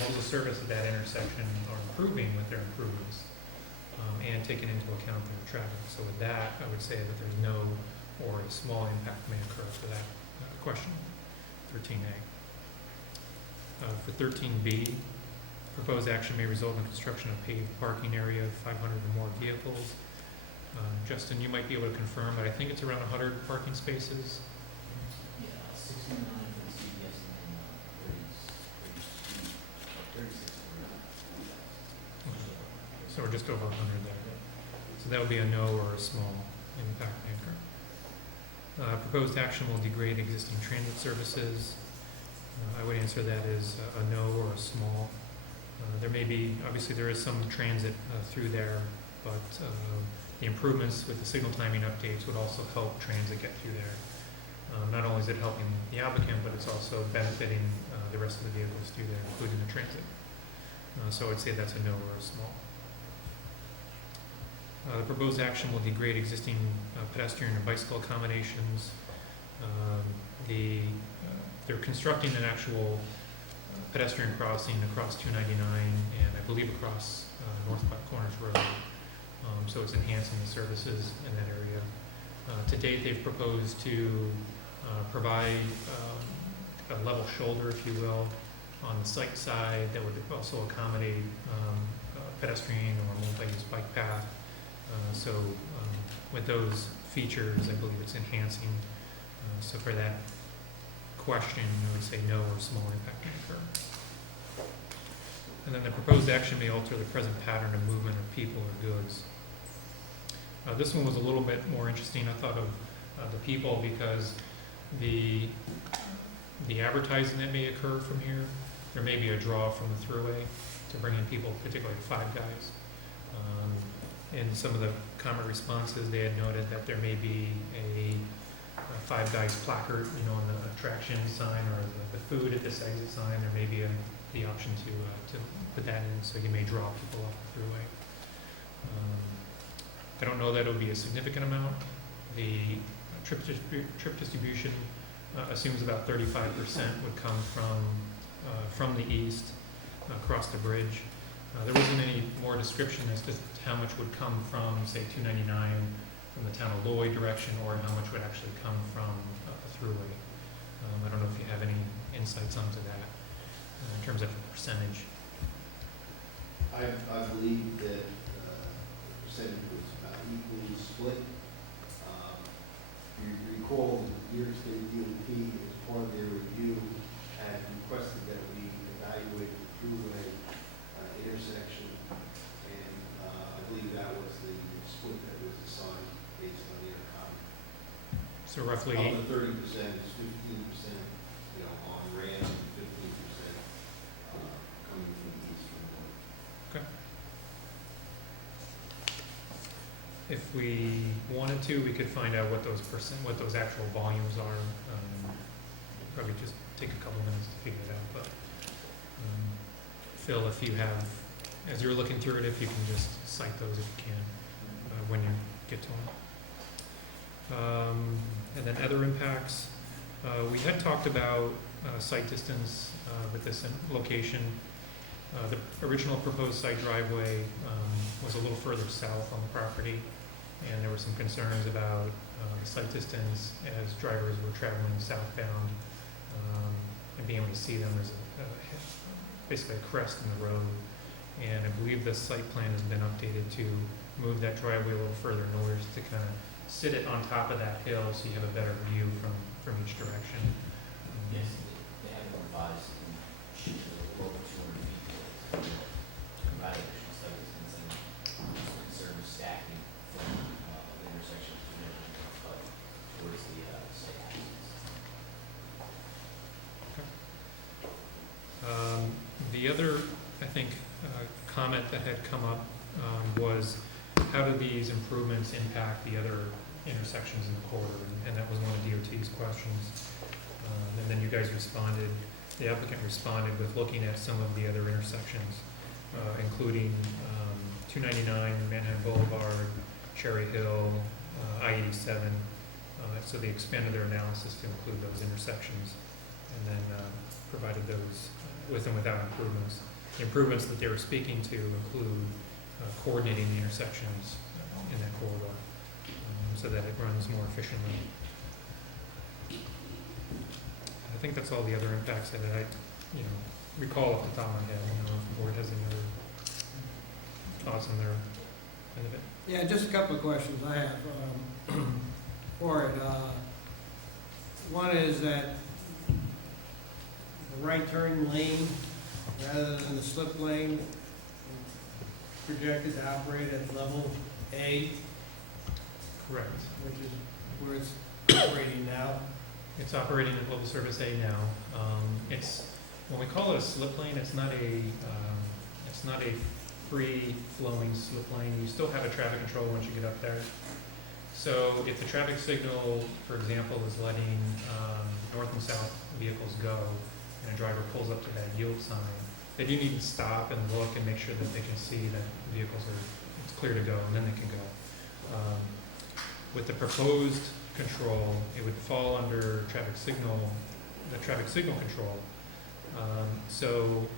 levels of service at that intersection are improving with their improvements and taking into account their traffic. So with that, I would say that there's no or a small impact may occur for that question, 13A. For 13B, proposed action may result in the construction of paved parking area of 500 or more vehicles. Justin, you might be able to confirm, but I think it's around 100 parking spaces. Yeah, 69 for the CVS and then 36 for So we're just over 100 there. So that would be a no or a small impact maker. Proposed action will degrade existing transit services. I would answer that as a no or a small. There may be, obviously there is some transit through there, but the improvements with the signal timing updates would also help transit get through there. Not only is it helping the applicant, but it's also benefiting the rest of the vehicles through there, including the transit. So I'd say that's a no or a small. The proposed action will degrade existing pedestrian and bicycle accommodations. They're constructing an actual pedestrian crossing across 299 and I believe across North Buck Corners Road. So it's enhancing the services in that area. To date, they've proposed to provide a level shoulder, if you will, on the site side that would also accommodate pedestrian or multi-use bike path. So with those features, I believe it's enhancing. So for that question, I would say no or small impact may occur. And then the proposed action may alter the present pattern of movement of people or goods. This one was a little bit more interesting. I thought of the people because the advertising that may occur from here, there may be a draw from the thruway to bring in people, particularly Five Guys. In some of the comment responses, they had noted that there may be a Five Guys placard, on the attraction sign or the food at this exit sign. There may be the option to put that in, so you may draw people off the thruway. I don't know that it'll be a significant amount. The trip distribution assumes about 35% would come from the east across the bridge. There wasn't any more description as to how much would come from, say, 299 from the town of Lloyd direction, or how much would actually come from a thruway. I don't know if you have any insights onto that in terms of percentage. I believe that the percentage was about equally split. You recall New York State DOT, as part of their review, had requested that we evaluate the thruway intersection, and I believe that was the split that was assigned based on their comment. So roughly Of the 30% is 15%, on ramp, and 15% coming from the east from the north. Okay. If we wanted to, we could find out what those actual volumes are. Probably just take a couple minutes to figure it out. But Phil, if you have, as you're looking through it, if you can just cite those if you can when you get to them. And then other impacts. We had talked about site distance with this location. The original proposed site driveway was a little further south on the property, and there were some concerns about the site distance as drivers were traveling southbound and being able to see them. There's basically a crest in the road, and I believe the site plan has been updated to move that driveway a little further north to kind of sit it on top of that hill so you have a better view from each direction. Yes, they have it revised and shoot a little over 200 feet. other, I think, comment that had come up was how do these improvements impact the other intersections in the corridor? And that was one of DOT's questions. And then you guys responded, the applicant responded with looking at some of the other intersections, including 299, Manhattan Boulevard, Cherry Hill, I-87. So they expanded their analysis to include those intersections and then provided those with and without improvements. The improvements that they were speaking to include coordinating the intersections in that corridor so that it runs more efficiently. I think that's all the other impacts that I, recall off the top of my head. I don't know if the board has any other thoughts on their end of it. Yeah, just a couple of questions I have for it. One is that the right turn lane rather than the slip lane projected to operate at level A. Correct. Which is where it's operating now. It's operating at level service A now. When we call it a slip lane, it's not a free-flowing slip lane. You still have a traffic control once you get up there. So if the traffic signal, for example, is letting north and south vehicles go, and a driver pulls up to that yield sign, they do need to stop and look and make sure that they can see that vehicles it's clear to go, and then they can go. With the proposed control, it would fall under the traffic signal control. So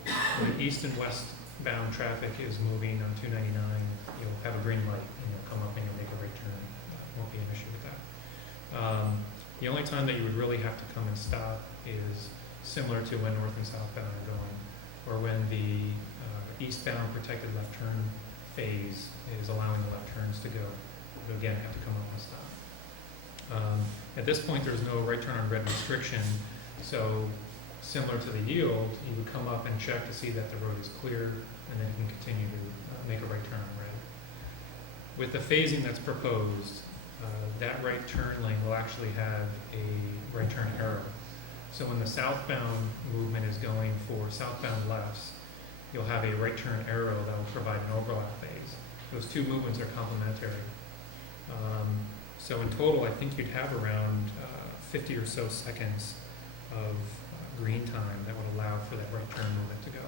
when east and westbound traffic is moving on 299, you'll have a green light and you'll come up and you'll make a right turn. Won't be an issue with that. The only time that you would really have to come and stop is similar to when north and southbound are going, or when the eastbound protected left turn phase is allowing the left turns to go. You'll again have to come up and stop. At this point, there's no right turn on red restriction, so similar to the yield, you would come up and check to see that the road is clear, and then you can continue to make a right turn on red. With the phasing that's proposed, that right turn lane will actually have a right turn arrow. So when the southbound movement is going for southbound lefts, you'll have a right turn arrow that will provide an overlap phase. Those two movements are complementary. So in total, I think you'd have around 50 or so seconds of green time that would allow for that right turn movement to go.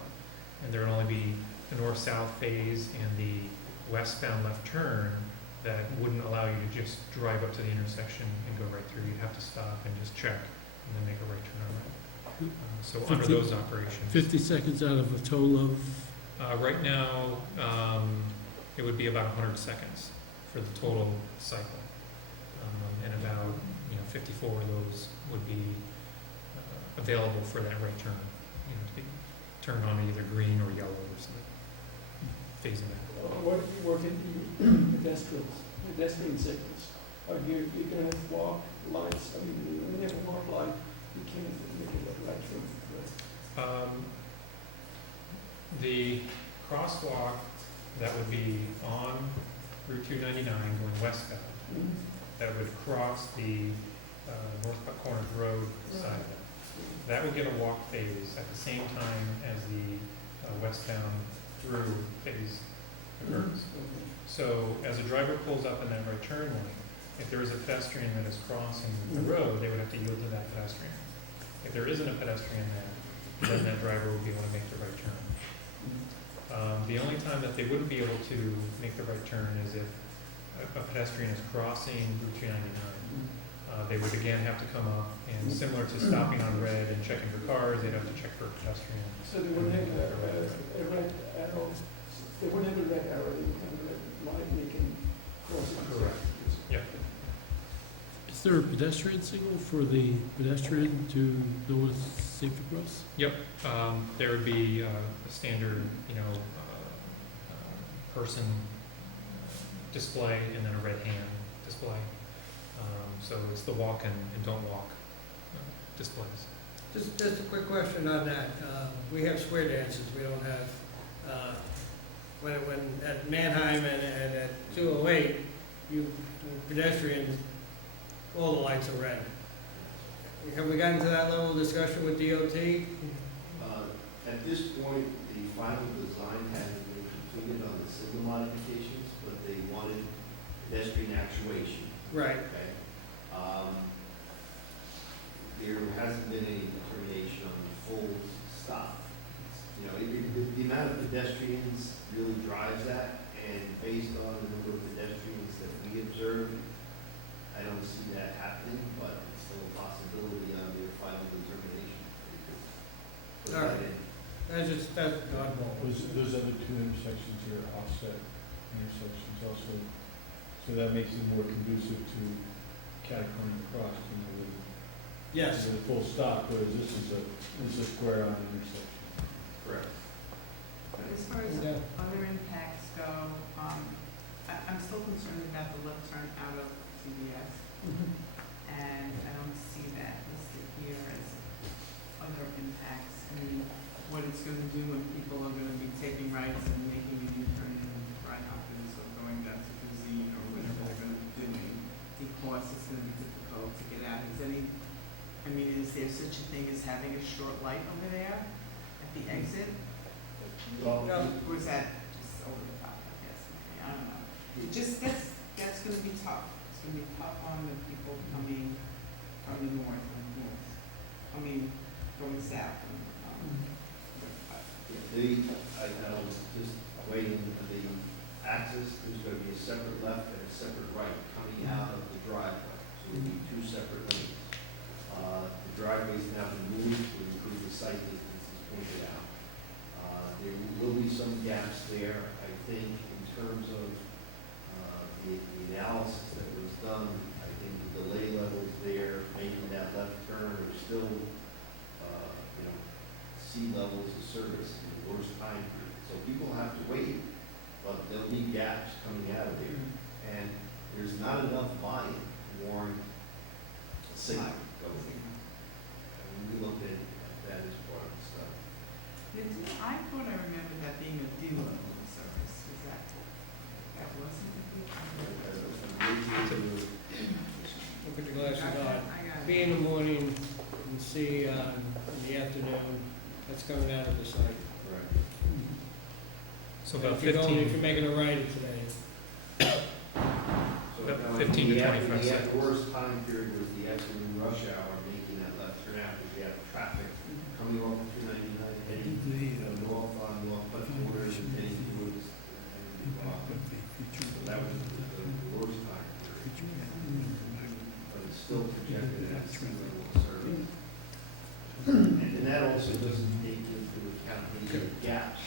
And there would only be the north-south phase and the westbound left turn that wouldn't allow you to just drive up to the intersection and go right through. You'd have to stop and just check and then make a right turn on right. So under those operations. 50 seconds out of a total of? Right now, it would be about 100 seconds for the total cycle. And about 54 of those would be available for that right turn, to be turned on either green or yellow or something, phasing that. What in pedestrian signals? Are you going to walk lights? I mean, you never walk light, you can't make it right turn. The crosswalk that would be on Route 299 going westbound, that would cross the North Corners Road side. That would get a walk phase at the same time as the westbound through phase occurs. So as a driver pulls up in that right turn lane, if there is a pedestrian that is crossing the road, they would have to yield to that pedestrian. If there isn't a pedestrian there, then that driver will be able to make the right turn. The only time that they wouldn't be able to make the right turn is if a pedestrian is crossing Route 299. They would again have to come up, and similar to stopping on red and checking for cars, they'd have to check for a pedestrian. So they wouldn't have a red arrow, they wouldn't have a red arrow, they would have a red line, they can cross it. Correct. Yep. Is there a pedestrian signal for the pedestrian to know when it's safe to cross? Yep. There would be a standard, person display and then a red hand display. So it's the walk and don't walk displays. Just a quick question on that. We have square dances. We don't have, when at Manheim and at 208, pedestrians, all the lights are red. Have we gotten to that level of discussion with DOT? At this point, the final design hadn't been completed on the signal modifications, but they wanted pedestrian actuation. Right. Okay. There hasn't been any determination on the full stop. You know, the amount of pedestrians really drives that, and based on the number of pedestrians that we observed, I don't see that happening, but it's still a possibility on their final determination. Put All that right. in. That's oddball. Those other two intersections here are offset intersections also, so that makes it more conducive to catty-corner across, you know, with Yes. with a full stop, whereas this is a square-on intersection. Correct. As far as Yeah. other impacts go, I'm still concerned about the left turn out of CVS. And I don't see that listed here as other impacts. I mean, what it's gonna do when people are gonna be taking rights and making a U-turn in Rheinhoffens or going down to Cuisine or whatever they're gonna be doing, because it's gonna be difficult to get out. Is there such a thing as having a short light over there at the exit? Well, Or is that just over the top, I guess? I don't know. That's gonna be tough. It's gonna be tough on the people coming from the north, going south. I'll just weigh in for the axis, there's going to be a separate left and a separate right coming out of the driveway. So there'll be two separate lanes. The driveway's now been moved to improve the sight distance as pointed out. There will be some gaps there, I think, in terms of the analysis that was done. I think the delay levels there, making that left turn are still, sea levels of service in the worst time period. So people have to wait, but there'll be gaps coming out of there. And there's not enough volume to warrant a signal going. And we looked at that as part of the study. I thought I remembered that being a dealer service. Was that wasn't a dealer? Look at your glasses on. I got it. Be in the morning and see in the afternoon. That's coming out of the site. Right. So about If you're 15, if you're making a right today. So About now, 15 to 25 The seconds. worst time period was the afternoon rush hour, making that left turn out, because you have traffic coming off of 299, heading north on North Left Quarters and heading towards, so that was the worst time period. But it's still projected as sea level service. And that also doesn't take into account the gaps.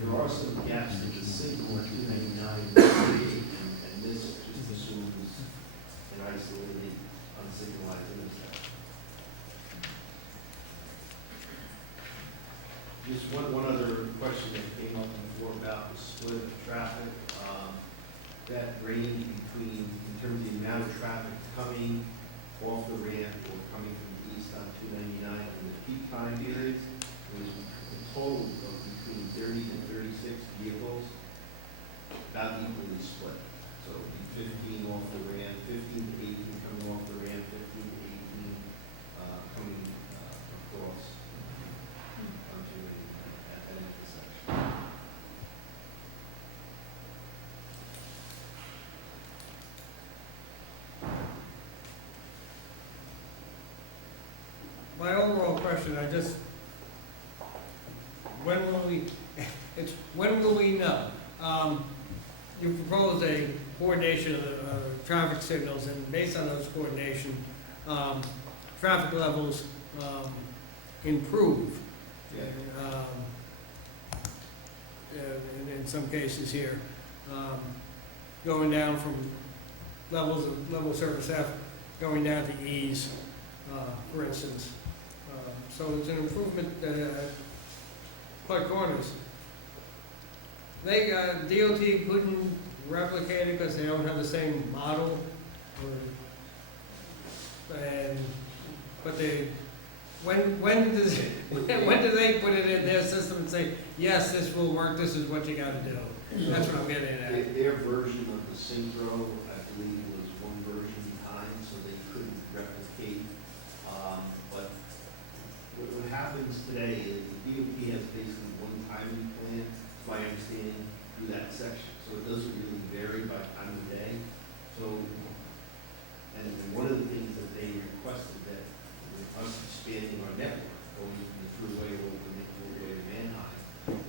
There are some gaps in the signal at 299 and this just assumes an isolated, unsignalized intersection. Just one other question that came up before about the split of traffic. That range between, in terms of the amount of traffic coming off the ramp or coming from the east on 299 in the peak time periods, was a total of between 30 and 36 vehicles, about equally split. So it'd be 15 off the ramp, 15 to 18 coming off the ramp, 15 to 18 coming across onto at that intersection. My overall question, when will we know? You proposed a coordination of traffic signals, and based on those coordination, traffic levels improve. In some cases here, going down from level of service F, going down to E's, for instance. So it's an improvement Clark Corners. DOT couldn't replicate it because they don't have the same model. When do they put it in their system and say, yes, this will work, this is what you gotta do? That's what I'm getting at. Their version of the synchro, I believe, was one version behind, so they couldn't replicate. But what happens today is the DOT has basically one timing plan, to my understanding, through that section. So it doesn't really vary by time of day. So, and one of the things that they requested that with us expanding our network, going from the thruway over to Manheim,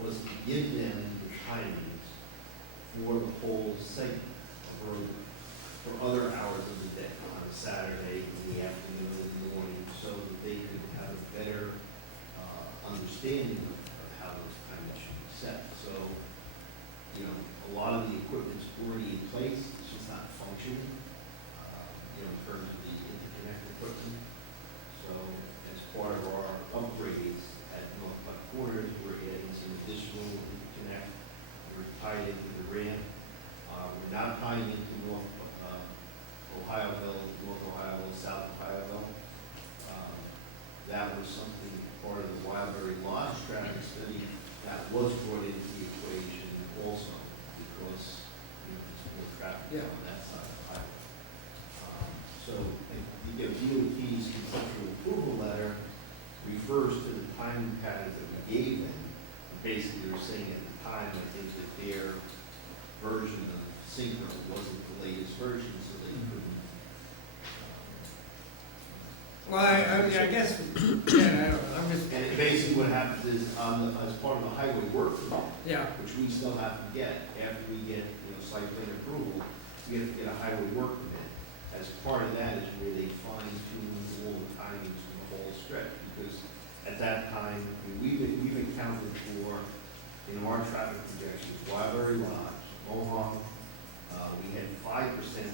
was to give them the timings for the whole segment of road for other hours of the day, on a Saturday, in the afternoon, in the morning, so that they could have a better understanding of how those timings should be set. So, you know, a lot of the equipment's already in place, it's just not functioning, you know, in terms of the interconnect equipment. So, as part of our upgrades at North Buck Corners, we're adding some additional interconnect. We're tied into the ramp. We're now tying into North Ohioville, South Ohioville. That was something part of the Wildberry Lodge traffic study that was brought into the equation also, because, you know, there's more traffic on that side of the highway. So, you know, DOT's conceptual approval letter refers to the timing patterns that we gave them. Basically, they're saying at the time, I think that their version of Synchro wasn't the latest version, so they couldn't. Well, I mean, I guess, yeah, I don't know, I'm just. And basically what happens is, as part of the highway work permit, Yeah. which we still have to get, after we get, you know, site plan approval, we have to get a highway work permit. As part of that is where they fine tune all the timings for the whole stretch, because at that time, we've accounted for, in our traffic projections, Wildberry Lodge, Mohawk, we had 5%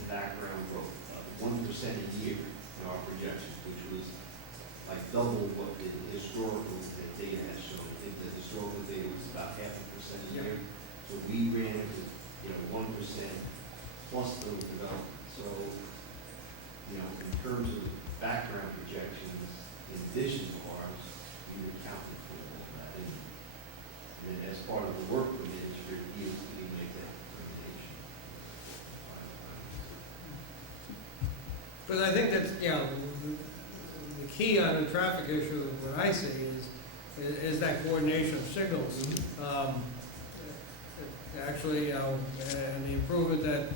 background growth, 1% a year in our projections, which was like double what the historical data has shown. I think the historical data was about 0.5% a year. So we ran with, you know, 1% plus those developments. So, you know, in terms of background projections, in addition to ours, we accounted for all of that. And then as part of the work permit, is for you to make that determination. But I think that's, you know, the key on the traffic issue, what I see is that coordination of signals. Actually, you know, and the improvement that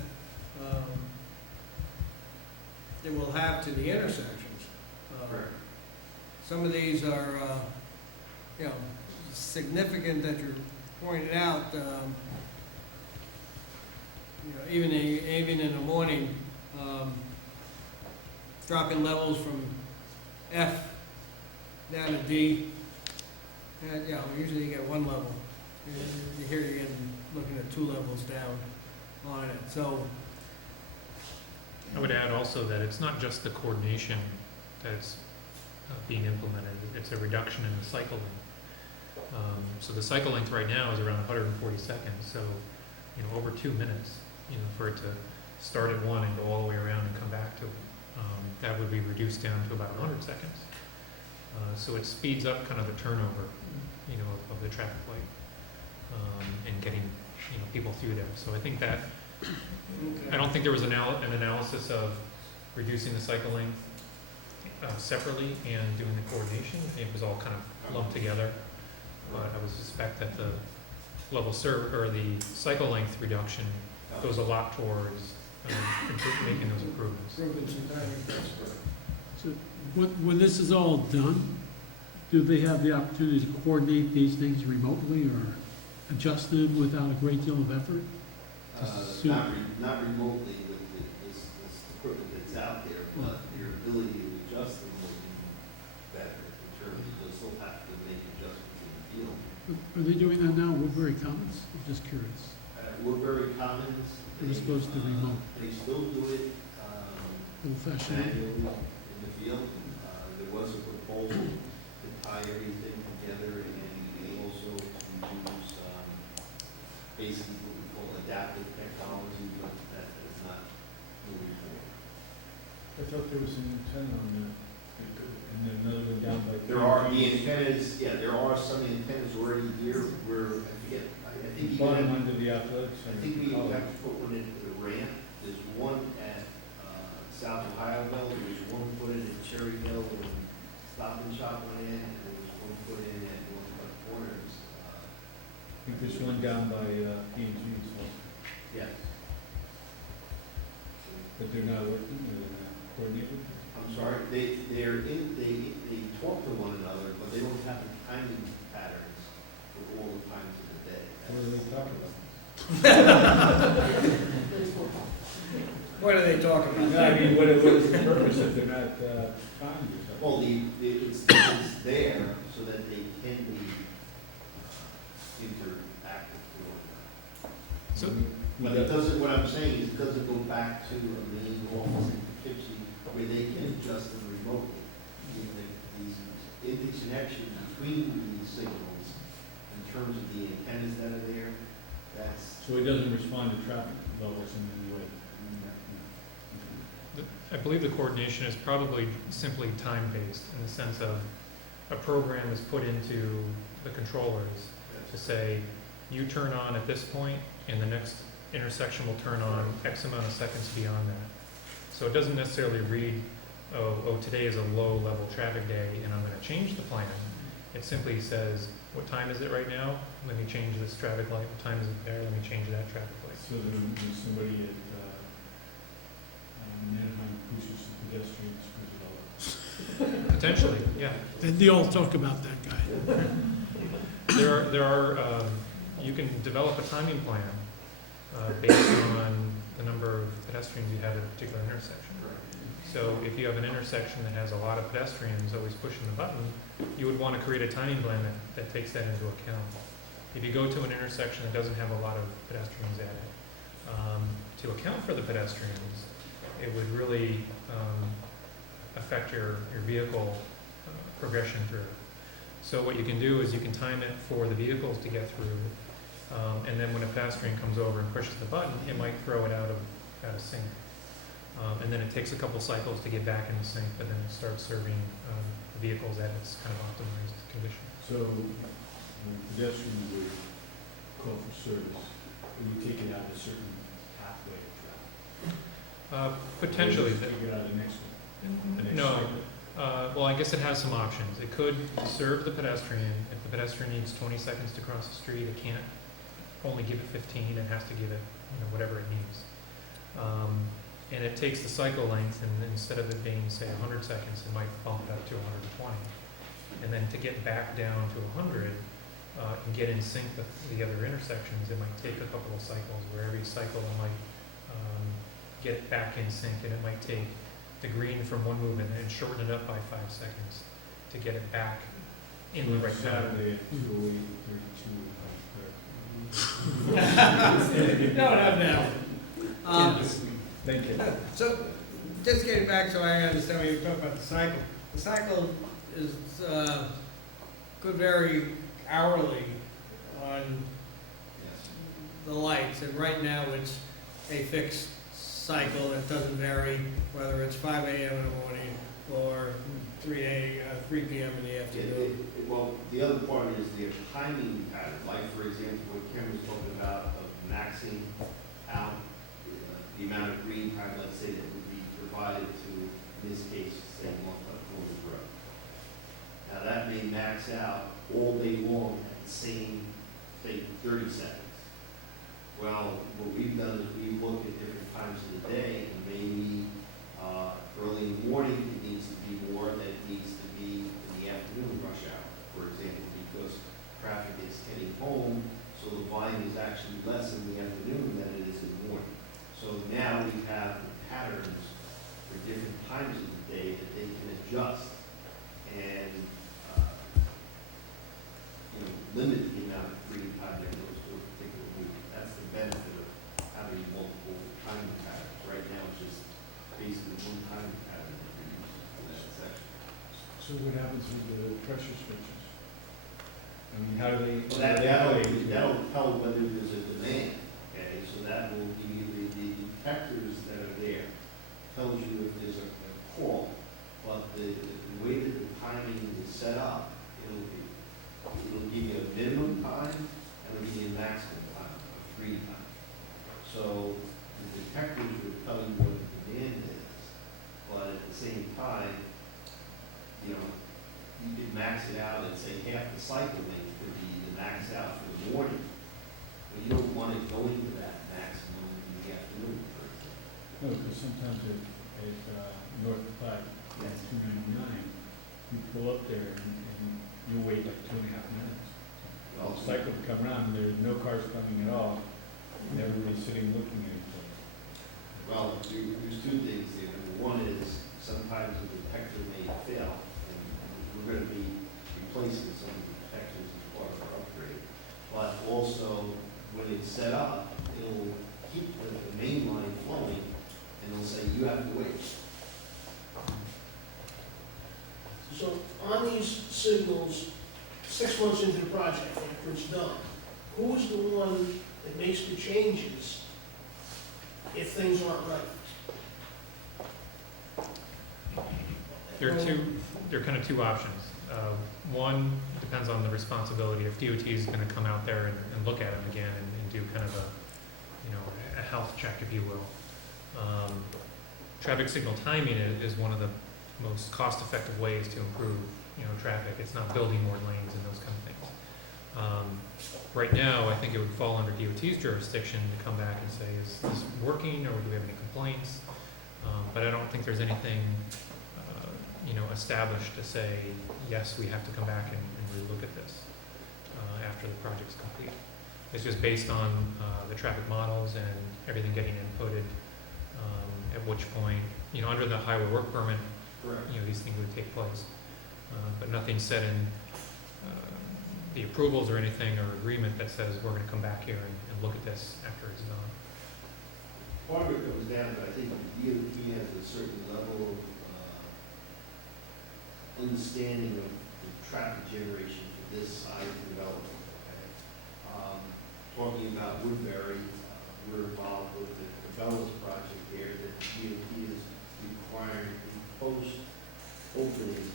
it will have to the intersections. Some of these are, you know, significant that you're pointing out. You know, even in the morning, dropping levels from F down to D. And, you know, usually you get one level. Here you're looking at 2 levels down on it. So I would add also that it's not just the coordination that's being implemented, it's a reduction in the cycle length. So the cycle length right now is around 140 seconds, so, you know, over 2 minutes, you know, for it to start at 1 and go all the way around and come back to it. That would be reduced down to about 100 seconds. So it speeds up kind of the turnover, you know, of the traffic light, and getting, you know, people through there. So I think that, I don't think there was an analysis of reducing the cycle length separately and doing the coordination. It was all kind of lumped together. But I would suspect that the level or the cycle length reduction goes a lot towards making those improvements. So when this is all done, do they have the opportunity to coordinate these things remotely or adjust them without a great deal of effort? Not remotely with this equipment that's out there, but your ability to adjust them will be better in terms of you'll still have to make adjustments in the field. Are they doing that now? Woodbury Commons? I'm just curious. Woodbury Commons, They're supposed to remote. they still do it Old-fashioned. manually in the field. There was a proposal to tie everything together and also to use basically what we call adaptive technology, but that is not moving forward. I thought there was an antenna on that, and then another one down by. There are the antennas, yeah, there are some antennas already here where, I forget, I think you Bottom have, under the athletics I center. think we have to put one into the ramp. There's one at South Ohioville, there's one put in at Cherry Hill when Stop and Shop went in, and there was one put in at North Buck Corners. think there's one down by P&G as well, Yes. but they're not working, or they're not coordinated. I'm sorry, they talk to one another, but they don't have the timing patterns for all the times of the day. What are they talking about? What are they talking about? No, I mean, what is the purpose if they're not timed or something? Well, it's there so that they can be interactive to one another. So, But it doesn't, what I'm saying is it doesn't go back to a main office in Poughkeepsie where they can adjust them remotely. These interconnection between these signals in terms of the antennas that are there, that's. So it doesn't respond to traffic levels in any way? I believe the coordination is probably simply time-based in the sense of a program is put into the controllers to say, you turn on at this point, and the next intersection will turn on X amount of seconds beyond that. So it doesn't necessarily read, oh, today is a low-level traffic day, and I'm going to change the plan. It simply says, what time is it right now? Let me change this traffic light. What time is it there? Let me change that traffic light. So there's somebody at Manheim pushes some pedestrians, screws it all up. Potentially, yeah. And they all talk about that guy. There are you can develop a timing plan based on the number of pedestrians you have at a particular intersection. So if you have an intersection that has a lot of pedestrians always pushing the button, you would want to create a timing plan that takes that into account. If you go to an intersection that doesn't have a lot of pedestrians at it, to account for the pedestrians, it would really affect your vehicle progression through. So what you can do is you can time it for the vehicles to get through, and then when a pedestrian comes over and pushes the button, it might throw it out of sync. And then it takes a couple cycles to get back into sync, but then it starts serving the vehicles at its kind of optimized condition. So when a pedestrian would call for service, it would take it out a certain pathway of traffic. Potentially. Or take it out the next one? The next No. cycle? Well, I guess it has some options. It could serve the pedestrian. If the pedestrian needs 20 seconds to cross the street, it can't only give it 15. It has to give it, whatever it needs. And it takes the cycle length, and instead of it being, say, 100 seconds, it might bump it up to 120. And then to get back down to 100 and get in sync with the other intersections, it might take a couple of cycles, where every cycle it might get it back in sync, and it might take the green from one movement and shorten it up by 5 seconds to get it back in the right pattern. Saturday at 2:32. No. Thank you. So, just getting back so I understand what you're talking about the cycle. The cycle is, could vary hourly on the lights, and right now it's a fixed cycle. It doesn't vary whether it's 5 a.m. in the morning or 3 p.m. in the afternoon. Well, the other part is the timing pattern, like for example, what Ken was talking about of maxing out the amount of green time, let's say, that would be provided to, in this case, say, North Road. Now that may max out all day long at the same, say, 30 seconds. Well, what we've done is we look at different times of the day, and maybe early in the morning it needs to be more than it needs to be in the afternoon rush hour, for example, because traffic is heading home, so the volume is actually less in the afternoon than it is in the morning. So now we have patterns for different times of the day that they can adjust and limit the amount of free time that goes to a particular movie. That's the benefit of having multiple timing patterns. Right now it's just basically one timing pattern that we use for that section. So what happens with the pressure switches? I mean, how do they? Well, that'll tell whether there's a demand. Okay, so that will be the detectors that are there tells you if there's a call. But the way that the timing is set up, it'll give you a minimum time and it'll give you a maximum time of free time. So the detectors would tell you what the demand is, but at the same time, you could max it out and say half the cycle length could be the max out for the morning, at North Platte, that's 299, you pull up there and you wait like 2.5 minutes. Well, The cycle to come around, there's no cars coming at all, and everybody's sitting looking at each other. Well, there's two things there. Number one is sometimes the detector may fail, and we're going to be replacing some of the detectors as part of our upgrade. But also, when it's set up, it'll keep the main line flowing, and it'll say, you have to wait. So on these signals, 6 months into the project, after it's done, who is the one that makes the changes if things aren't right? There are kind of two options. One depends on the responsibility. If DOT is going to come out there and look at them again and do kind of a health check, if you will. Traffic signal timing is one of the most cost-effective ways to improve, traffic. It's not building more lanes and those kind of things. Right now, I think it would fall under DOT's jurisdiction to come back and say, is this working, or do we have any complaints? But I don't think there's anything, established to say, yes, we have to come back and relook at this after the project's complete. It's just based on the traffic models and everything getting inputted, at which point, under the highway work permit, these things would take place. But nothing said in the approvals or anything or agreement that says we're going to come back here and look at this after it's done. Part of it comes down to, I think, the DOT has a certain level of understanding of the traffic generation for this size development. Okay? Talking about Woodbury, we're involved with the Cabela's project there that DOT is requiring a post-opening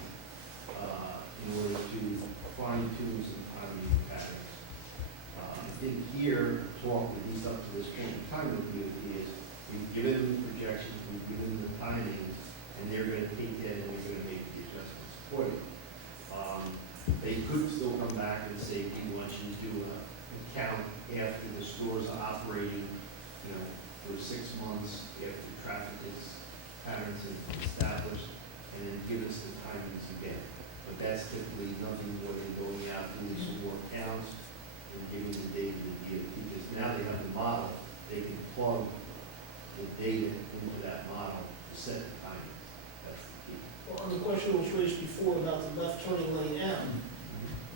in order to fine-tune some timing patterns. I think here, talk at least up to this point in time with DOT is we've given them the projections, we've given them the timings, and they're going to take that and they're going to make the adjustments accordingly. They could still come back and say, we want you to do an count after the stores are operating, for 6 months after traffic patterns is established, and then give us the timings again. But that's typically nothing more than going out, doing some more counts, and giving the data to the DOT, because now they have the model, they can plug the data into that model to set the timings. That's the key. Well, the question was raised before about the left turning lane out.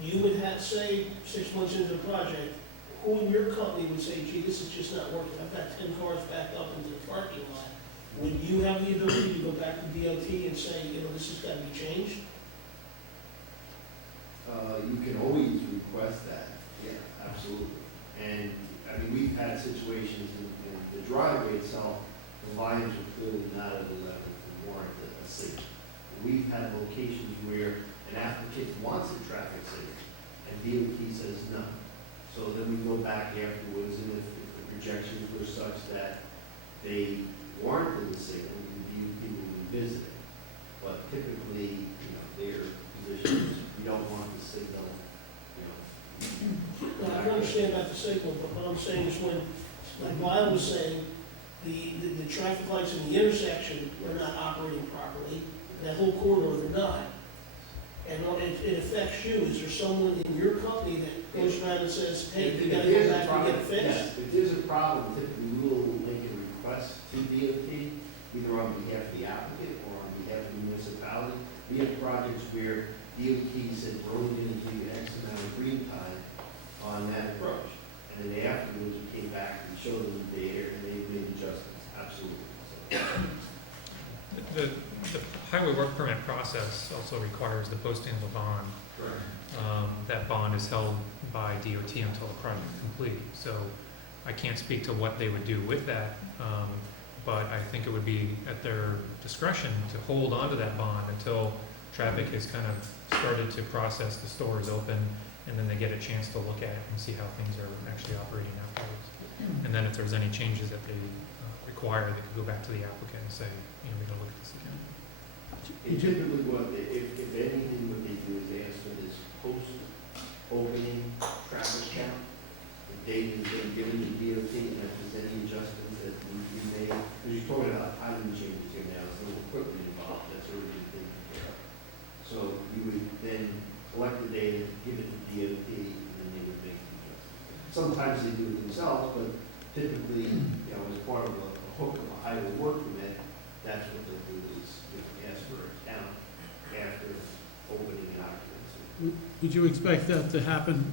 You would have, say, 6 months into the project, who in your company would say, gee, this is just not working, I've got 10 cars backed up into the parking lot. Would you have the ability to go back to DOT and say, this has got to be changed? You can always request that, yeah, absolutely. And, I mean, we've had situations in the driveway itself, the lines are clearly not at a level to warrant a signal. We've had locations where an applicant wants a traffic signal, and DOT says no. So then we go back afterwards, and if the projections were such that they warranted the signal, DOT will revisit it. But typically, their position is, we don't want the signal, Well, I understand about the signal, but what I'm saying is when, like Lyle was saying, the traffic lights in the intersection were not operating properly, that whole corridor they're not. And it affects you. Is there someone in your company that goes around and says, hey, you gotta go back and get it fixed? Yes, if there's a problem, typically we will make a request to DOT, either on behalf of the applicant or on behalf of the municipality. We have projects where DOT said we're only going to give you X amount of green time on that approach. And then afterwards, we came back and showed them the data and they made adjustments, absolutely. The highway work permit process also requires the posting of a bond. Correct. That bond is held by DOT until the project is complete. So I can't speak to what they would do with that, but I think it would be at their discretion to hold onto that bond until traffic has kind of started to process, the store is open, and then they get a chance to look at it and see how things are actually operating afterwards. And then if there's any changes that they require, they could go back to the applicant and say, we're going to look at this again. And typically, if anything, what they do is they ask for this post-opening traffic count, the data is then given to DOT, and if there's any adjustments that need to be made, because you're talking about timing changes here now, there's no equipment involved, that's already been taken care of. So you would then collect the data, give it to DOT, and then they would make the adjustments. Sometimes they do it themselves, but typically, you know, as part of a hook of a highway work permit, that's what they'll do is, you know, ask for a count after opening and occupancy. Would you expect that to happen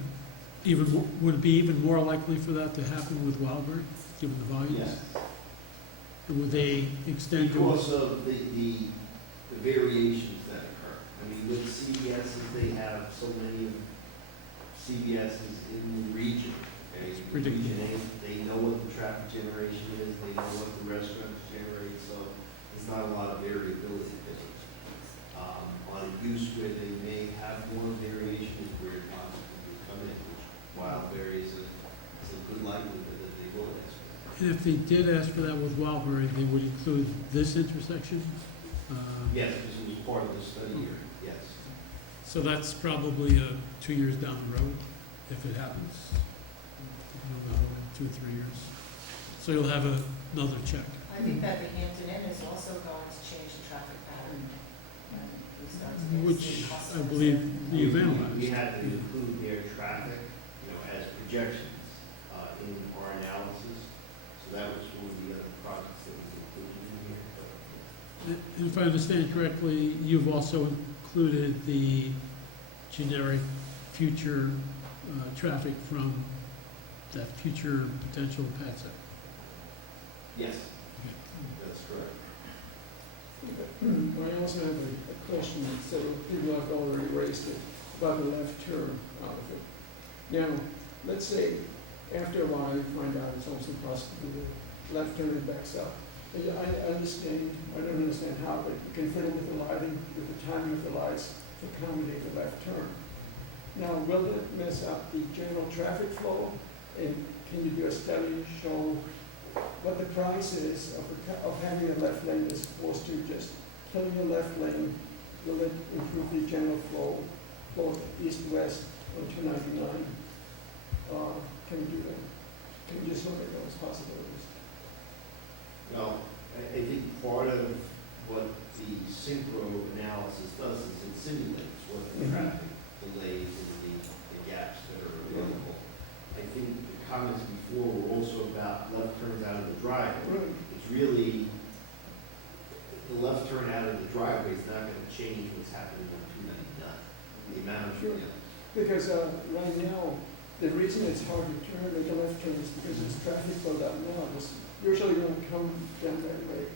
even, would it be even more likely for that to happen with Wildberg, given the volumes? Yes. And would they extend to? Because of the variations that occur. I mean, with CVSs, they have so many CVSs in the region. Okay? Predictable. Region A, they know what the traffic generation is, they know what the restaurants generate, so there's not a lot of variability there. On a use where they may have more variation is where possibly would come in, which Wildberry is a good likelihood that they will ask for. And if they did ask for that with Wildberry, they would include this intersection? Yes, this was part of the study here, yes. So that's probably 2 years down the road, if it happens. No, 2 or 3 years. So you'll have another check. I think that the Hampton Inn is also going to change the traffic pattern. when we start to get Which city I customers believe in. you've We analyzed. had to include their traffic, you know, as projections, in our analysis. So that was one of the other projects that was included in here. And if I understand correctly, you've also included the generic future traffic from that future potential Paltz. Yes, that's correct. I also have a question that several people have already raised it, about the left turn out of it. Now, let's say after a while you find out it's also possible to do the left turn and backs up. I understand, I don't understand how, but you can fiddle with the lighting, with the timing of the lights to accommodate the left turn. Now, will it mess up the general traffic flow? And can you do a study to show what the price is of having a left lane as opposed to just killing the left lane? Will it improve the general flow, both east-west on 299? Can we do that? Can we just look at those possibilities? Well, I think part of what the synchro analysis does is it simulates what the traffic delays and the gaps that are available. I think the comments before were also about left turns out of the driveway. It's really, the left turn out of the driveway is not going to change what's happening on 299. The amount of, Sure. Because right now, the reason it's hard to turn, make a left turn is because there's traffic flow down now. It's usually going to come down that way.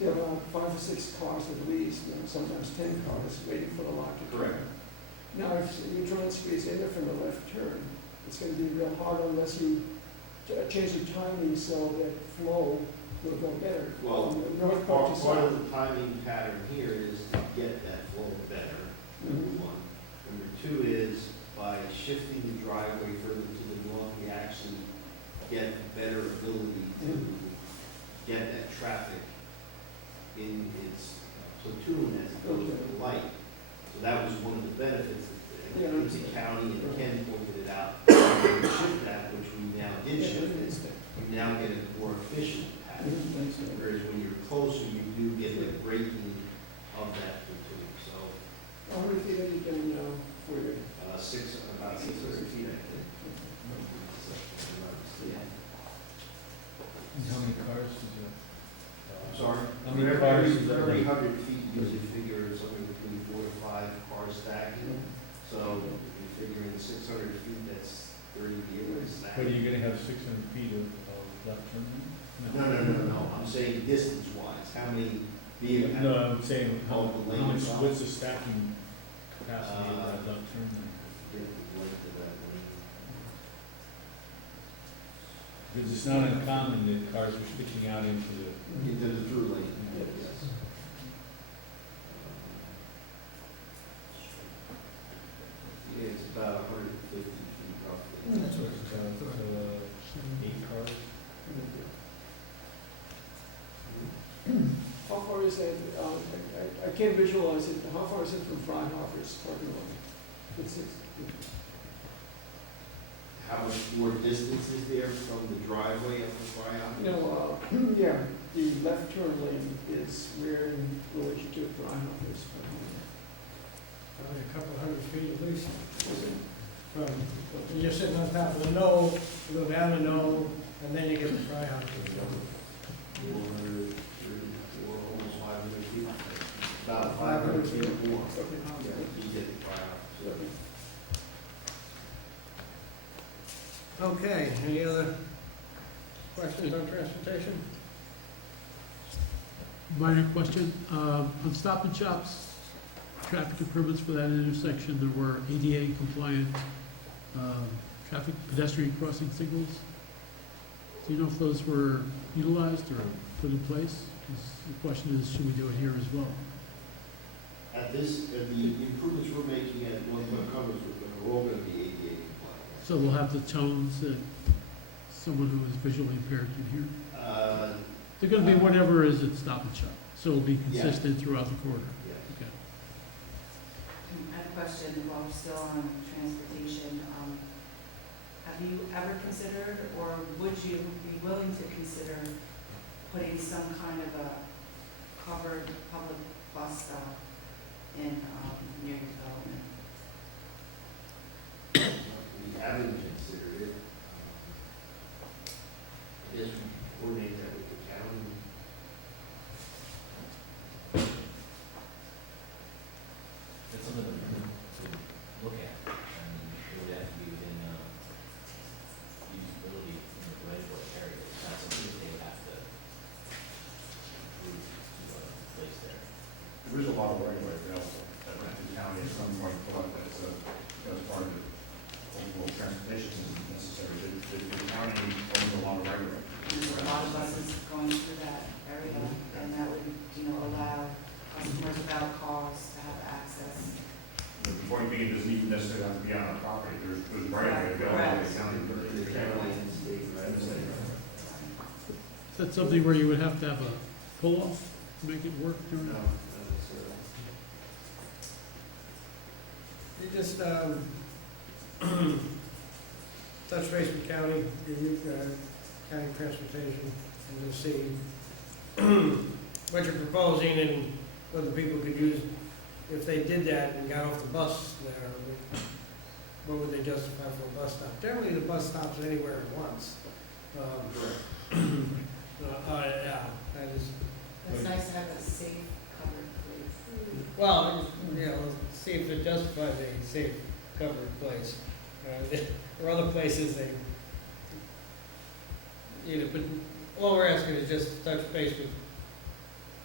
You have about 5 or 6 cars at least, sometimes 10 cars waiting for the lot to turn. Correct. Now, if you try and squeeze in there from a left turn, it's going to be real hard unless you change the timing so that flow will go better. well, North part Park to south. of the timing pattern here is to get that flow better, number one. Number two is by shifting the driveway further to the north, we actually get better ability to get that traffic in its platoon as opposed to the light. So that was one of the benefits that the county and Ken pointed it out. When we shift that, which we now did shift it, you now get a more efficient pattern. Whereas when you're closer, you do get the breaking of that platoon. So How many feet have you done now for your? about 600 feet, I think. How many cars is that? I'm sorry? How many cars is that? Every 100 feet, you usually figure somewhere between 4 to 5 cars stacking. So if you figure in 600 feet, that's 30 vehicles But are stacking. you gonna have 600 feet of left turn? No. I'm saying distance-wise, how many vehicles? No, I'm saying, how Oh, the much, lane what's the stacking capacity of that left turn lane? Get the length of that lane. Because it's not uncommon that cars are sticking out into the. Into the through lane. Yes. Yeah, it's about 150 feet roughly. That's what it's about, 8 cars. How far is that? I can't visualize it. How far is it from Freihoffer's parking lot? It's How how much more distance is there from the driveway of the fry house? Yeah, the left turn lane is where in relation to the dry house. Probably a couple hundred feet at least. From, you're sitting on top of the knoll, you go down the knoll, and then you get the fry house. 400, almost 500 feet. About 500 feet or more. Yeah, you get the fry house. Okay, any other questions on transportation? Minor question, on Stop and Shop's traffic improvements for that intersection, there were ADA compliant traffic pedestrian crossing signals. Do you know if those were utilized or put in place? The question is, should we do it here as well? At the improvements we're making at North Covers, we're all going to be ADA compliant. So we'll have the tones that someone who is visually impaired can hear? They're going to be whatever is at Stop and Shop, so it'll be consistent throughout the corridor. Okay. I have a question while we're still on transportation. Have you ever considered, or would you be willing to consider putting some kind of a covered public bus stop in near your development? We haven't considered it. I guess we coordinate that with the county. That's something to look at. I mean, it would have to be within, usability in the right of way area. That's something that they would have to approve to, place there. There is a lot of right of way available that the county at some point thought that as part of the overall transportation system necessary. The county owns a lot of right of way. There's a lot of buses going through that area, and that would, allow customers without cars to have access. The point being, it doesn't even necessarily have to be on our property. There's right of way available in the county. Is that something where you would have to have a pull-off to make it work during? No, You just, touch base with county, county transportation, and just see what you're proposing and whether people could use, if they did that and got off the bus there, what would they justify for a bus stop? Generally, the bus stops anywhere at once. Yeah, that is. It's nice to have a safe, covered place. Well, see if it justifies a safe, covered place. Or other places they, but all we're asking is just touch base with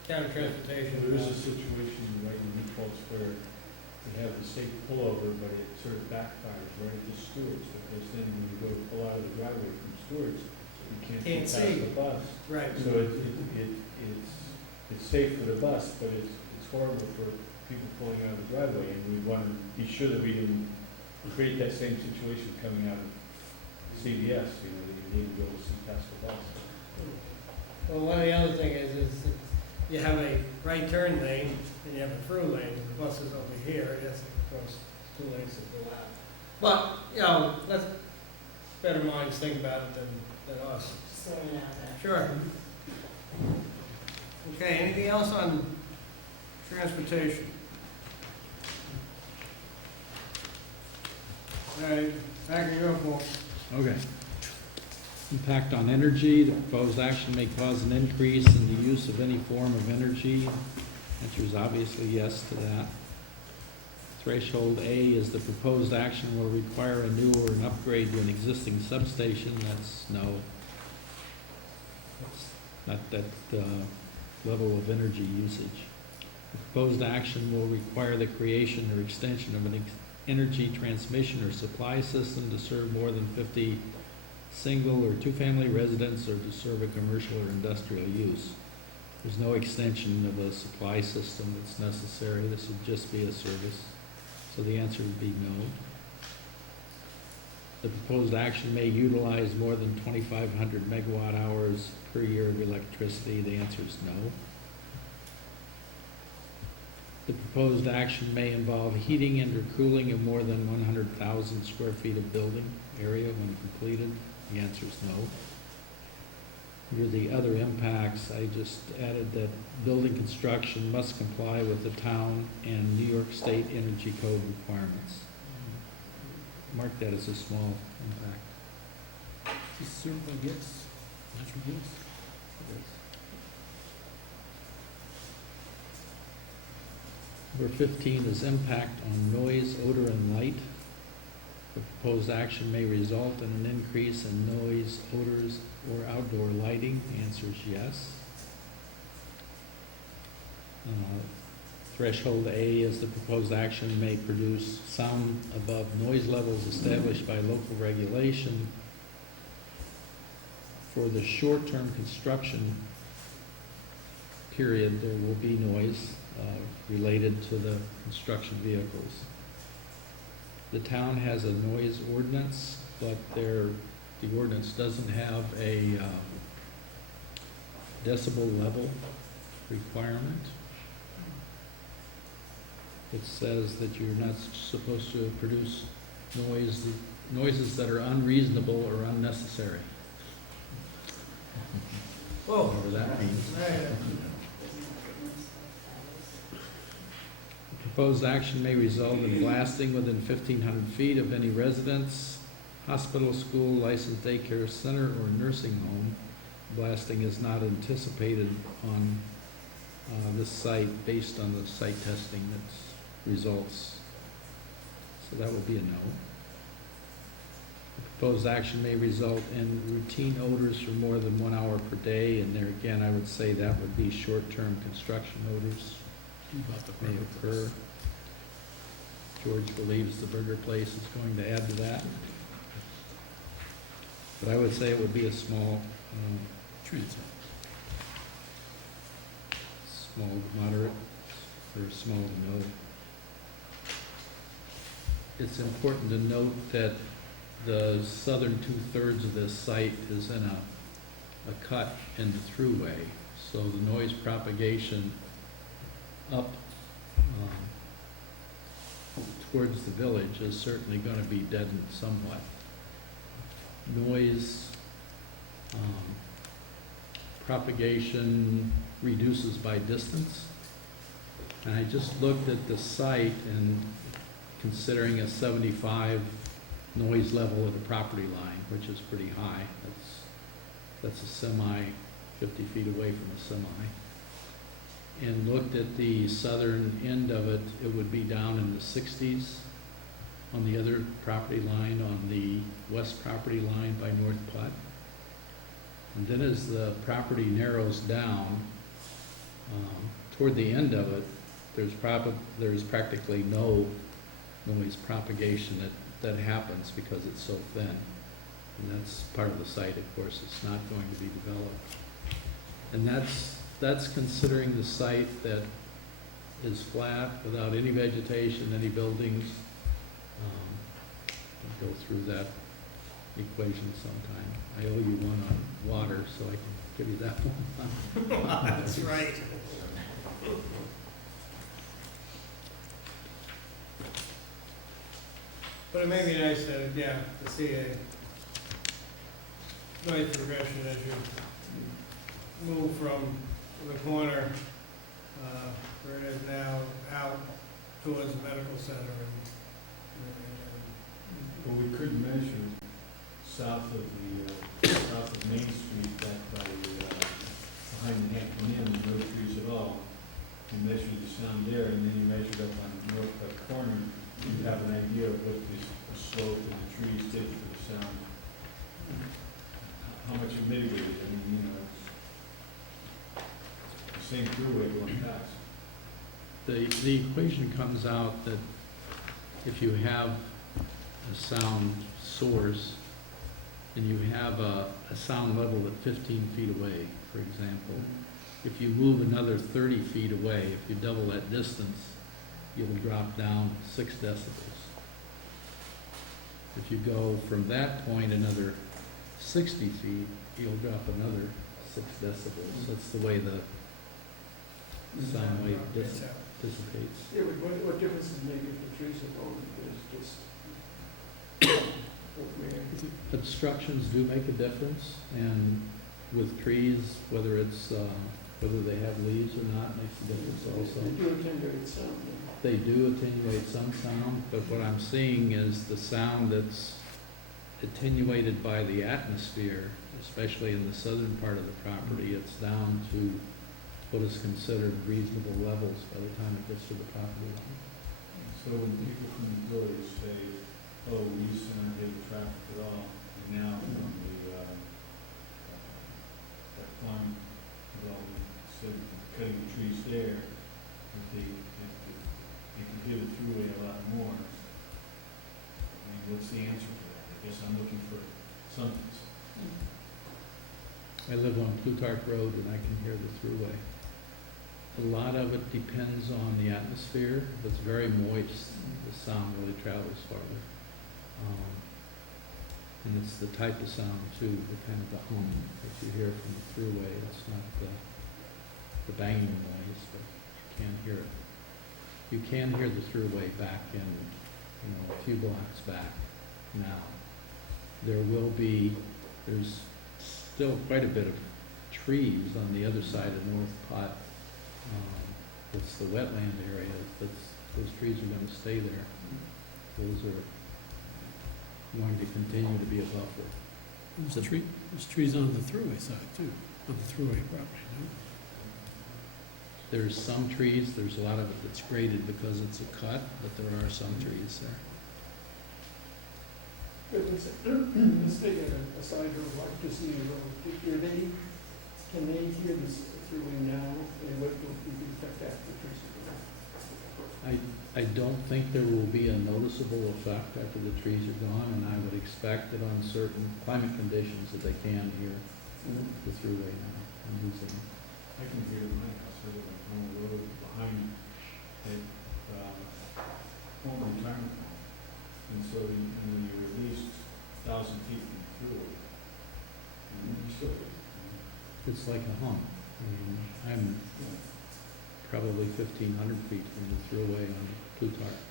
county transportation. There is a situation right in Paltz where we have the safe pullover, but it sort of backfires right at the Stewart's, because then when you go to pull out of the driveway from Stewart's, you can't get past the bus. Right. So it's safe for the bus, but it's horrible for people pulling out of the driveway, and we want to be sure that we didn't create that same situation coming out of CVS, that you need to be able to see past the bus. Well, one of the other thing is you have a right turn lane and you have a through lane, and the bus is over here, it has to cross 2 lanes to go out. But, let better minds think about it than us. Just throwing it out there. Sure. Okay, anything else on transportation? All right, back to your report. Okay. Impact on energy, the proposed action may cause an increase in the use of any form of energy. Answer is obviously yes to that. Threshold A is the proposed action will require a new or an upgrade to an existing substation. That's no. That's not that level of energy usage. The proposed action will require the creation or extension of an energy transmission or supply system to serve more than 50 single or two-family residents or to serve a commercial or industrial use. There's no extension of a supply system that's necessary. This would just be a service. So the answer would be no. The proposed action may utilize more than 2,500 megawatt hours per year of electricity. The answer is no. The proposed action may involve heating and or cooling of more than 100,000 square feet of building. area when completed? The answer is no. Under the other impacts, I just added that building construction must comply with the town and New York State Energy Code requirements. Mark that as a small impact. Is served by gas, natural gas. Number 15 is impact on noise, odor, and light. The proposed action may result in an increase in noise, odors, or outdoor lighting. The answer is yes. Threshold A is the proposed action may produce sound above noise levels established by local regulation. For the short-term construction period, there will be noise related to the construction vehicles. The town has a noise ordinance, but the ordinance doesn't have a decibel level requirement. It says that you're not supposed to produce noises that are unreasonable or unnecessary. Whoa. Whatever that means. The proposed action may result in blasting within 1,500 feet of any residence, hospital, school, licensed daycare center, or nursing home. Blasting is not anticipated on this site based on the site testing that results. So that will be a no. The proposed action may result in routine odors for more than 1 hour per day, and there again, I would say that would be short-term construction odors may occur. George believes the burger place is going to add to that. But I would say it would be a small, small to moderate, or small to no. It's important to note that the southern 2/3 of this site is in a cut in the throughway, so the noise propagation up towards the village is certainly going to be deadened somewhat. Noise propagation reduces by distance. And I just looked at the site, and considering a 75 noise level at the property line, which is pretty high, that's a semi 50 feet away from a semi, and looked at the southern end of it, it would be down in the 60s on the other property line, on the west property line by North Platte. And then as the property narrows down, toward the end of it, there's practically no noise propagation that happens because it's so thin. And that's part of the site, of course, it's not going to be developed. And that's considering the site that is flat, without any vegetation, any buildings. I'll go through that equation sometime. I owe you one on water, so I can give you that one. That's right. But it may be nice to see a nice progression as you move from the corner where it is now out towards the medical center. Well, we could measure south of Main Street, back by behind the Hampton Inn, no trees at all. You measure the sound there, and then you measured up on North Platte Corner, you have an idea of what the slope of the trees did for the sound. How much it mitigated. I mean, it's the same throughway going past. The equation comes out that if you have a sound source and you have a sound level at 15 feet away, for example, if you move another 30 feet away, if you double that distance, you'll drop down 6 decibels. If you go from that point another 60 feet, you'll drop another 6 decibels. That's the way the sound wave dissipates. Yeah, but what difference does it make if the trees are gone? It's just Obstructions do make a difference, and with trees, whether it's, whether they have leaves or not, makes a difference also. They do attenuate sound. They do attenuate some sound, but what I'm seeing is the sound that's attenuated by the atmosphere, especially in the southern part of the property. It's down to what is considered reasonable levels by the time it gets to the property line. So when people from the village say, oh, we used to not get the traffic at all, and now from the, that farm development, instead of cutting the trees there, if they can hear the throughway a lot more. I mean, what's the answer to that? I guess I'm looking for something. I live on Plutarch Road and I can hear the throughway. A lot of it depends on the atmosphere. If it's very moist, the sound really travels farther. And it's the type of sound too, the kind of the hum that you hear from the throughway. It's not the banging noise, but you can hear it. You can hear the throughway back in, a few blocks back now. There's still quite a bit of trees on the other side of North Pot. It's the wetland area. Those trees are going to stay there. Those are going to continue to be a buffer. There's trees on the thruway side too, on the thruway property, no? There's some trees, there's a lot of it that's graded because it's a cut, but there are some trees there. But let's take a side road like Casino Road. Can they hear this throughway now, and what will be the effect after the trees are gone? I don't think there will be a noticeable effect after the trees are gone, and I would expect that on certain climate conditions that they can hear the throughway now and using it. I can hear it in my house, I live on the road behind that, home retirement home. And so, you're at least 1,000 feet from the throughway. And you still, It's like a hum. I'm probably 1,500 feet from the throughway on Plutarch.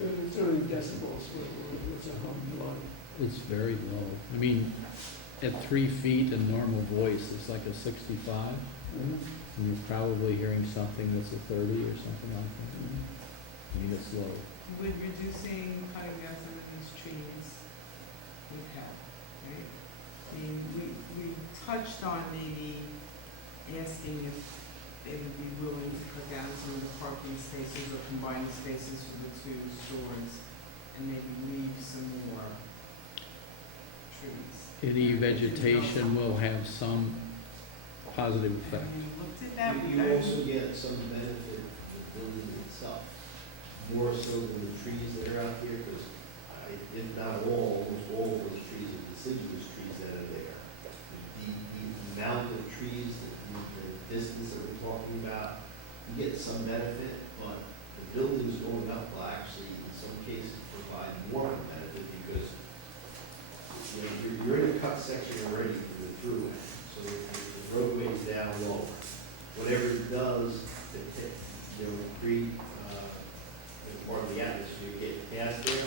It's only decibels, what's a hum like? It's very low. At 3 feet in normal voice, it's like a 65. And you're probably hearing something that's a 30 or something like that. It's low. Would reducing cutting down some of these trees would help, right? We touched on maybe asking if they would be willing to cut down some of the parking spaces or combine the spaces for the two stores and maybe leave some more trees. Any vegetation will have some positive effect. Have you looked at that? You also get some benefit of the building itself, more so than the trees that are out here, because if not all, almost all of those trees are deciduous trees that are there. The amount of trees, the distance that we're talking about, you get some benefit, but the buildings going up will actually, in some cases, provide more benefit because you're in a cut section already for the throughway, so the roadway is down lower. Whatever it does, create part of the atmosphere getting past there.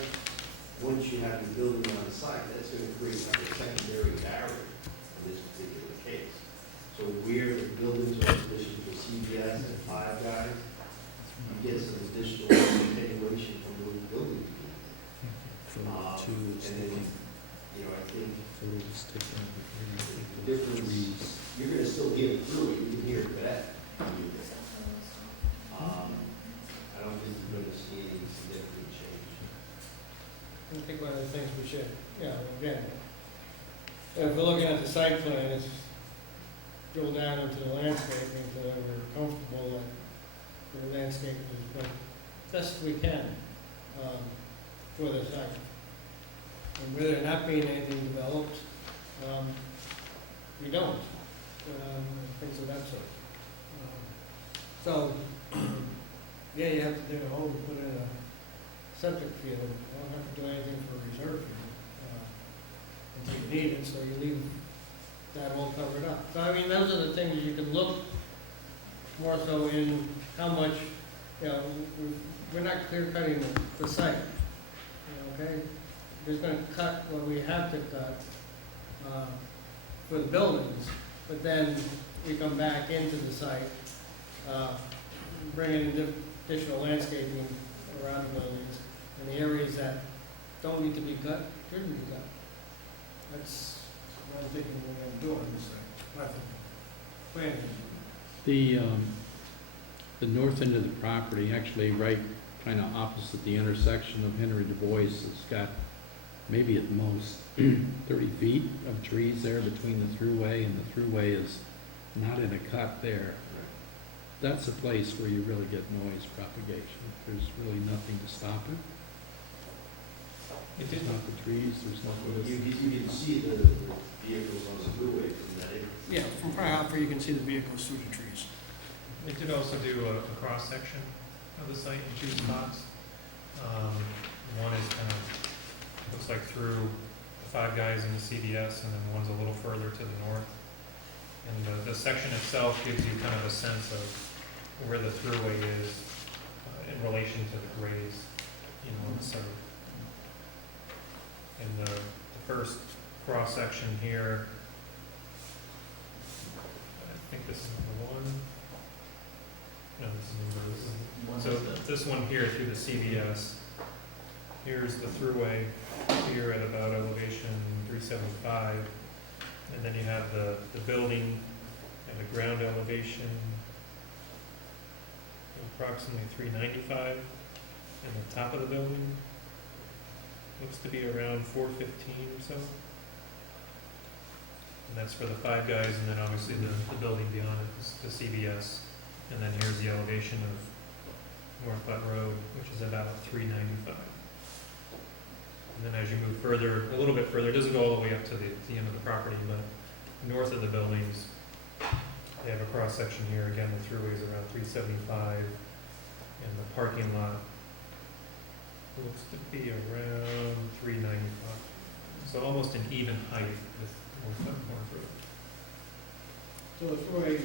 Once you have the building on the site, that's going to create like a secondary barrier in this particular case. So where the buildings are positioned for CVS and Five Guys, you get some additional attenuation from those buildings. And then, I think the difference, you're going to still hear it through it, you can hear it back. I don't think you're going to see any significant change. I think one of the things we should, again, if we're looking at the site plan, is drill down into the landscaping so that we're comfortable that the landscape is done best we can for the site. And with there not being anything developed, we don't. Things of that sort. So, you have to dig a hole and put in a septic field. You don't have to do anything for a reserve field until you need it, so you leave that all covered up. So, those are the things you can look more so in how much, we're not clear cutting the site, okay? just gonna cut what we have to cut, for the buildings, but then we come back into the site, bring in additional landscaping around the buildings, and the areas that don't need to be cut, shouldn't be cut. That's what I'm thinking we're gonna do on this site, not the planning. The north end of the property, actually right kind of opposite the intersection of Henry Du Bois, it's got maybe at most 30 feet of trees there between the thruway, and the thruway is not in a cut there. That's a place where you really get noise propagation. There's really nothing to stop it. It's not the trees, there's nothing. You can see the vehicles on the thruway from that area. Yeah, from probably how far you can see the vehicles through the trees. They did also do a cross-section of the site in two spots. One is kind of, looks like through the Five Guys and the CVS, and then one's a little further to the north. And the section itself gives you kind of a sense of where the thruway is in relation to the grades, you know, so. And the first cross-section here, I think this is number one. No, this is number, so this one here through the CVS, here's the thruway here at about elevation 375, and then you have the building at a ground elevation approximately 395, and the top of the building looks to be around 415 or so. And that's for the Five Guys, and then obviously the building beyond it is the CVS. And then here's the elevation of North Butt Road, which is about 395. And then as you move further, a little bit further, it doesn't go all the way up to the end of the property, but north of the buildings, they have a cross section here. Again, the thruway is around 375, and the parking lot looks to be around 395. So almost an even height with North Road. So the thruway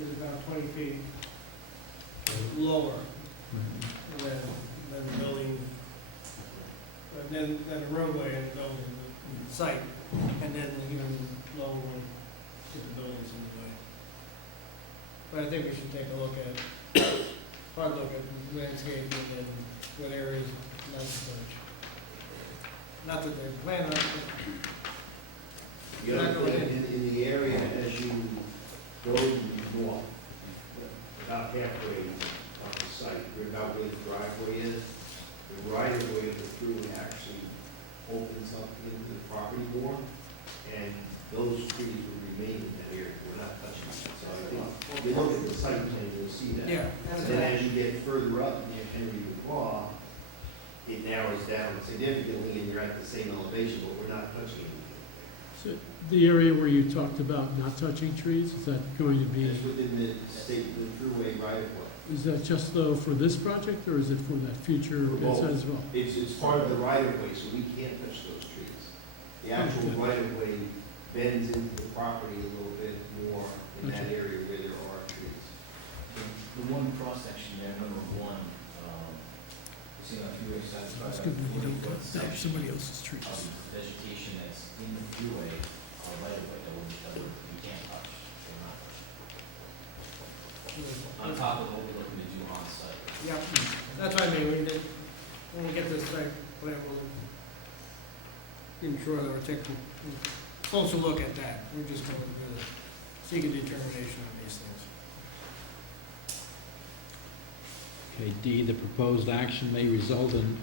is about 20 feet lower than the building, than the roadway and the building, the site, and then even lower when get the buildings in the way. But I think we should take a look at, hard look at landscaping and what areas not to touch. Not that they plan on it, You know, in the area as you go north, about halfway on the site, you're about where the driveway is. The right of way of the thruway actually opens up into the property more, and those trees will remain in that area. We're not touching it. So I think, if you look at the site plan, you'll see that. Yeah. And then as you get further up near Henry DuBois, it narrows down significantly, and you're at the same elevation, but we're not touching anything. So the area where you talked about not touching trees, is that going to be, It's within the state, the thruway right of way. is that just though for this project, or is it for that future For both. as well? It's part of the right of way, so we can't touch those trees. The actual right of way bends into the property a little bit more in that area where there are trees. The one cross-section there, number one, you see on Freeway South. It's good when you don't cut down somebody else's trees. Vegetation that's in the freeway, right away, that we can't touch, we're not touching. On top of what we're looking to do on site. yeah, that's what I mean, when we get this site plan, we'll ensure that we're taking a closer look at that. We're just going to seek a determination on these things. Okay, D, the proposed action may result in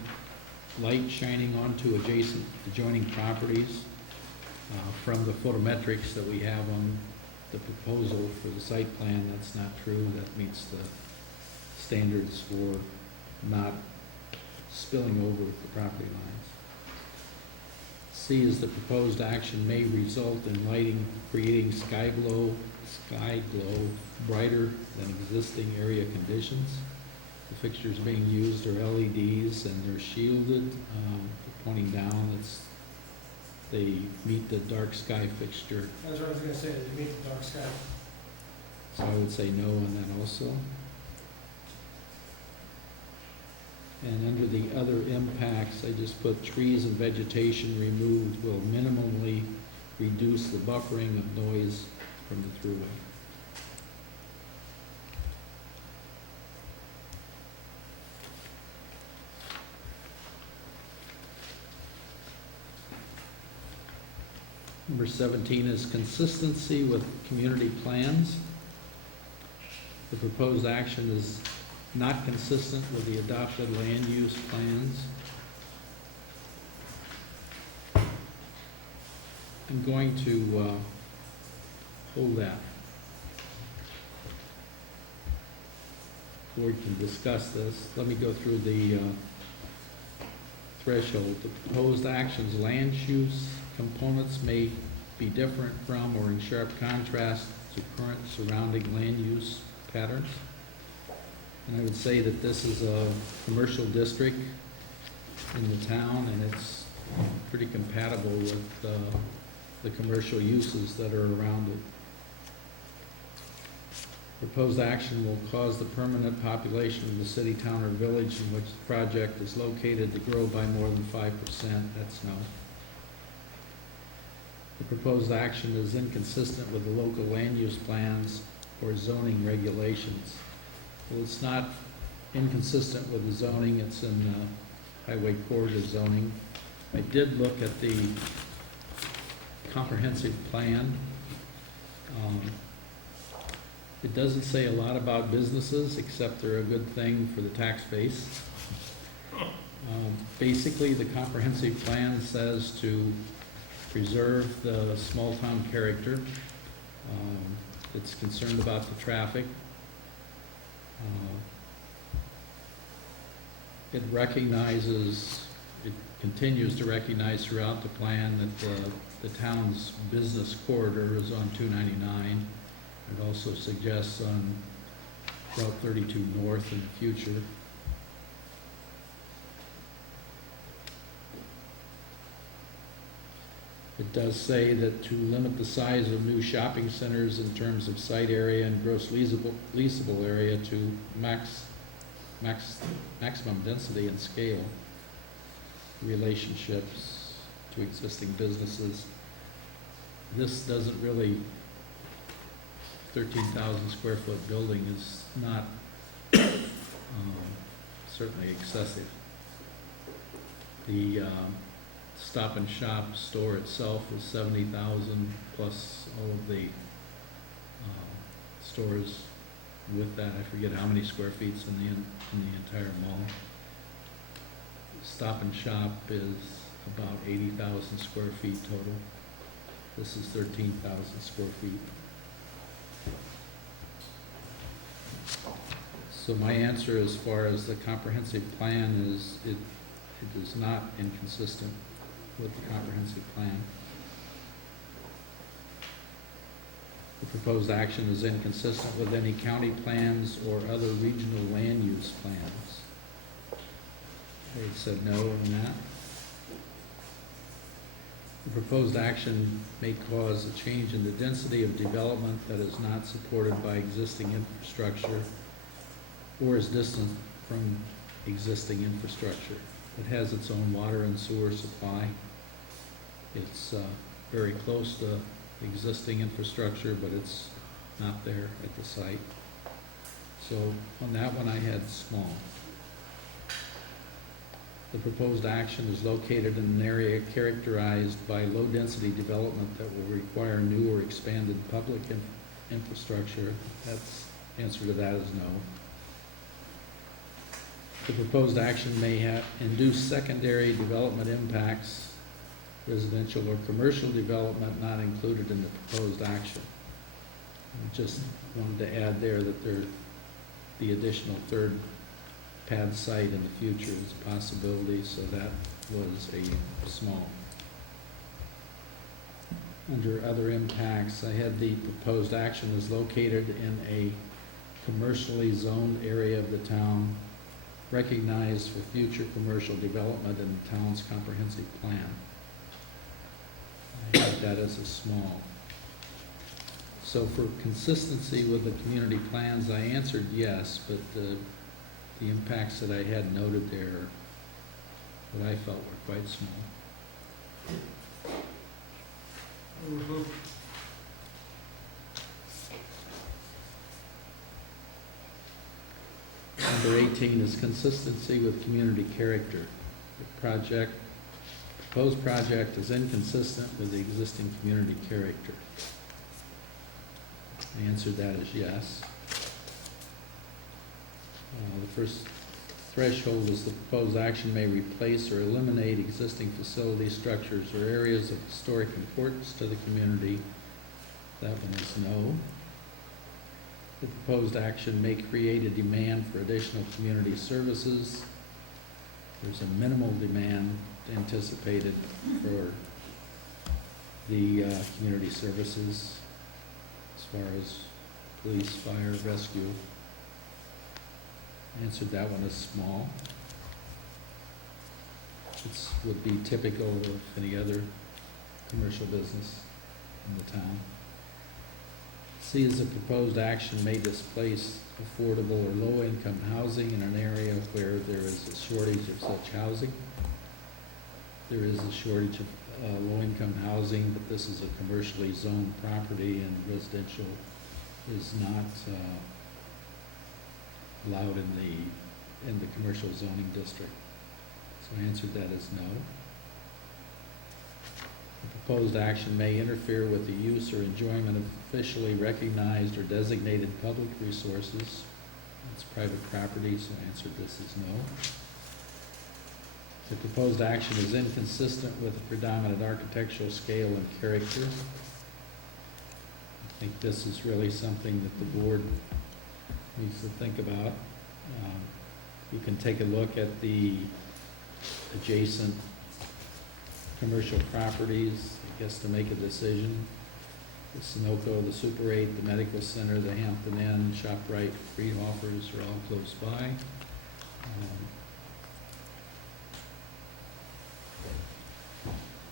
light shining onto adjoining properties from the photometrics that we have on the proposal for the site plan. That's not true. That meets the standards for not spilling over the property lines. C is the proposed action may result in lighting, creating sky glow brighter than existing area conditions. The fixtures being used are LEDs and they're shielded, pointing down. They meet the dark sky fixture. That's what I was gonna say, they meet the dark sky. So I would say no on that also. And under the other impacts, I just put trees and vegetation removed will minimally reduce the buffering of noise from the thruway. Number 17 is consistency with community plans. The proposed action is not consistent with the adopted land use plans. I'm going to hold that. Board can discuss this. Let me go through the threshold. The proposed actions, land use components may be different from or in sharp contrast to current surrounding land use patterns. And I would say that this is a commercial district in the town, and it's pretty compatible with the commercial uses that are around it. Proposed action will cause the permanent population of the city, town, or village in which the project is located to grow by more than 5%. That's no. The proposed action is inconsistent with the local land use plans or zoning regulations. Well, it's not inconsistent with the zoning, it's in the highway corridor zoning. I did look at the comprehensive plan. It doesn't say a lot about businesses, except they're a good thing for the tax base. Basically, the comprehensive plan says to preserve the small town character. It's concerned about the traffic. It recognizes, it continues to recognize throughout the plan that the town's business corridor is on 299. It also suggests on Route 32 North in the future. It does say that to limit the size of new shopping centers in terms of site area and gross leasable area to maximum density and scale, relationships to existing businesses. This doesn't really, 13,000 square foot building is not certainly excessive. The Stop and Shop store itself was 70,000 plus all of the stores with that. I forget how many square feet's in the entire mall. Stop and Shop is about 80,000 square feet total. This is 13,000 square feet. So my answer as far as the comprehensive plan is it is not inconsistent with the comprehensive plan. The proposed action is inconsistent with any county plans or other regional land use plans. They said no on that. The proposed action may cause a change in the density of development that is not supported by existing infrastructure or is distant from existing infrastructure. It has its own water and sewer supply. It's very close to existing infrastructure, but it's not there at the site. So on that one, I had small. The proposed action is located in an area characterized by low-density development that will require new or expanded public infrastructure. That's, answer to that is no. The proposed action may induce secondary development impacts, residential or commercial development not included in the proposed action. I just wanted to add there that the additional third pad site in the future is a possibility, so that was a small. Under other impacts, I had the proposed action is located in a commercially zoned area of the town, recognized for future commercial development in the town's comprehensive plan. I had that as a small. So for consistency with the community plans, I answered yes, but the impacts that I had noted there, that I felt were quite small. Mhm. Number 18 is consistency with community character. The proposed project is inconsistent with the existing community character. I answered that as yes. The first threshold is the proposed action may replace or eliminate existing facilities, structures, or areas of historic importance to the community. That one is no. The proposed action may create a demand for additional community services. There's a minimal demand anticipated for the community services as far as police, fire, rescue. Answered that one as small. It would be typical of any other commercial business in the town. C is a proposed action may displace affordable or low-income housing in an area where there is a shortage of such housing. There is a shortage of low-income housing, but this is a commercially zoned property and residential is not allowed in the commercial zoning district. So I answered that as no. The proposed action may interfere with the use or enjoyment of officially recognized or designated public resources. It's private property, so I answered this as no. The proposed action is inconsistent with the predominant architectural scale and character. I think this is really something that the board needs to think about. You can take a look at the adjacent commercial properties, I guess, to make a decision. The Sunoco, the Super 8, the Medical Center, the Hampton Inn, ShopRite, Friedhoffers are all close by.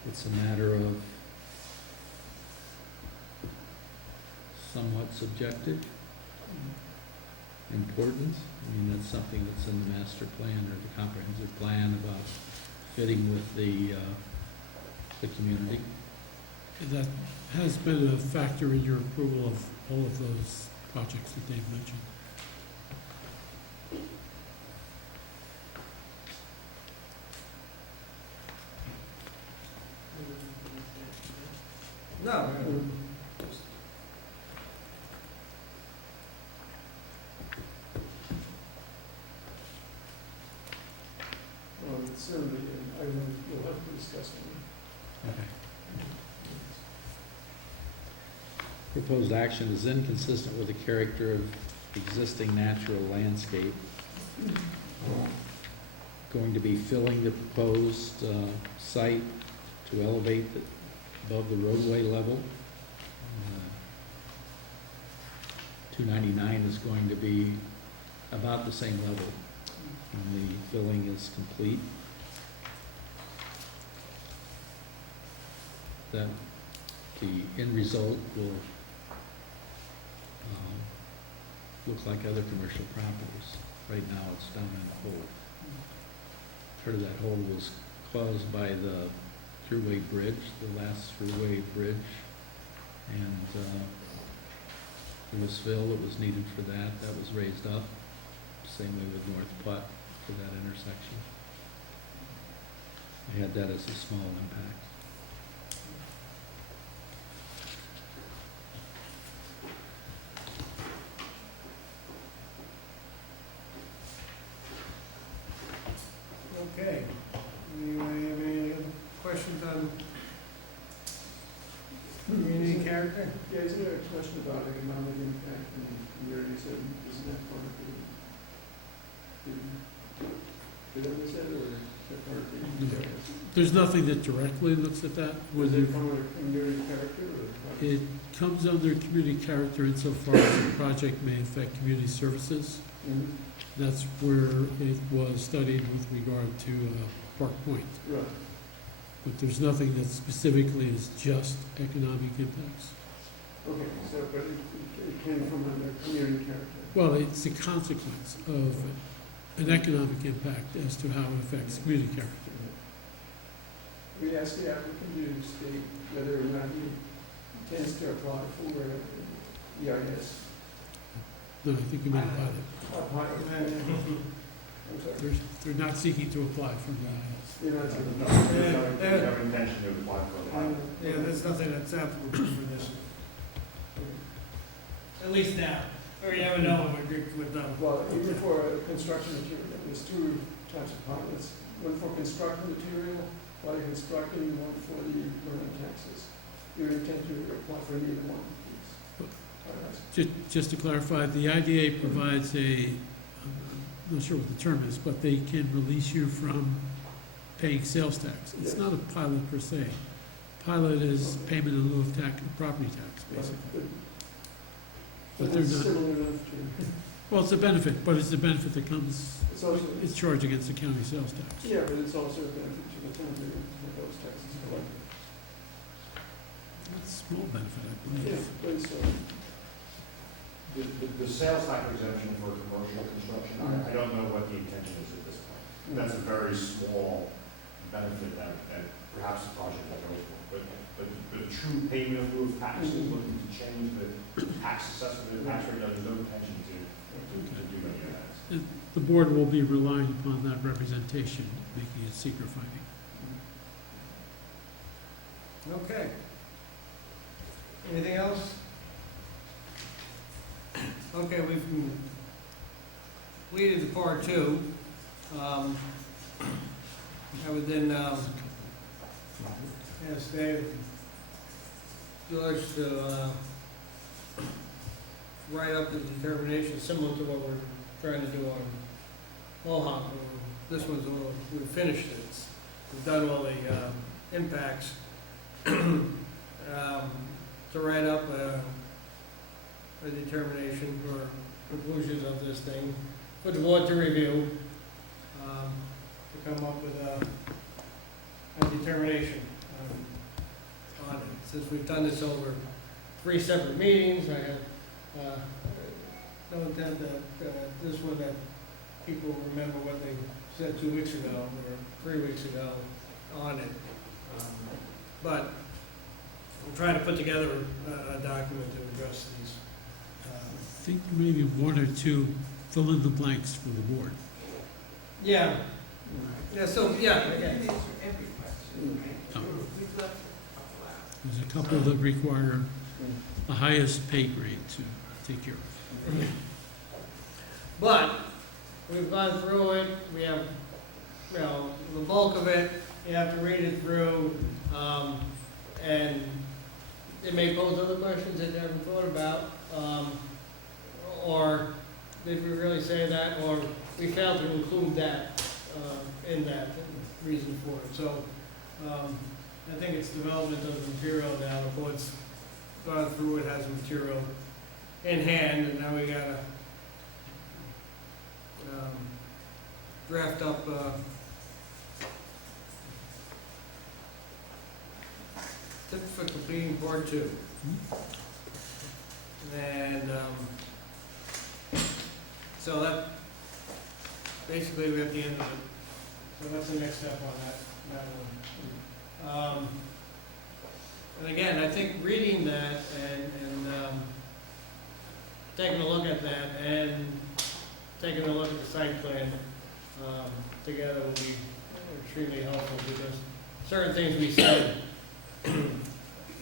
It's a matter of somewhat subjective importance. I mean, that's something that's in the master plan or the comprehensive plan about fitting with the community. That has been a factor in your approval of all of those projects that Dave mentioned. No. Well, it's certainly an item we'll have to discuss. Okay. Proposed action is inconsistent with the character of existing natural landscape. Going to be filling the proposed site to elevate above the roadway level. 299 is going to be about the same level when the filling is complete. That the end result will look like other commercial properties. Right now it's down in a hole. Part of that hole was caused by the thruway bridge, the last thruway bridge, and there was fill that was needed for that. That was raised up. Same way with North Putt for that intersection. I had that as a small impact. Okay. Anybody have any other questions on community character? Yeah, isn't there a question about economic impact and communities, isn't that part of did I miss that, or is that part of the? There's nothing that directly looks at that. Was it from a community character, or? It comes under community character insofar as the project may affect community services. Mhm. That's where it was studied with regard to Park Point. Right. But there's nothing that specifically is just economic impacts. Okay, so, but it came from under community character. Well, it's a consequence of an economic impact as to how it affects community character. We asked the applicant to state whether or not he intends to apply for EIS. No, I think you meant about it. I'm sorry. They're not seeking to apply for the IS. They're not taking We have intention to apply for the pilot. Yeah, there's nothing that's applicable for this. At least now, or you never know when we're done. Well, even for construction material, there's two types of pilots. One for construction material, while you're constructing, one for the burning taxes. You intend to apply for either one of these pilots. Just to clarify, the IDA provides I'm not sure what the term is, but they can release you from paying sales tax. It's not a pilot per se. Pilot is payment in lieu of property tax, basically. But they're it's not, similar enough to, well, it's a benefit, but it's a benefit that comes, it's also, it's charged against the county sales tax. yeah, but it's also a benefit to the town to have those taxes collected. It's a small benefit, I Yeah, believe. but it's, The sales tax exemption for commercial construction, I don't know what the intention is at this point. That's a very small benefit that perhaps the project will go for. But the true payment of lieu of taxes, looking to change the tax assessment, the tax rate, there's no intention to do any of that. And the board will be relying upon that representation, making it secret finding. Okay. Anything else? Okay, we've completed the part two. I would then ask Dave, George to write up the determination similar to what we're trying to do on Mohawk. This one's all, we've finished it. We've done all the impacts. To write up a determination for conclusions of this thing, for the board to review, to come up with a determination on it. Since we've done this over 3 separate meetings, I have no intent that this one that people remember what they said 2 weeks ago or 3 weeks ago on it. But I'm trying to put together a document to address these. I think maybe one or two fill in the blanks for the board. Yeah. Yeah, so, yeah, We again. didn't answer every question, right? Oh. We've left a couple out. There's a couple that require the highest pay grade to take care of. But we've gone through it, we have, you know, the bulk of it, you have to read it through, and it may pose other questions that you haven't thought about, or did we really say that, or we failed to include that in that reason for it. So I think it's development of the material now, the board's gone through it, has the material in hand, and now we gotta draft up tips for completing part 2. And so that, basically we're at the end of it. So that's the next step on that one. And again, I think reading that and taking a look at that and taking a look at the site plan together will be extremely helpful, because certain things we said,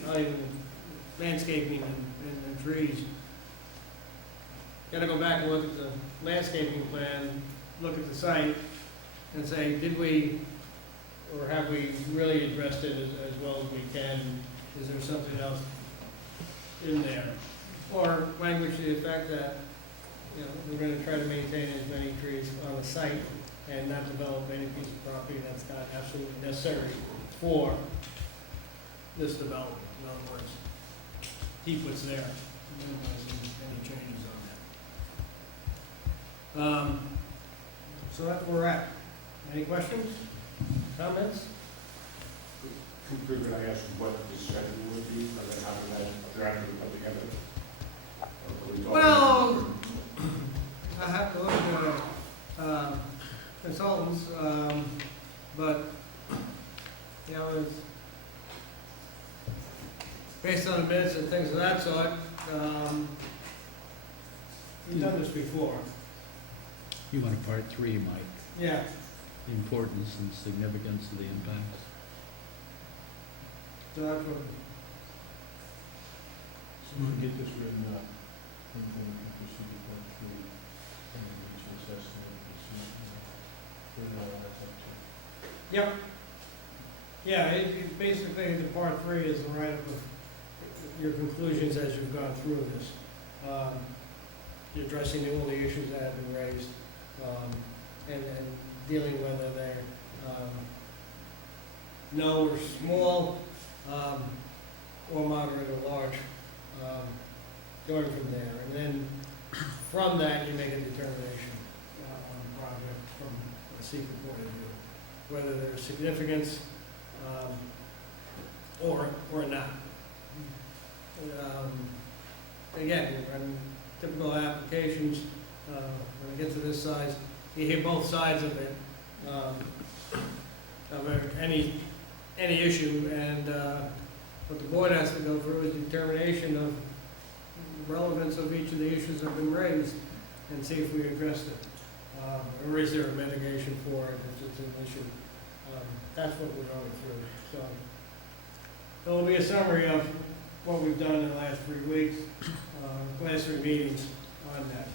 not even landscaping and trees. Gotta go back and look at the landscaping plan, look at the site, and say, did we, or have we really addressed it as well as we can? Is there something else in there? Or language to the effect that, you know, we're gonna try to maintain as many trees on the site and not develop any piece of property that's not absolutely necessary for this development. In other words, keep what's there, minimize any changes on that. So that's where we're at. Any questions, comments? Could I ask what the schedule would be, and then how that draft would come together? Or are we talking- Well, I have to look at based on the minutes and things of that sort, we've done this before. You want a part three, Mike? Yeah. The importance and significance of the impacts. So that's what, So we can get this written up, and then we can proceed to part three, and then we can assess where all that's up to. yep. Yeah, it basically, the part three is the write-up of your conclusions as you've gone through this. You're addressing all the issues that have been raised, and dealing whether they're, no or small, or moderate or large, going from there. And then from that, you make a determination on the project from a seeker point of view, whether there's significance, or not. Again, in typical applications, when you get to this size, you hear both sides of it, of any issue, and what the board has to go through is determination of relevance of each of the issues that have been raised, and see if we addressed it. Or is there a mitigation for it if it's an issue? That's what we're going through. So there'll be a summary of what we've done in the last 3 weeks, last 3 meetings on that.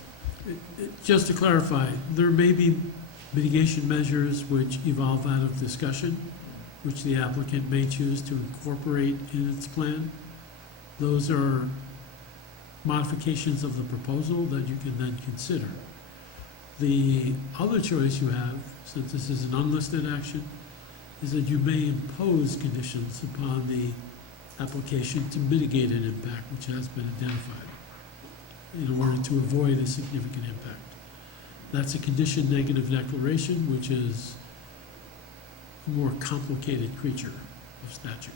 Just to clarify, there may be mitigation measures which evolve out of discussion, which the applicant may choose to incorporate in its plan. Those are modifications of the proposal that you can then consider. The other choice you have, since this is an unlisted action, is that you may impose conditions upon the application to mitigate an impact which has been identified in order to avoid a significant impact. That's a condition negative declaration, which is a more complicated creature of statute.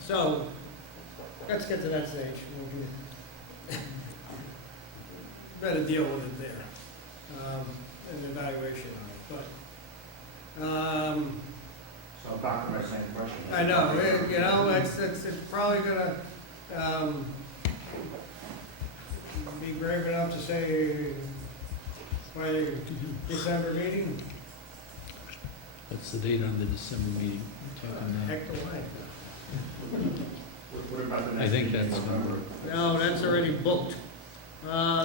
So, let's get to that stage. We can better deal with it there, an evaluation on it. But, So back to my same question. I know, you know, it's probably gonna, be brave enough to say by the December meeting. That's the date on the December meeting. We're talking now. Heck away. What about the I next think meeting in that's November? No, that's already booked.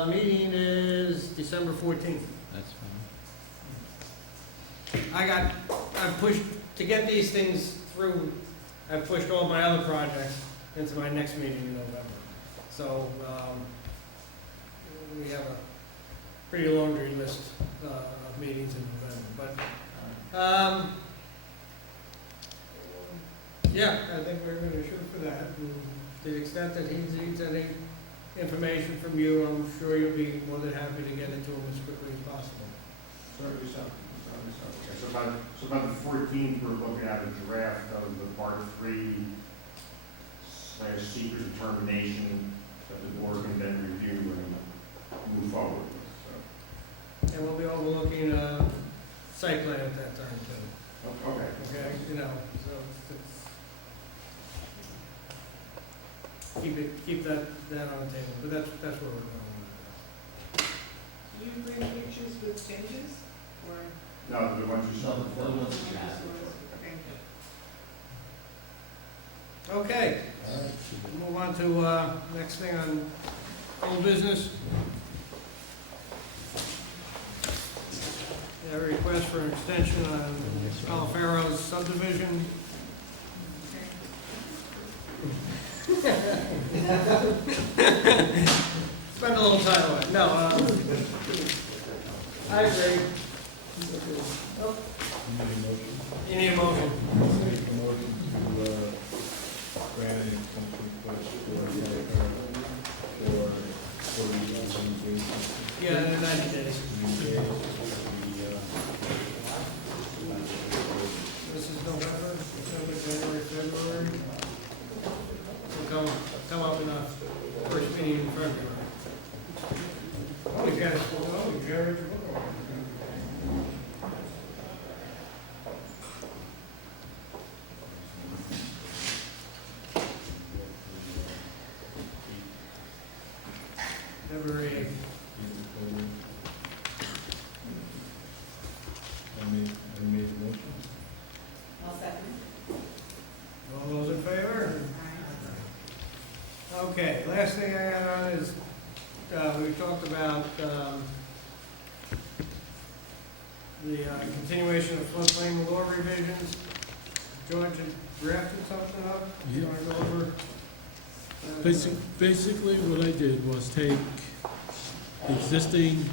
Meeting is December 14th. That's fine. I've pushed, to get these things through, I've pushed all my other projects into my next meeting in November. So, we have a pretty laundry list of meetings in November. But, yeah, I think we're gonna shoot for that. And to the extent that he needs any information from you, I'm sure you'll be more than happy to get it to him as quickly as possible. Certainly so. Okay, so by the 14th, we're looking at a draft of the part 3 / secret determination that the board can then review and move forward with. And we'll be overlooking site plan at that time too. So. Okay. Okay, you know, so keep that on the table, but that's where we're going with Do you bring pictures with changes, or? No, the ones you saw before. Okay, move on to next thing on old business. A request for an extension on Calafero's subdivision. Spend a little time on it. No, I agree. Oh. You need a motion. Make a motion to, grant an extension request for the, Yeah, in 90 days. This is November, December, January, February. We'll come up in the first meeting in February. Oh, we got it. Oh, we got it. February 8th. I made a motion. I'll second. All those in favor? Okay, last thing I got on is, we talked about, the continuation of floodplain law revisions. George had drafted something up. You Yeah. want to go over? Basically, what I did was take the existing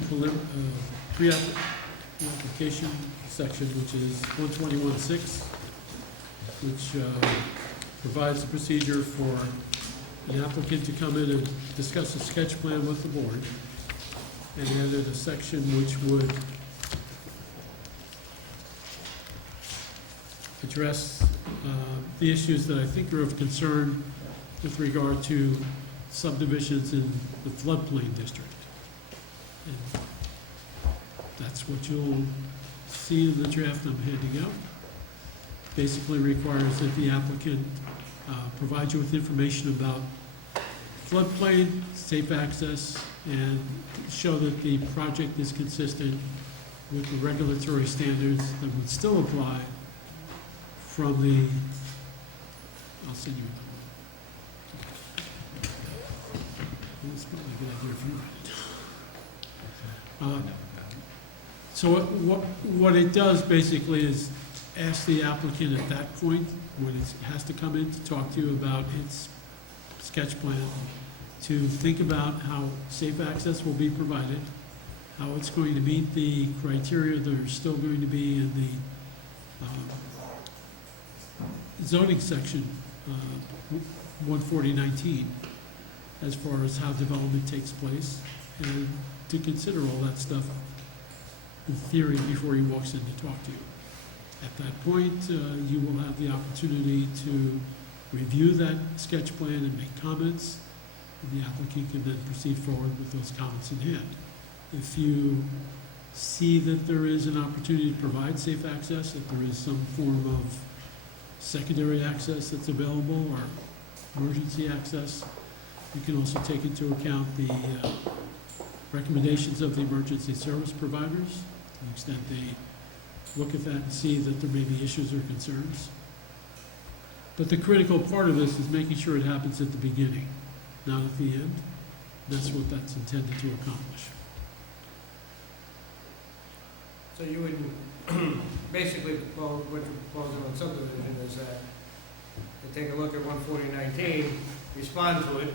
pre-application section, which is 121.6, which provides a procedure for the applicant to come in and discuss a sketch plan with the board, and added a section which would address the issues that I think are of concern with regard to subdivisions in the floodplain district. And that's what you'll see in the draft I'm handing out. Basically requires that the applicant provide you with information about floodplain, safe access, and show that the project is consistent with the regulatory standards that would still apply from the, I'll send you that one. It's probably a good idea if you write it. So what it does basically is ask the applicant at that point, when it has to come in to talk to you about its sketch plan, to think about how safe access will be provided, how it's going to meet the criteria that are still going to be in the zoning section, 140.19, as far as how development takes place, and to consider all that stuff in theory before he walks in to talk to you. At that point, you will have the opportunity to review that sketch plan and make comments, and the applicant can then proceed forward with those comments in hand. If you see that there is an opportunity to provide safe access, that there is some form of secondary access that's available or emergency access, you can also take into account the recommendations of the emergency service providers, to the extent they look at that and see that there may be issues or concerns. But the critical part of this is making sure it happens at the beginning, not at the end. That's what that's intended to accomplish. So you would basically, what you're proposing on subdivision is that they take a look at 140.19, respond to it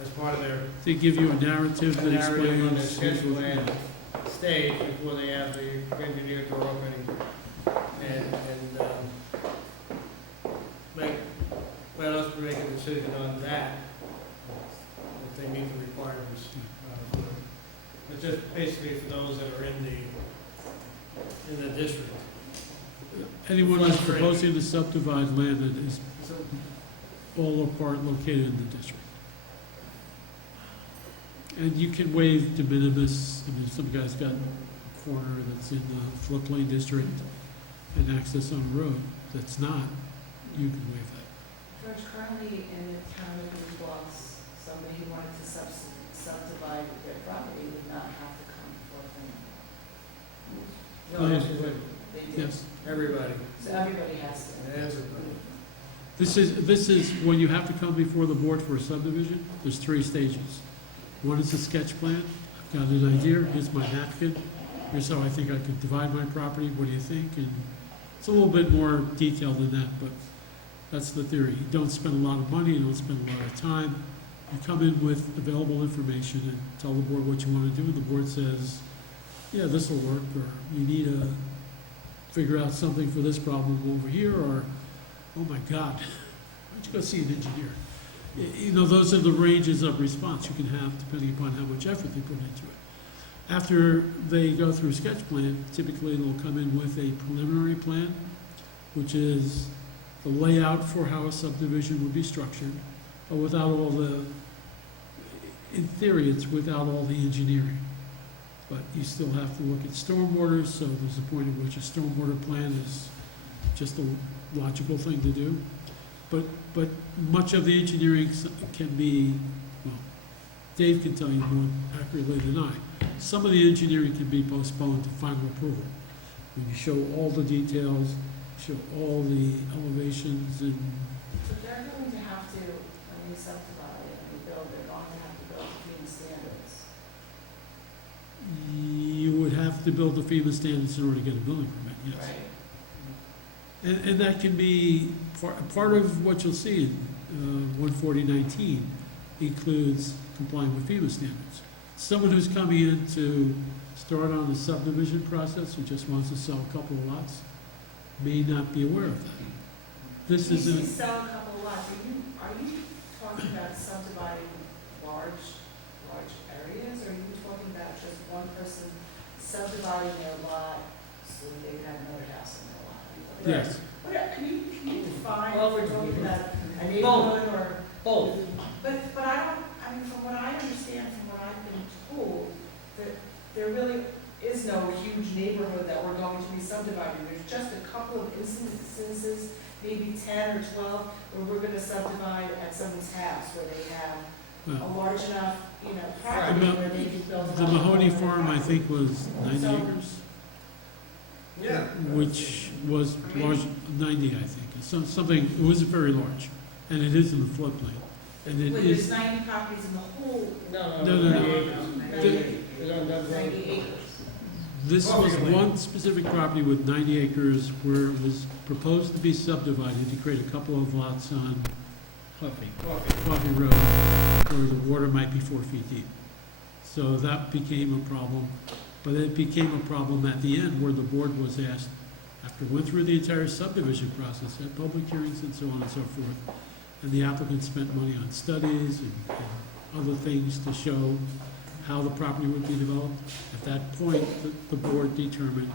as part of their They give you a narrative that narrative on their explains. sketch plan stage before they have the engineer draw up any, and let us make a decision on that, if they meet the requirements. But just basically for those that are in the district. Anyone who's proposing to subdivide land that is all or part located in the district. And you can waive de minimis. I mean, some guy's got a corner that's in the floodplain district and access on a road that's not, you can waive that. George, currently in the town of New Paltz, somebody who wanted to subdivide their property would not have to come before planning. No, this is it. They do. Yes. Everybody. So everybody has to. Everybody. This is when you have to come before the board for a subdivision. There's 3 stages. One is a sketch plan. I've got an idea. Here's my napkin. Here's how I think I could divide my property. What do you think? And it's a little bit more detailed than that, but that's the theory. You don't spend a lot of money. You don't spend a lot of time. You come in with available information and tell the board what you want to do. And the board says, yeah, this will work, or you need to figure out something for this problem over here, or, oh my God, why don't you go see an engineer? You know, those are the ranges of response you can have depending upon how much effort they put into it. After they go through a sketch plan, typically they'll come in with a preliminary plan, which is the layout for how a subdivision would be structured, but without all the, in theory, it's without all the engineering. But you still have to look at stormwater, so there's a point at which a stormwater plan is just a logical thing to do. But much of the engineering can be, well, Dave can tell you more accurately than I. Some of the engineering can be postponed to final approval. When you show all the details, show all the elevations and, So they're going to have to, when they subdivide it and they build, they're going to have to build to FEMA standards. you would have to build the FEMA standards in order to get a building permit, yes. Right. And that can be, part of what you'll see in 14019 includes complying with FEMA standards. Someone who's coming in to start on the subdivision process, who just wants to sell a couple of lots, may not be aware of that. This When you say isn't, sell a couple of lots, are you talking about subdividing large areas, or are you talking about just one person subdividing their lot so that they can have another house in their lot? yes. Can you define, Well, if we're talking about a both. neighborhood or? Both. But from what I understand, from what I've been told, that there really is no huge neighborhood that we're going to be subdividing. There's just a couple of instances, maybe 10 or 12, where we're gonna subdivide at someone's house, where they have a Well, large enough, property where they can build a the home. Mahoney Farm, I think, was 90 So- acres, Yeah. which was large, 90, I think. Something, it was very large, and it is in the floodplain. And it Wait, there's is, 90 properties in the whole. No, no, no. 90 acres. this was one specific property with 90 acres where it was proposed to be subdivided to create a couple of lots on Coffee Road, where the water might be 4 feet deep. So that became a problem, but it became a problem at the end where the board was asked, after it went through the entire subdivision process, had public hearings and so on and so forth, and the applicant spent money on studies and other things to show how the property would be developed. At that point, the board determined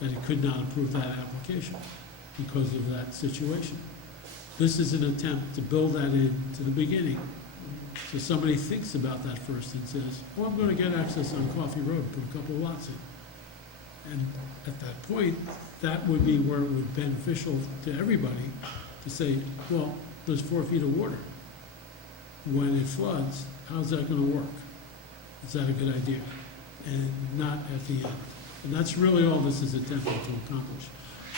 that it could not approve that application because of that situation. This is an attempt to build that in to the beginning. So somebody thinks about that first and says, oh, I'm going to get access on Coffee Road, put a couple of lots in. And at that point, that would be where it would be beneficial to everybody to say, well, there's 4 feet of water. When it floods, how's that going to work? Is that a good idea? And not at the end. And that's really all this is attempting to accomplish.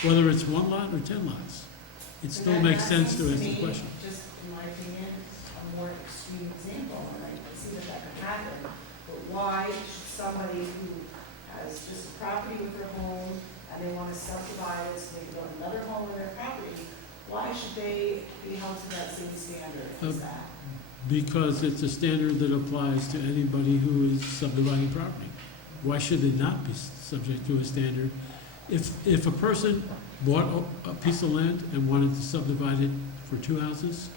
Whether it's 1 lot or 10 lots, it still makes sense to ask the question. Just in my opinion, a more extreme example, and I can see that could happen, but why should somebody who has just a property with their home and they want to subdivide it so they can build another home on their property, why should they be held to that same standard as that? Because it's a standard that applies to anybody who is subdividing property. Why should it not be subject to a standard? If a person bought a piece of land and wanted to subdivide it for 2 houses,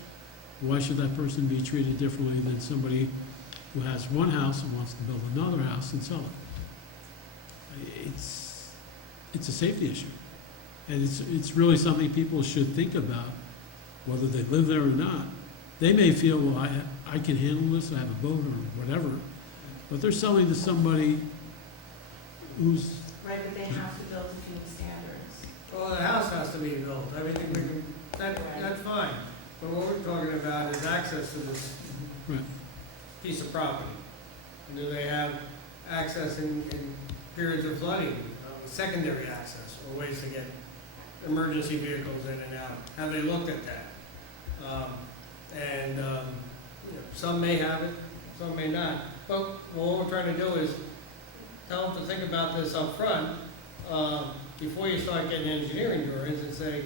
why should that person be treated differently than somebody who has 1 house and wants to build another house and sell it? It's a safety issue. And it's really something people should think about, whether they live there or not. They may feel, well, I can handle this, I have a boat or whatever, but they're selling to somebody who's... Right, but they have to build to FEMA standards. Well, the house has to be built, everything we can, that's fine. But what we're talking about is access to this Right. piece of property. And do they have access in periods of flooding, secondary access, or ways to get emergency vehicles in and out? Have they looked at that? Some may have it, some may not. But what we're trying to do is tell them to think about this up front, before you start getting engineering drawings and say,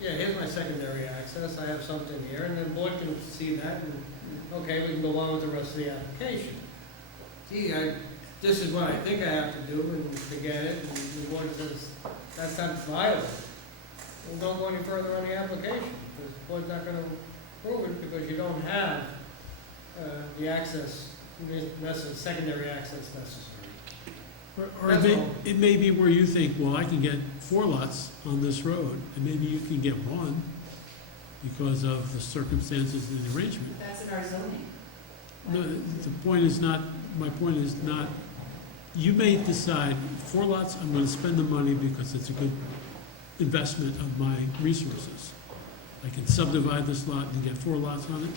yeah, here's my secondary access, I have something here, and the board can see that, and okay, we can go on with the rest of the application. Gee, this is what I think I have to do, and to get it, and the board says, that's not viable. Well, don't go any further on the application, because the board's not gonna approve it, because you don't have, the access, secondary access necessary. Or it may be where you think, well, I can get 4 lots on this road, and maybe you can get 1 because of the circumstances and the arrangement. But that's in our zoning. No, the point is not, my point is not, you may decide 4 lots, I'm going to spend the money because it's a good investment of my resources. I can subdivide this lot and get 4 lots on it,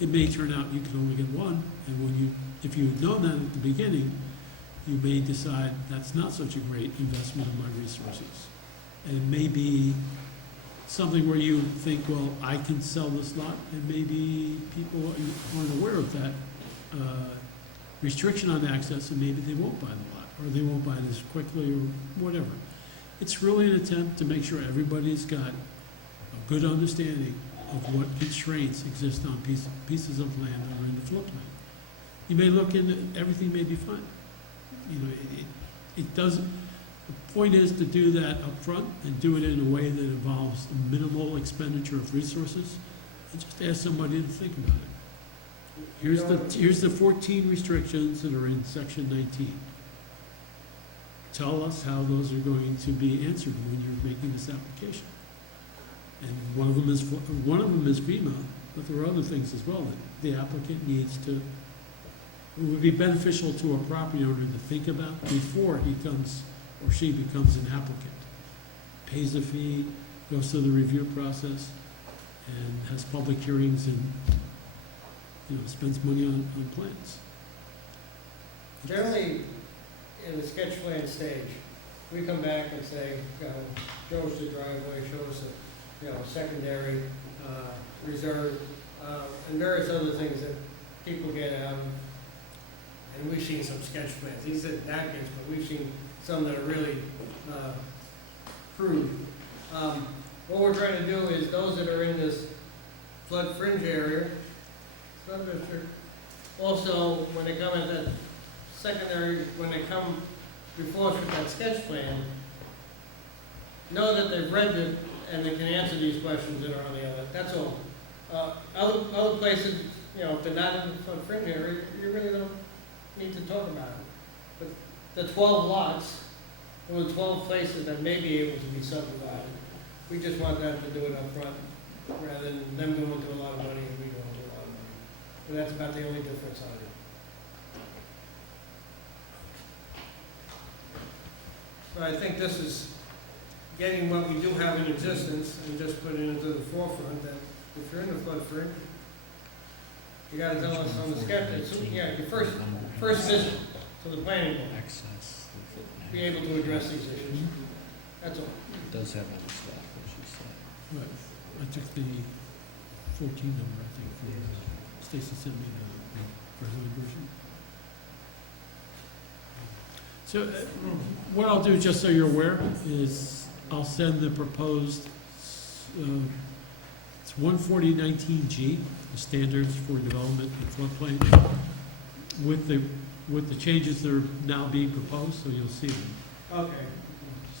it may turn out you can only get one, and if you had known that at the beginning, you may decide that's not such a great investment of my resources. And it may be something where you think, well, I can sell this lot, and maybe people aren't aware of that restriction on access, and maybe they won't buy the lot, or they won't buy it as quickly, or whatever. It's really an attempt to make sure everybody's got a good understanding of what constraints exist on pieces of land that are in the floodplain. You may look into, everything may be fine. You know, it doesn't, the point is to do that up front and do it in a way that involves minimal expenditure of resources, and just ask somebody to think about it. Here's the 14 restrictions that are in section 19. Tell us how those are going to be answered when you're making this application. And one of them is FEMA, but there are other things as well that the applicant needs to, it would be beneficial to a property owner to think about before he comes or she becomes an applicant. Pays a fee, goes through the review process, and has public hearings and, you know, spends money on plans. Generally, in the sketch plan stage, we come back and say, show us the driveway, show us a secondary reserve, and various other things that people get out of. And we've seen some sketch plans. These are napkins, but we've seen some that are really crude. What we're trying to do is those that are in this flood fringe area, flood district, also when they come at that secondary, when they come before us with that sketch plan, know that they've read it and they can answer these questions that are on the other. That's all. Other places, you know, if they're not in the flood fringe area, you really don't need to talk about it. But the 12 lots, or the 12 places that may be able to be subdivided, we just want them to do it up front, rather than them going into a lot of money and we going into a lot of money. And that's about the only difference on it. So I think this is getting what we do have in existence and just putting it into the forefront that if you're in the flood fringe, you gotta tell us on the sketch, your first visit to the planning board, be able to address these issues. That's all. It does have other stuff, what she said. Right. I took the 14 number, I think, from Stacy sent me the version. So what I'll do, just so you're aware, is I'll send the proposed, it's 14019G, the standards for development in floodplain, with the changes that are now being proposed, so you'll see them. Okay.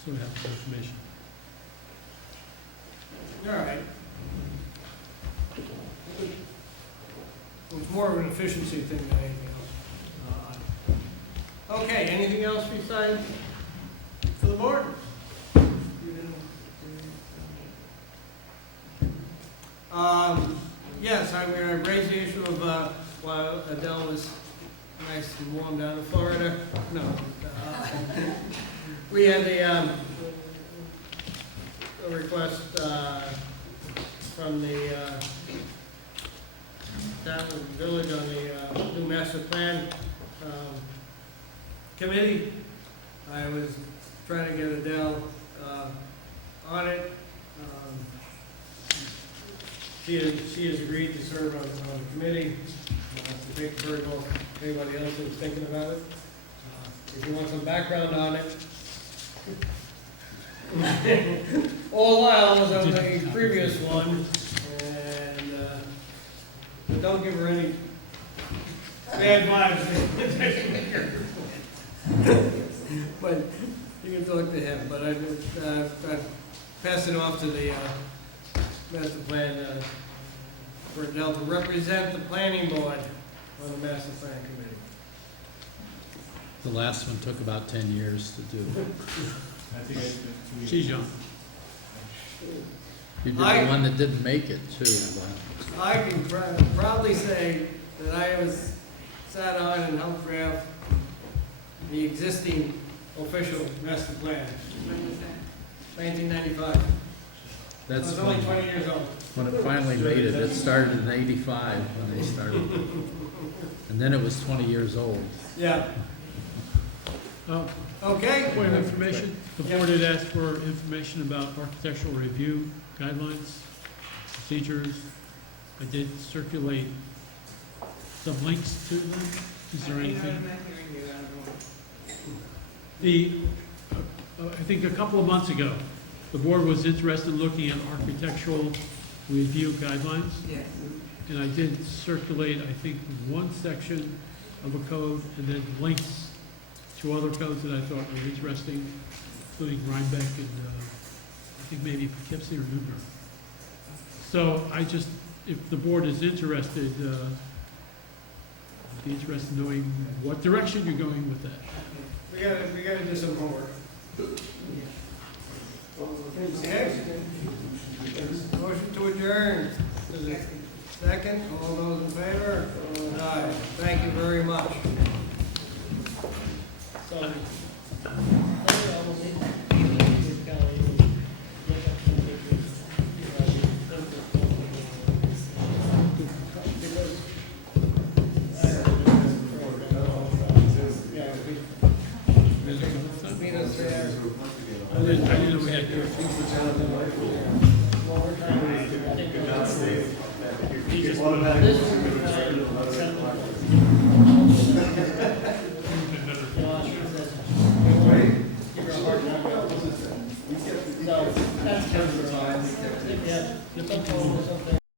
So we have the information. All right. It's more of an efficiency thing than anything else. Okay, anything else besides for the board? Yes, I raised the issue of while Adele was nice and warm down in Florida. No, we had a request from the town and village on the new master plan committee. I was trying to get Adele on it. She has agreed to serve on the committee, to take the burden off anybody else who's thinking about it. If you want some background on it, all the while I was on the previous one, and but don't give her any bad vibes. But you can talk to him. But I passed it off to the master plan for Adele to represent the planning board on the master plan committee. The last one took about 10 years to do. She's young. You did the one that didn't make it, too. I can proudly say that I was sat on and helped draft the existing official master plan. When was that? 1995. That's I was only when- 20 years old. when it finally made it. It started in '85 when they started. And then it was 20 years old. Yeah. Okay. Point of information, the board had asked for information about architectural review guidelines, procedures. I did circulate some links to them. Is there anything? I think a couple of months ago, the board was interested in looking at architectural review guidelines. Yes. And I did circulate, I think, one section of a code and then links to other codes that I thought were interesting, including Rhinebeck and I think maybe Poughkeepsie or Newburgh. So I just, if the board is interested, I'd be interested in knowing what direction you're going with that. We gotta do some homework. Okay. Motion to adjourn. Second, all those in favor? Aye. Thank you very much. I didn't know we had This